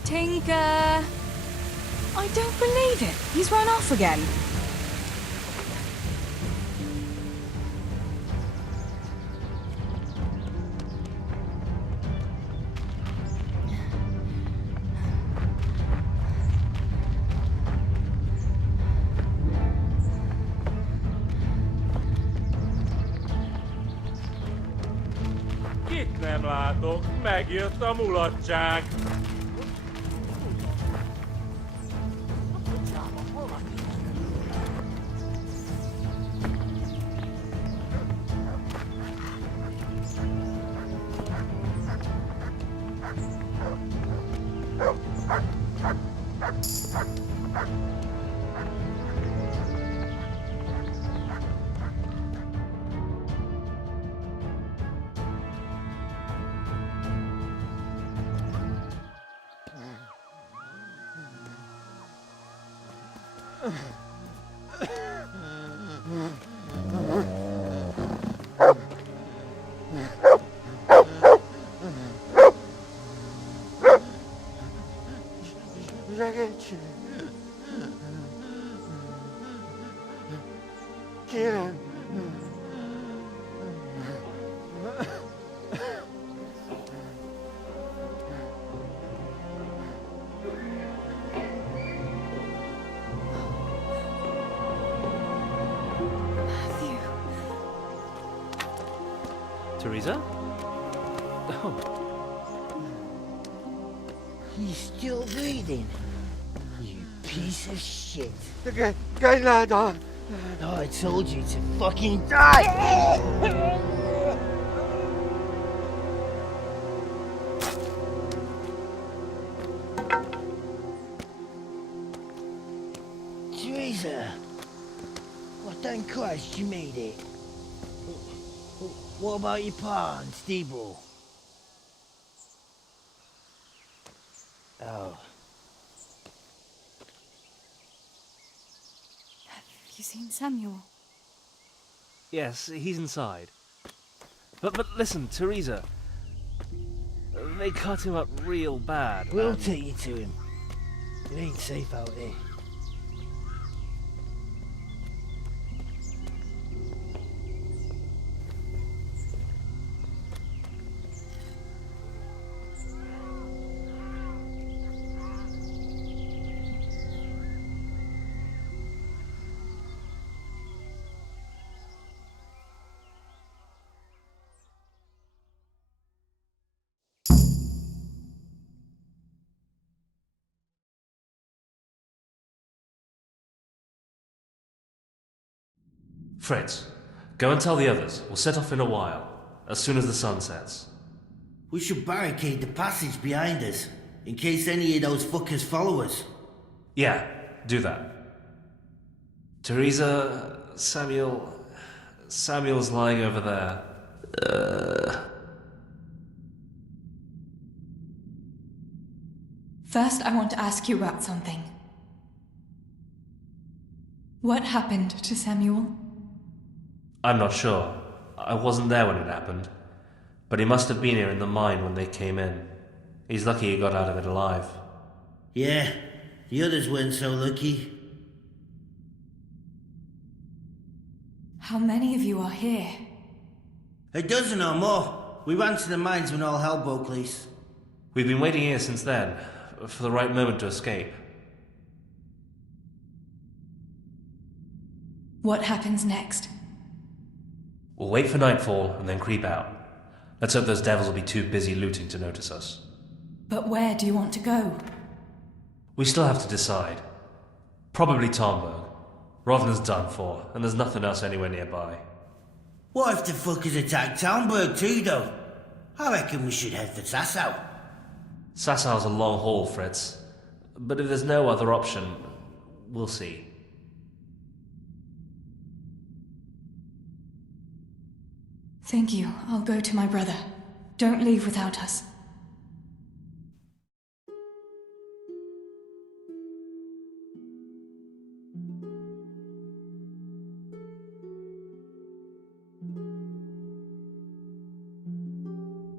Tinker! I don't believe it. He's run off again. Kit nem látok, megjött a mulatság. Oh! Ragazzi, Kira. Theresa? Oh. He's still breathing. You piece of shit. The guy lad on. Oh, I told you to fucking die! Theresa! Well, thank Christ you made it. What about your pa and Steve-O? Oh. Have you seen Samuel? Yes, he's inside. But listen, Theresa. They cut him up real bad. We'll take you to him. It ain't safe out there. Fritz, go and tell the others. We'll set off in a while, as soon as the sun sets. We should barricade the passage behind us, in case any of those fuckers follow us. Yeah, do that. Theresa, Samuel's lying over there. First, I want to ask you about something. What happened to Samuel? I'm not sure. I wasn't there when it happened. But he must have been here in the mine when they came in. He's lucky he got out of it alive. Yeah, the others weren't so lucky. How many of you are here? A dozen or more. We ran to the mines when all hell broke loose. We've been waiting here since then, for the right moment to escape. What happens next? We'll wait for nightfall and then creep out. Let's hope those devils will be too busy looting to notice us. But where do you want to go? We still have to decide. Probably Tomberg. Rovna's done for, and there's nothing else anywhere nearby. What if the fuckers attack Townburg too, though? I reckon we should head for Sasau. Sassau's a long haul, Fritz. But if there's no other option, we'll see. Thank you. I'll go to my brother. Don't leave without us.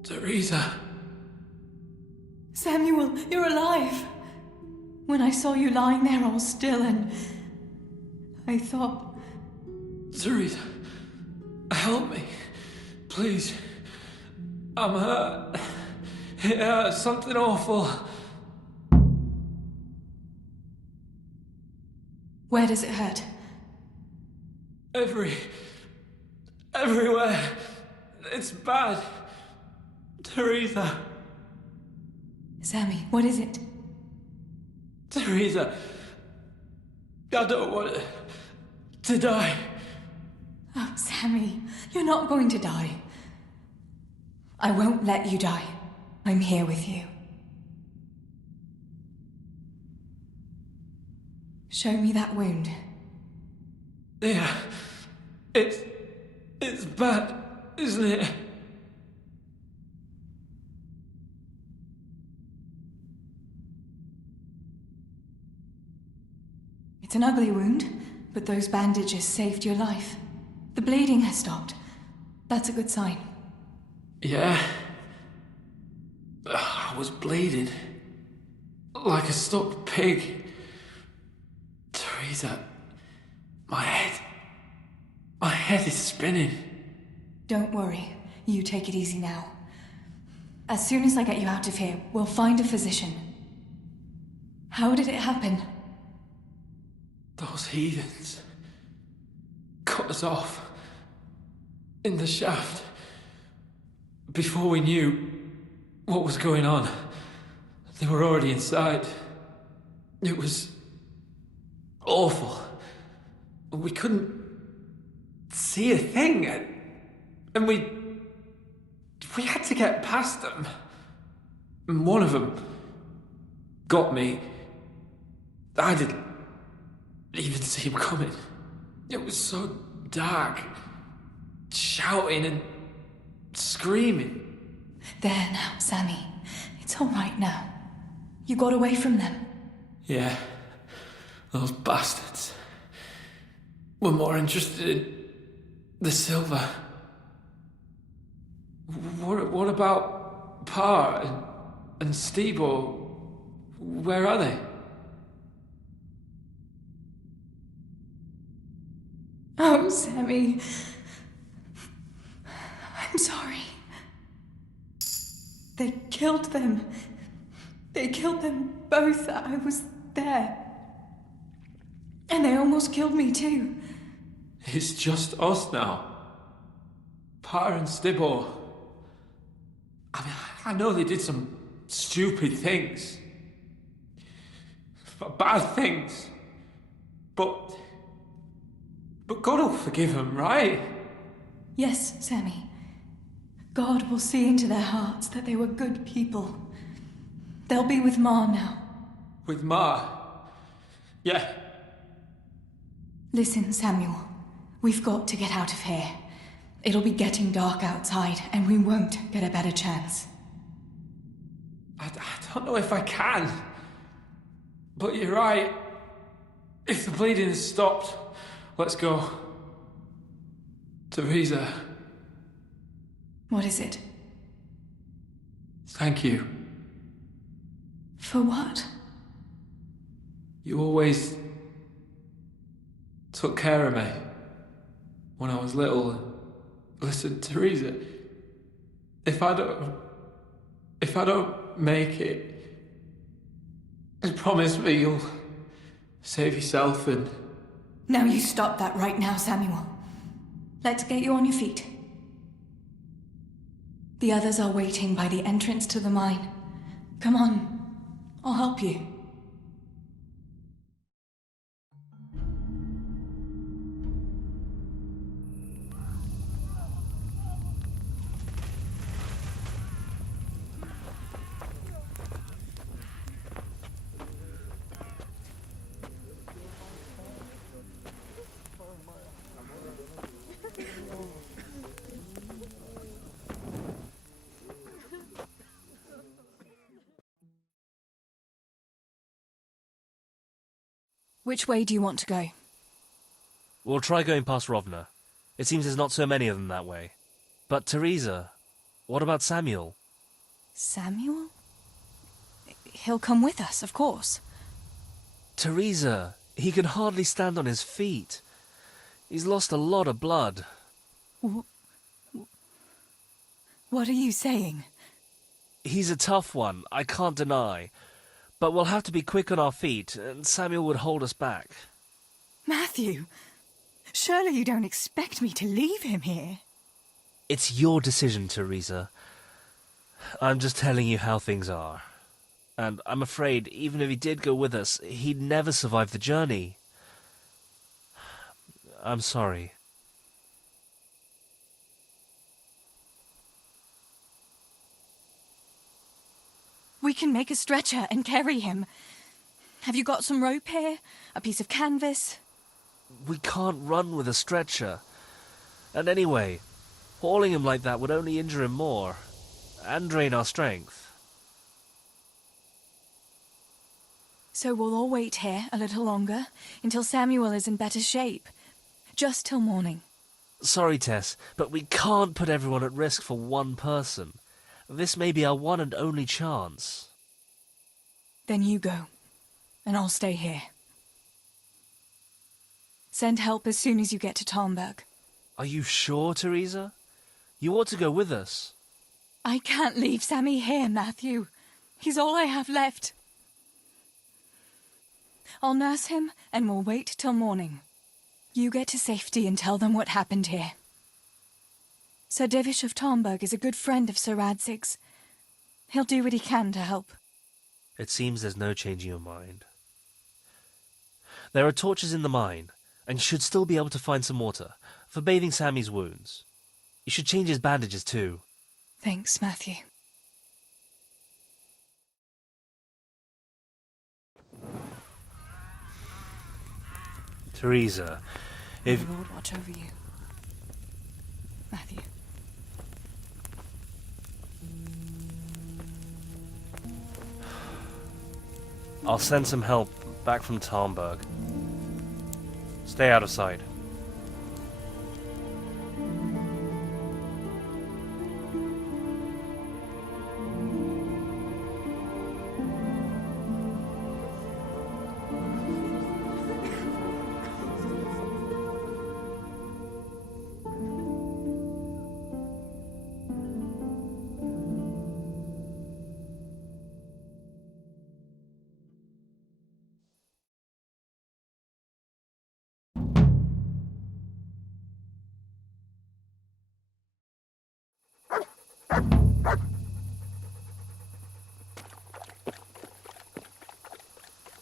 Theresa. Samuel, you're alive. When I saw you lying there all still and I thought... Theresa, help me. Please. I'm hurt. It hurts. Something awful. Where does it hurt? Everywhere. It's bad. Theresa. Sammy, what is it? Theresa. I don't want to die. Oh, Sammy, you're not going to die. I won't let you die. I'm here with you. Show me that wound. Yeah. It's bad, isn't it? It's an ugly wound, but those bandages saved your life. The bleeding has stopped. That's a good sign. Yeah. I was bleeding. Like a stuck pig. Theresa, my head is spinning. Don't worry. You take it easy now. As soon as I get you out of here, we'll find a physician. How did it happen? Those heathens cut us off in the shaft. Before we knew what was going on, they were already inside. It was awful. We couldn't see a thing, and we had to get past them. And one of them got me. I didn't even see him coming. It was so dark. Shouting and screaming. There now, Sammy. It's all right now. You got away from them. Yeah, those bastards were more interested in the silver. What about Pa and Stebo? Where are they? Oh, Sammy. I'm sorry. They killed them. They killed them both. I was there. And they almost killed me too. It's just us now. Pa and Stibor. I mean, I know they did some stupid things. Bad things. But God will forgive them, right? Yes, Sammy. God will see into their hearts that they were good people. They'll be with Ma now. With Ma? Yeah. Listen, Samuel. We've got to get out of here. It'll be getting dark outside, and we won't get a better chance. I don't know if I can. But you're right. If the bleeding has stopped, let's go. Theresa. What is it? Thank you. For what? You always took care of me when I was little. Listen, Theresa, if I don't make it, just promise me you'll save yourself and... Now you stop that right now, Samuel. Let's get you on your feet. The others are waiting by the entrance to the mine. Come on, I'll help you. Which way do you want to go? We'll try going past Rovna. It seems there's not so many of them that way. But Theresa, what about Samuel? Samuel? He'll come with us, of course. Theresa, he can hardly stand on his feet. He's lost a lot of blood. What are you saying? He's a tough one, I can't deny. But we'll have to be quick on our feet, and Samuel would hold us back. Matthew, surely you don't expect me to leave him here? It's your decision, Theresa. I'm just telling you how things are. And I'm afraid, even if he did go with us, he'd never survive the journey. I'm sorry. We can make a stretcher and carry him. Have you got some rope here? A piece of canvas? We can't run with a stretcher. And anyway, hauling him like that would only injure him more, and drain our strength. So we'll all wait here a little longer, until Samuel is in better shape. Just till morning. Sorry, Tess, but we can't put everyone at risk for one person. This may be our one and only chance. Then you go, and I'll stay here. Send help as soon as you get to Talmberg. Are you sure, Theresa? You ought to go with us. I can't leave Sammy here, Matthew. He's all I have left. I'll nurse him, and we'll wait till morning. You get to safety and tell them what happened here. Sir Divish of Talmberg is a good friend of Sir Radzig's. He'll do what he can to help. It seems there's no changing your mind. There are torches in the mine, and you should still be able to find some water for bathing Sammy's wounds. You should change his bandages too. Thanks, Matthew. Theresa, if... The Lord watch over you. Matthew. I'll send some help back from Talmberg. Stay out of sight.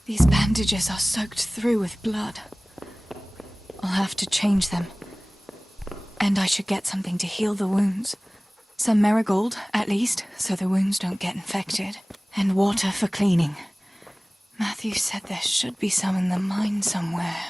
These bandages are soaked through with blood. I'll have to change them. And I should get something to heal the wounds. Some marigold, at least, so the wounds don't get infected. And water for cleaning. Matthew said there should be some in the mine somewhere.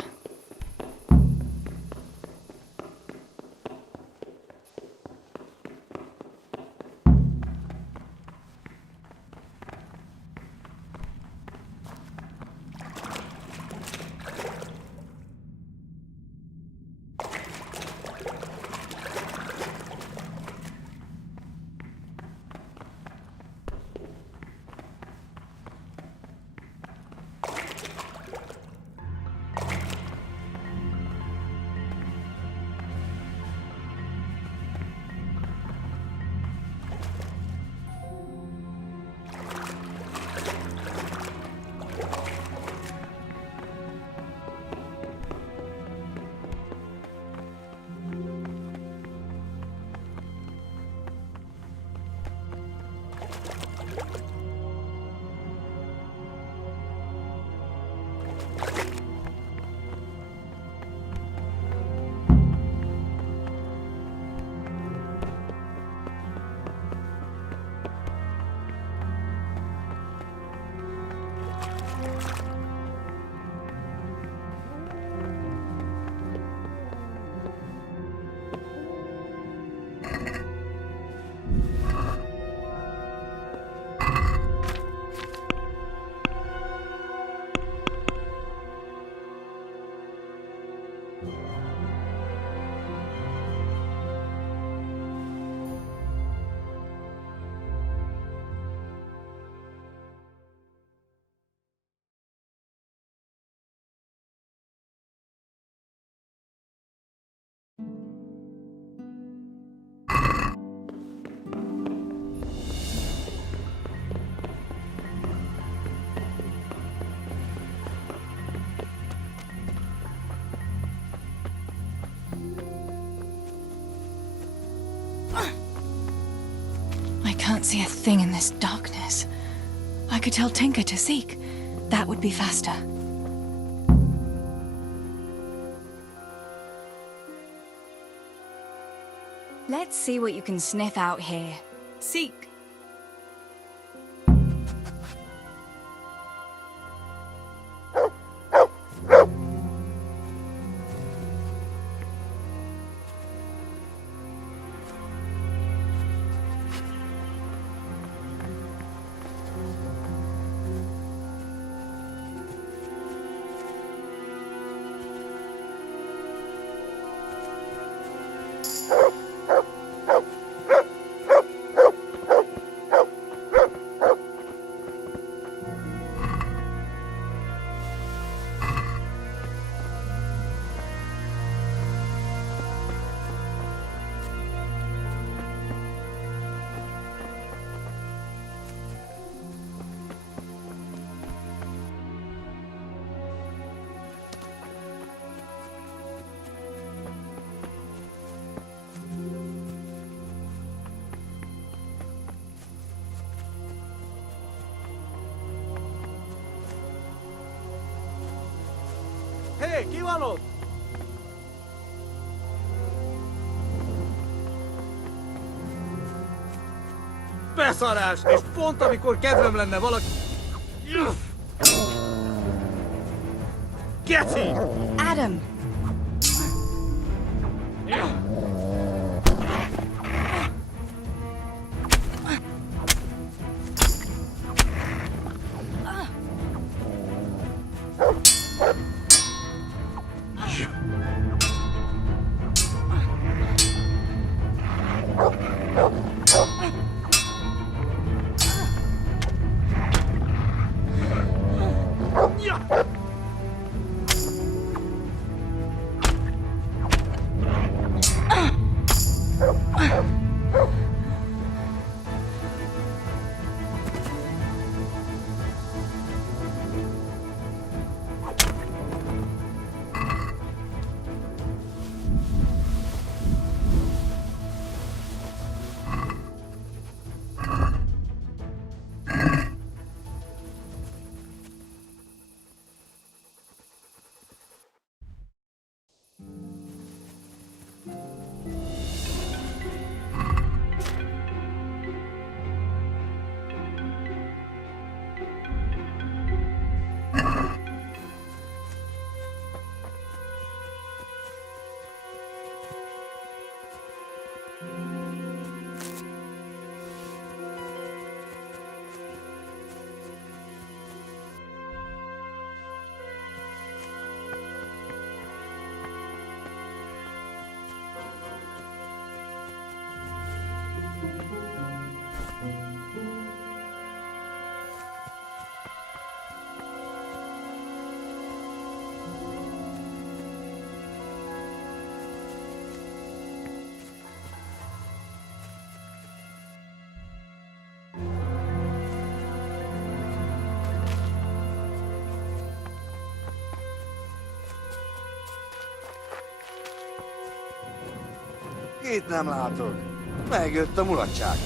I can't see a thing in this darkness. I could tell Tinker to seek. That would be faster. Let's see what you can sniff out here. Seek. Hé, ki van ott? Beszarás! És pont amikor kedvem lenne valaki... Geci! Adam! Kit nem látok. Megjött a mulatság.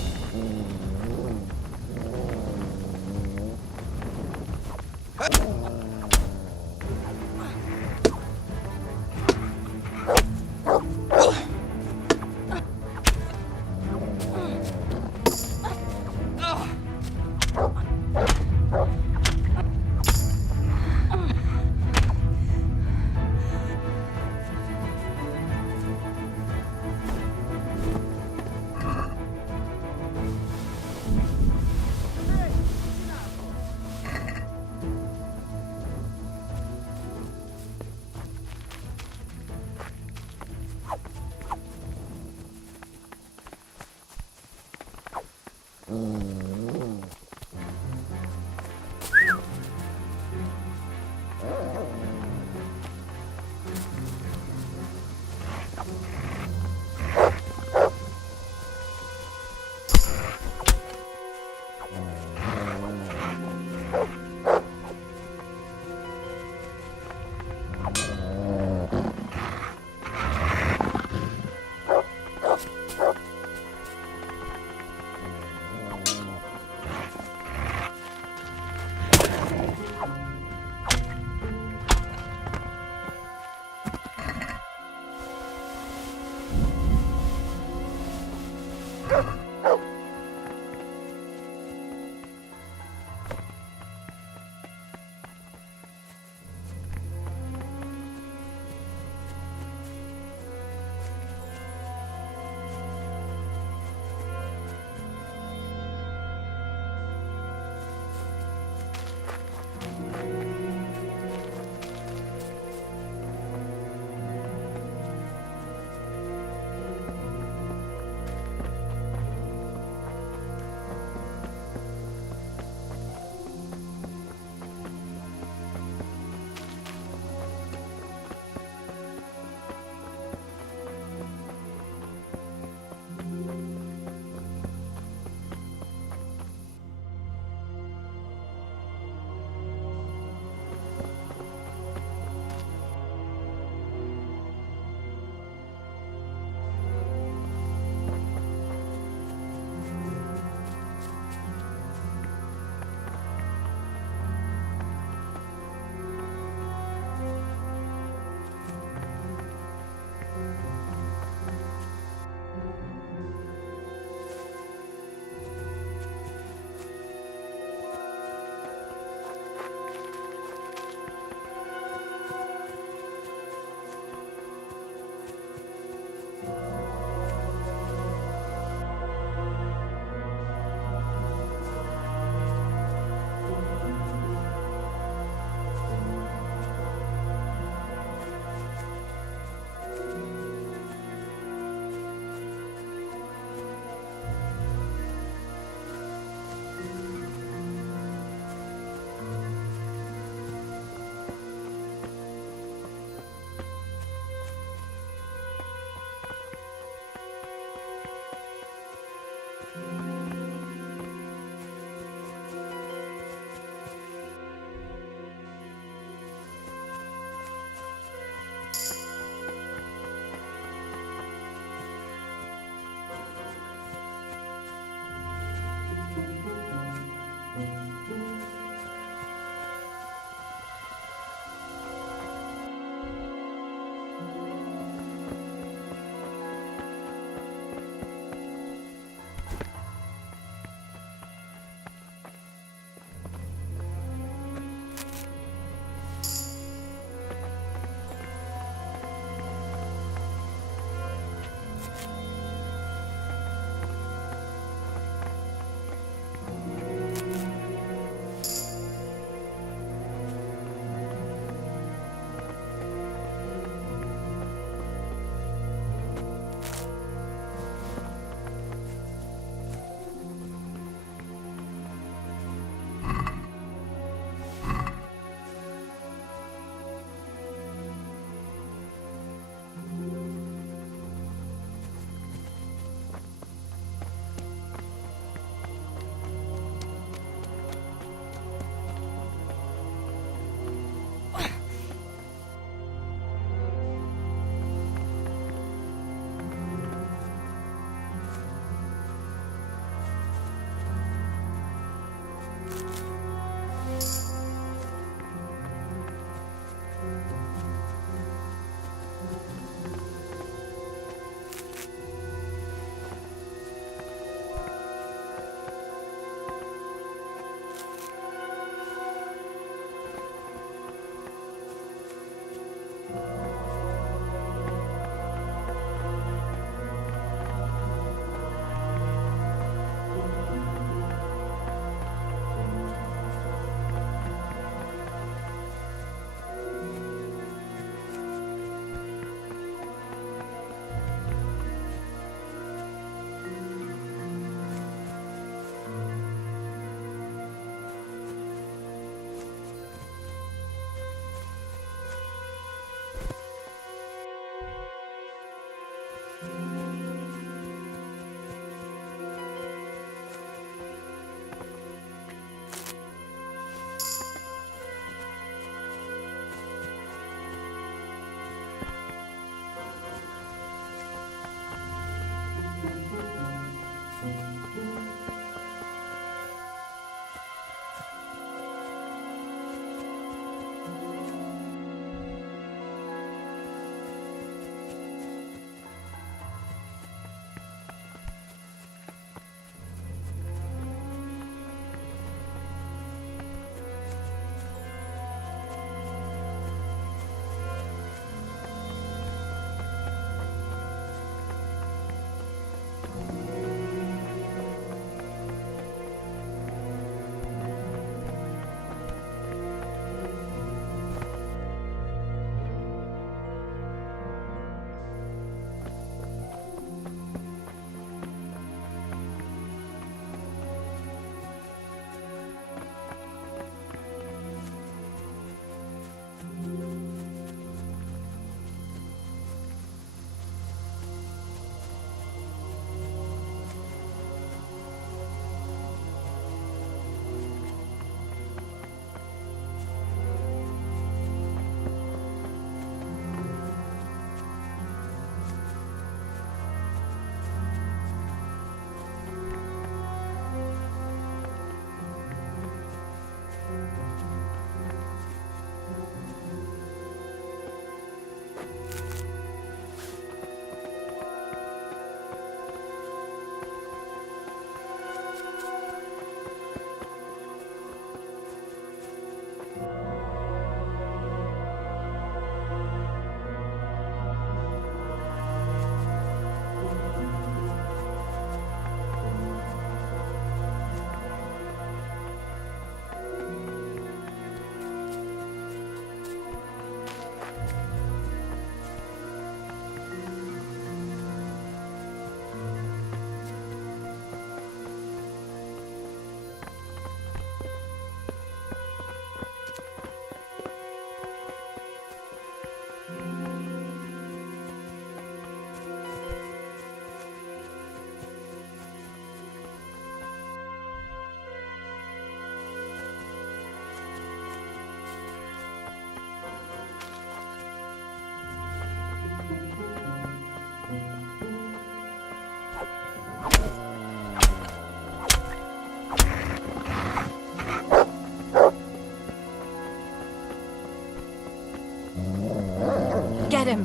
Get him!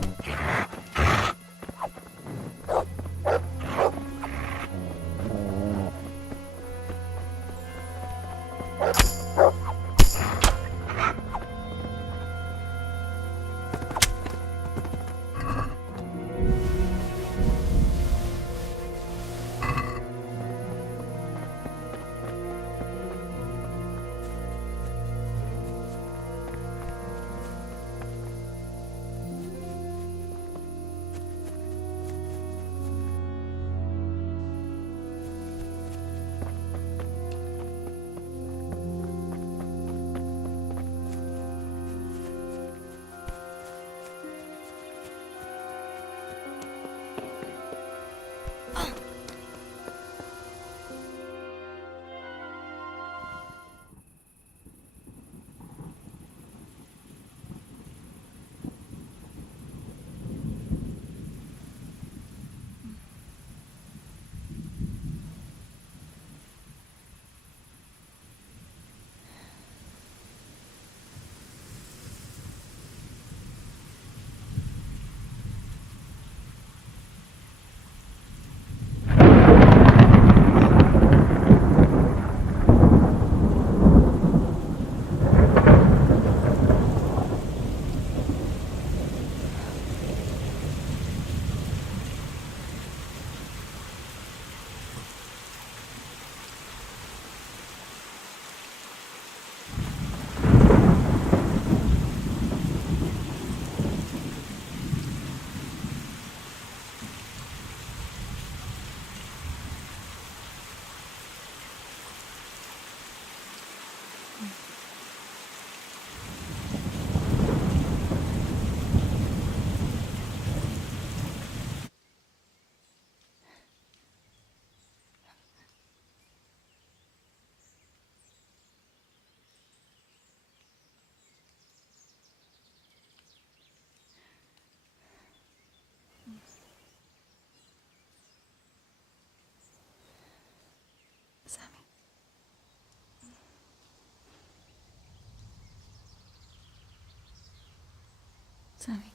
Sammy.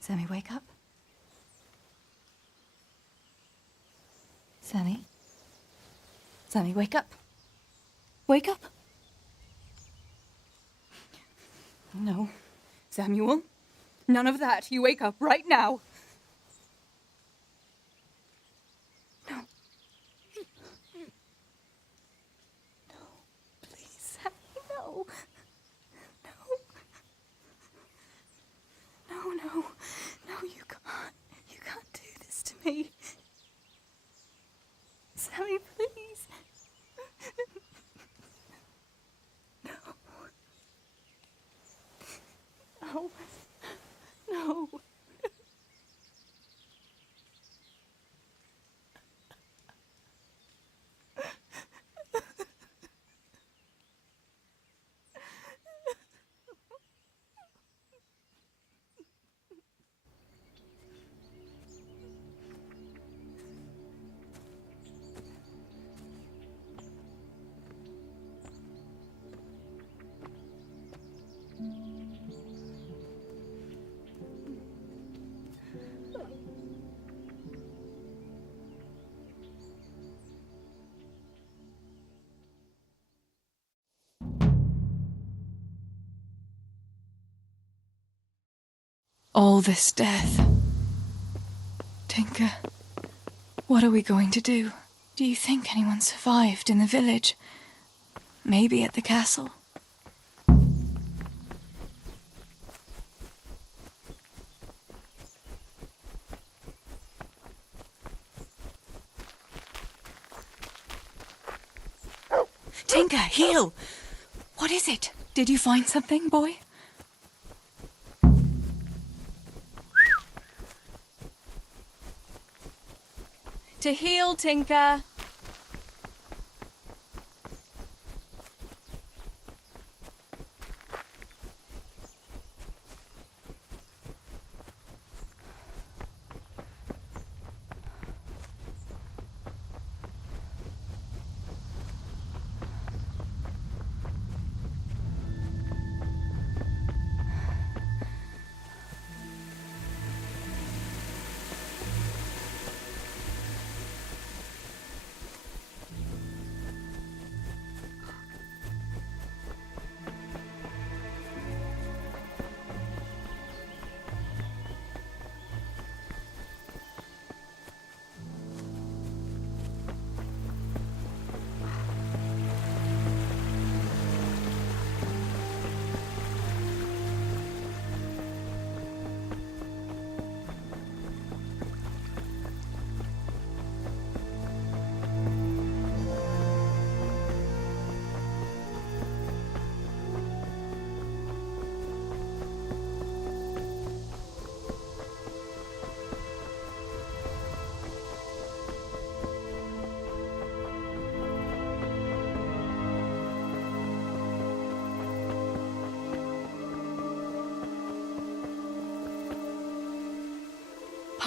Sammy, wake up. Sammy. Sammy, wake up. Wake up. No. Samuel. None of that. You wake up right now. No. No. Please, Sammy, no. No, you can't. You can't do this to me. Sammy, please. No. No. No. All this death. Tinker, what are we going to do? Do you think anyone survived in the village? Maybe at the castle? Tinker, heal! What is it? Did you find something, boy? To heal, Tinker.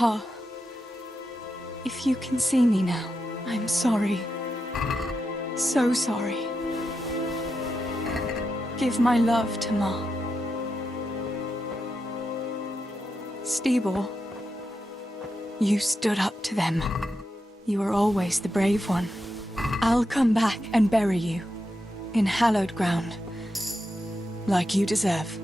Pa, if you can see me now, I'm sorry. So sorry. Give my love to Ma. Stibor, you stood up to them. You were always the brave one. I'll come back and bury you in hallowed ground, like you deserve.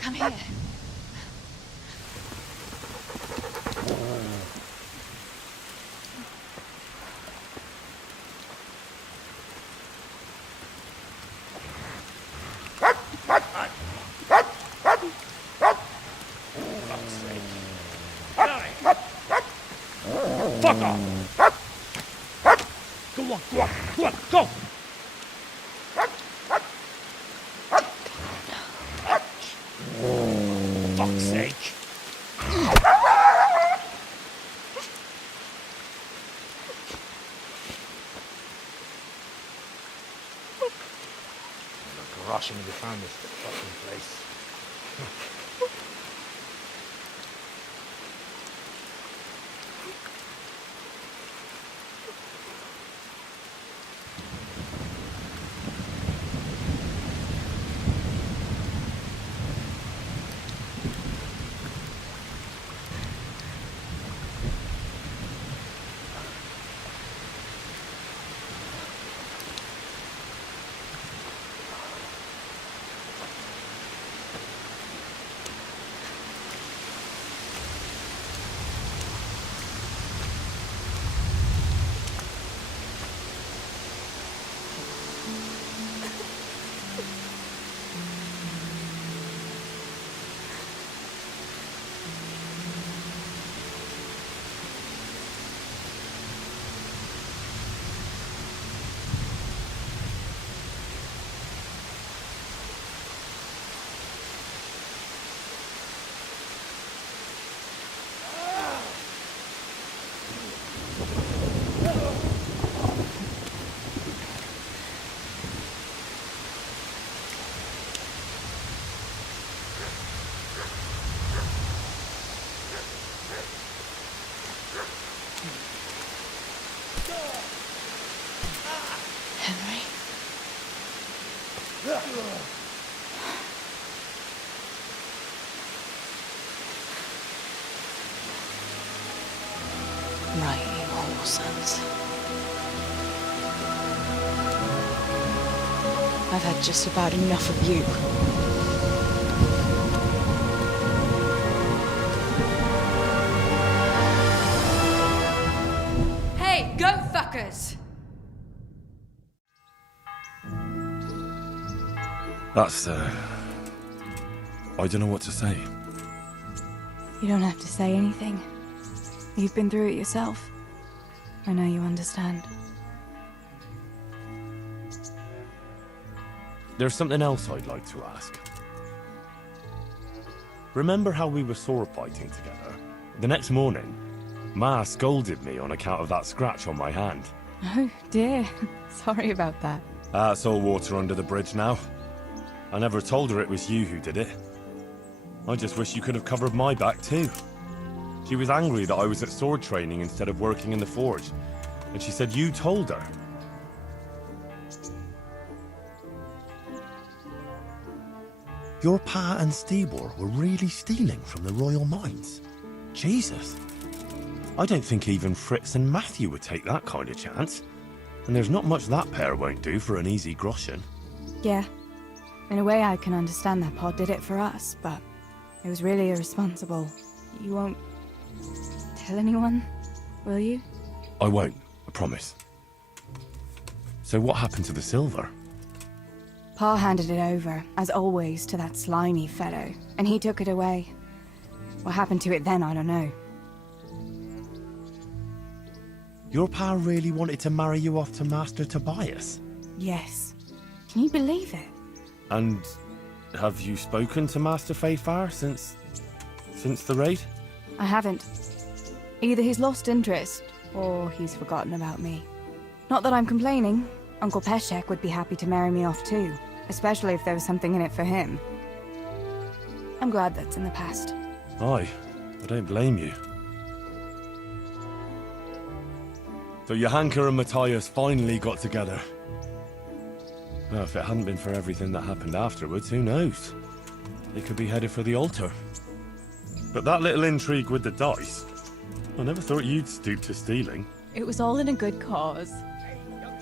Come here. Fuck off! Go on, go on, go on, go! Fuck's sake! Rushing to find this fucking place. sons. I've had just about enough of you. Hey, go fuckers! That's, I don't know what to say. You don't have to say anything. You've been through it yourself. I know you understand. There's something else I'd like to ask. Remember how we were sword fighting together? The next morning, Ma scolded me on account of that scratch on my hand. Oh, dear. Sorry about that. It's all water under the bridge now. I never told her it was you who did it. I just wish you could have covered my back too. She was angry that I was at sword training instead of working in the forge, and she said you told her. Your pa and Stibor were really stealing from the royal mines? Jesus. I don't think even Fritz and Matthew would take that kind of chance. And there's not much that pair won't do for an easy groschen. Yeah. In a way, I can understand that Pa did it for us, but it was really irresponsible. You won't tell anyone, will you? I won't, I promise. So what happened to the silver? Pa handed it over, as always, to that slimy fellow, and he took it away. What happened to it then, I don't know. Your pa really wanted to marry you off to Master Tobias? Yes. Can you believe it? And have you spoken to Master Fayfar since the raid? I haven't. Either he's lost interest, or he's forgotten about me. Not that I'm complaining. Uncle Peshek would be happy to marry me off too, especially if there was something in it for him. I'm glad that's in the past. Aye, I don't blame you. So Johanka and Matthias finally got together. Well, if it hadn't been for everything that happened afterwards, who knows? They could be headed for the altar. But that little intrigue with the dice, I never thought you'd stoop to stealing. It was all in a good cause.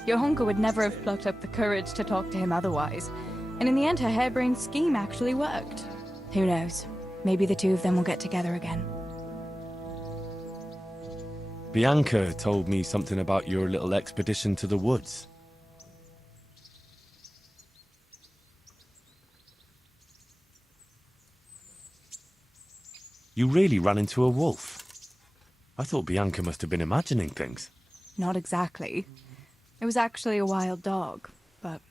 Johanka would never have plucked up the courage to talk to him otherwise, and in the end her harebrained scheme actually worked. Who knows? Maybe the two of them will get together again. Bianca told me something about your little expedition to the woods. You really ran into a wolf. I thought Bianca must have been imagining things. Not exactly. It was actually a wild dog, but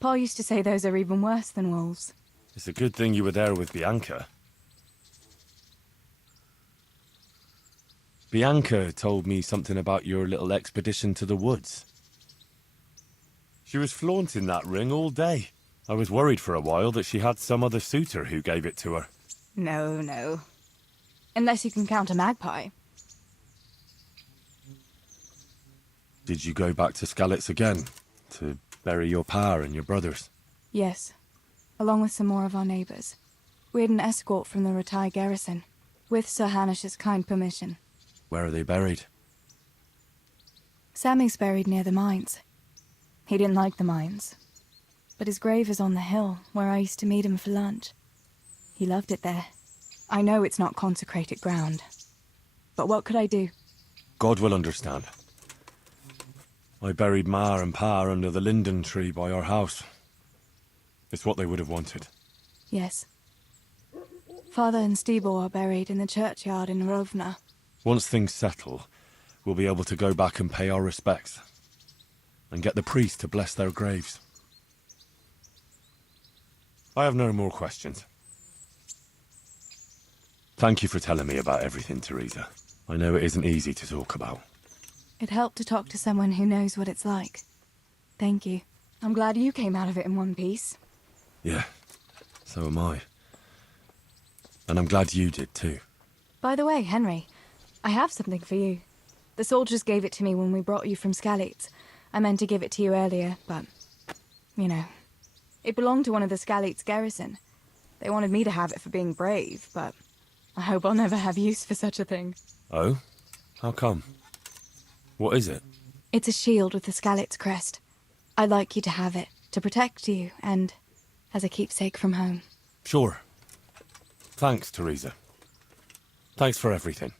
Pa used to say those are even worse than wolves. It's a good thing you were there with Bianca. Bianca told me something about your little expedition to the woods. She was flaunting that ring all day. I was worried for a while that she had some other suitor who gave it to her. No. Unless you can count a magpie. Did you go back to Skalitz again? To bury your pa and your brothers? Yes. Along with some more of our neighbours. We had an escort from the Ratai garrison. With Sir Hanish's kind permission. Where are they buried? Sammy's buried near the mines. He didn't like the mines. But his grave is on the hill, where I used to meet him for lunch. He loved it there. I know it's not consecrated ground. But what could I do? God will understand. I buried Ma and Pa under the linden tree by our house. It's what they would have wanted. Yes. Father and Stibor are buried in the churchyard in Rovna. Once things settle, we'll be able to go back and pay our respects. And get the priest to bless their graves. I have no more questions. Thank you for telling me about everything, Theresa. I know it isn't easy to talk about. It helped to talk to someone who knows what it's like. Thank you. I'm glad you came out of it in one piece. Yeah, so am I. And I'm glad you did too. By the way, Henry, I have something for you. The soldiers gave it to me when we brought you from Skalitz. I meant to give it to you earlier, but, you know. It belonged to one of the Skalitz garrison. They wanted me to have it for being brave, but I hope I'll never have use for such a thing. Oh? How come? What is it? It's a shield with the Skalit's crest. I'd like you to have it, to protect you, and as a keepsake from home. Sure. Thanks, Theresa. Thanks for everything.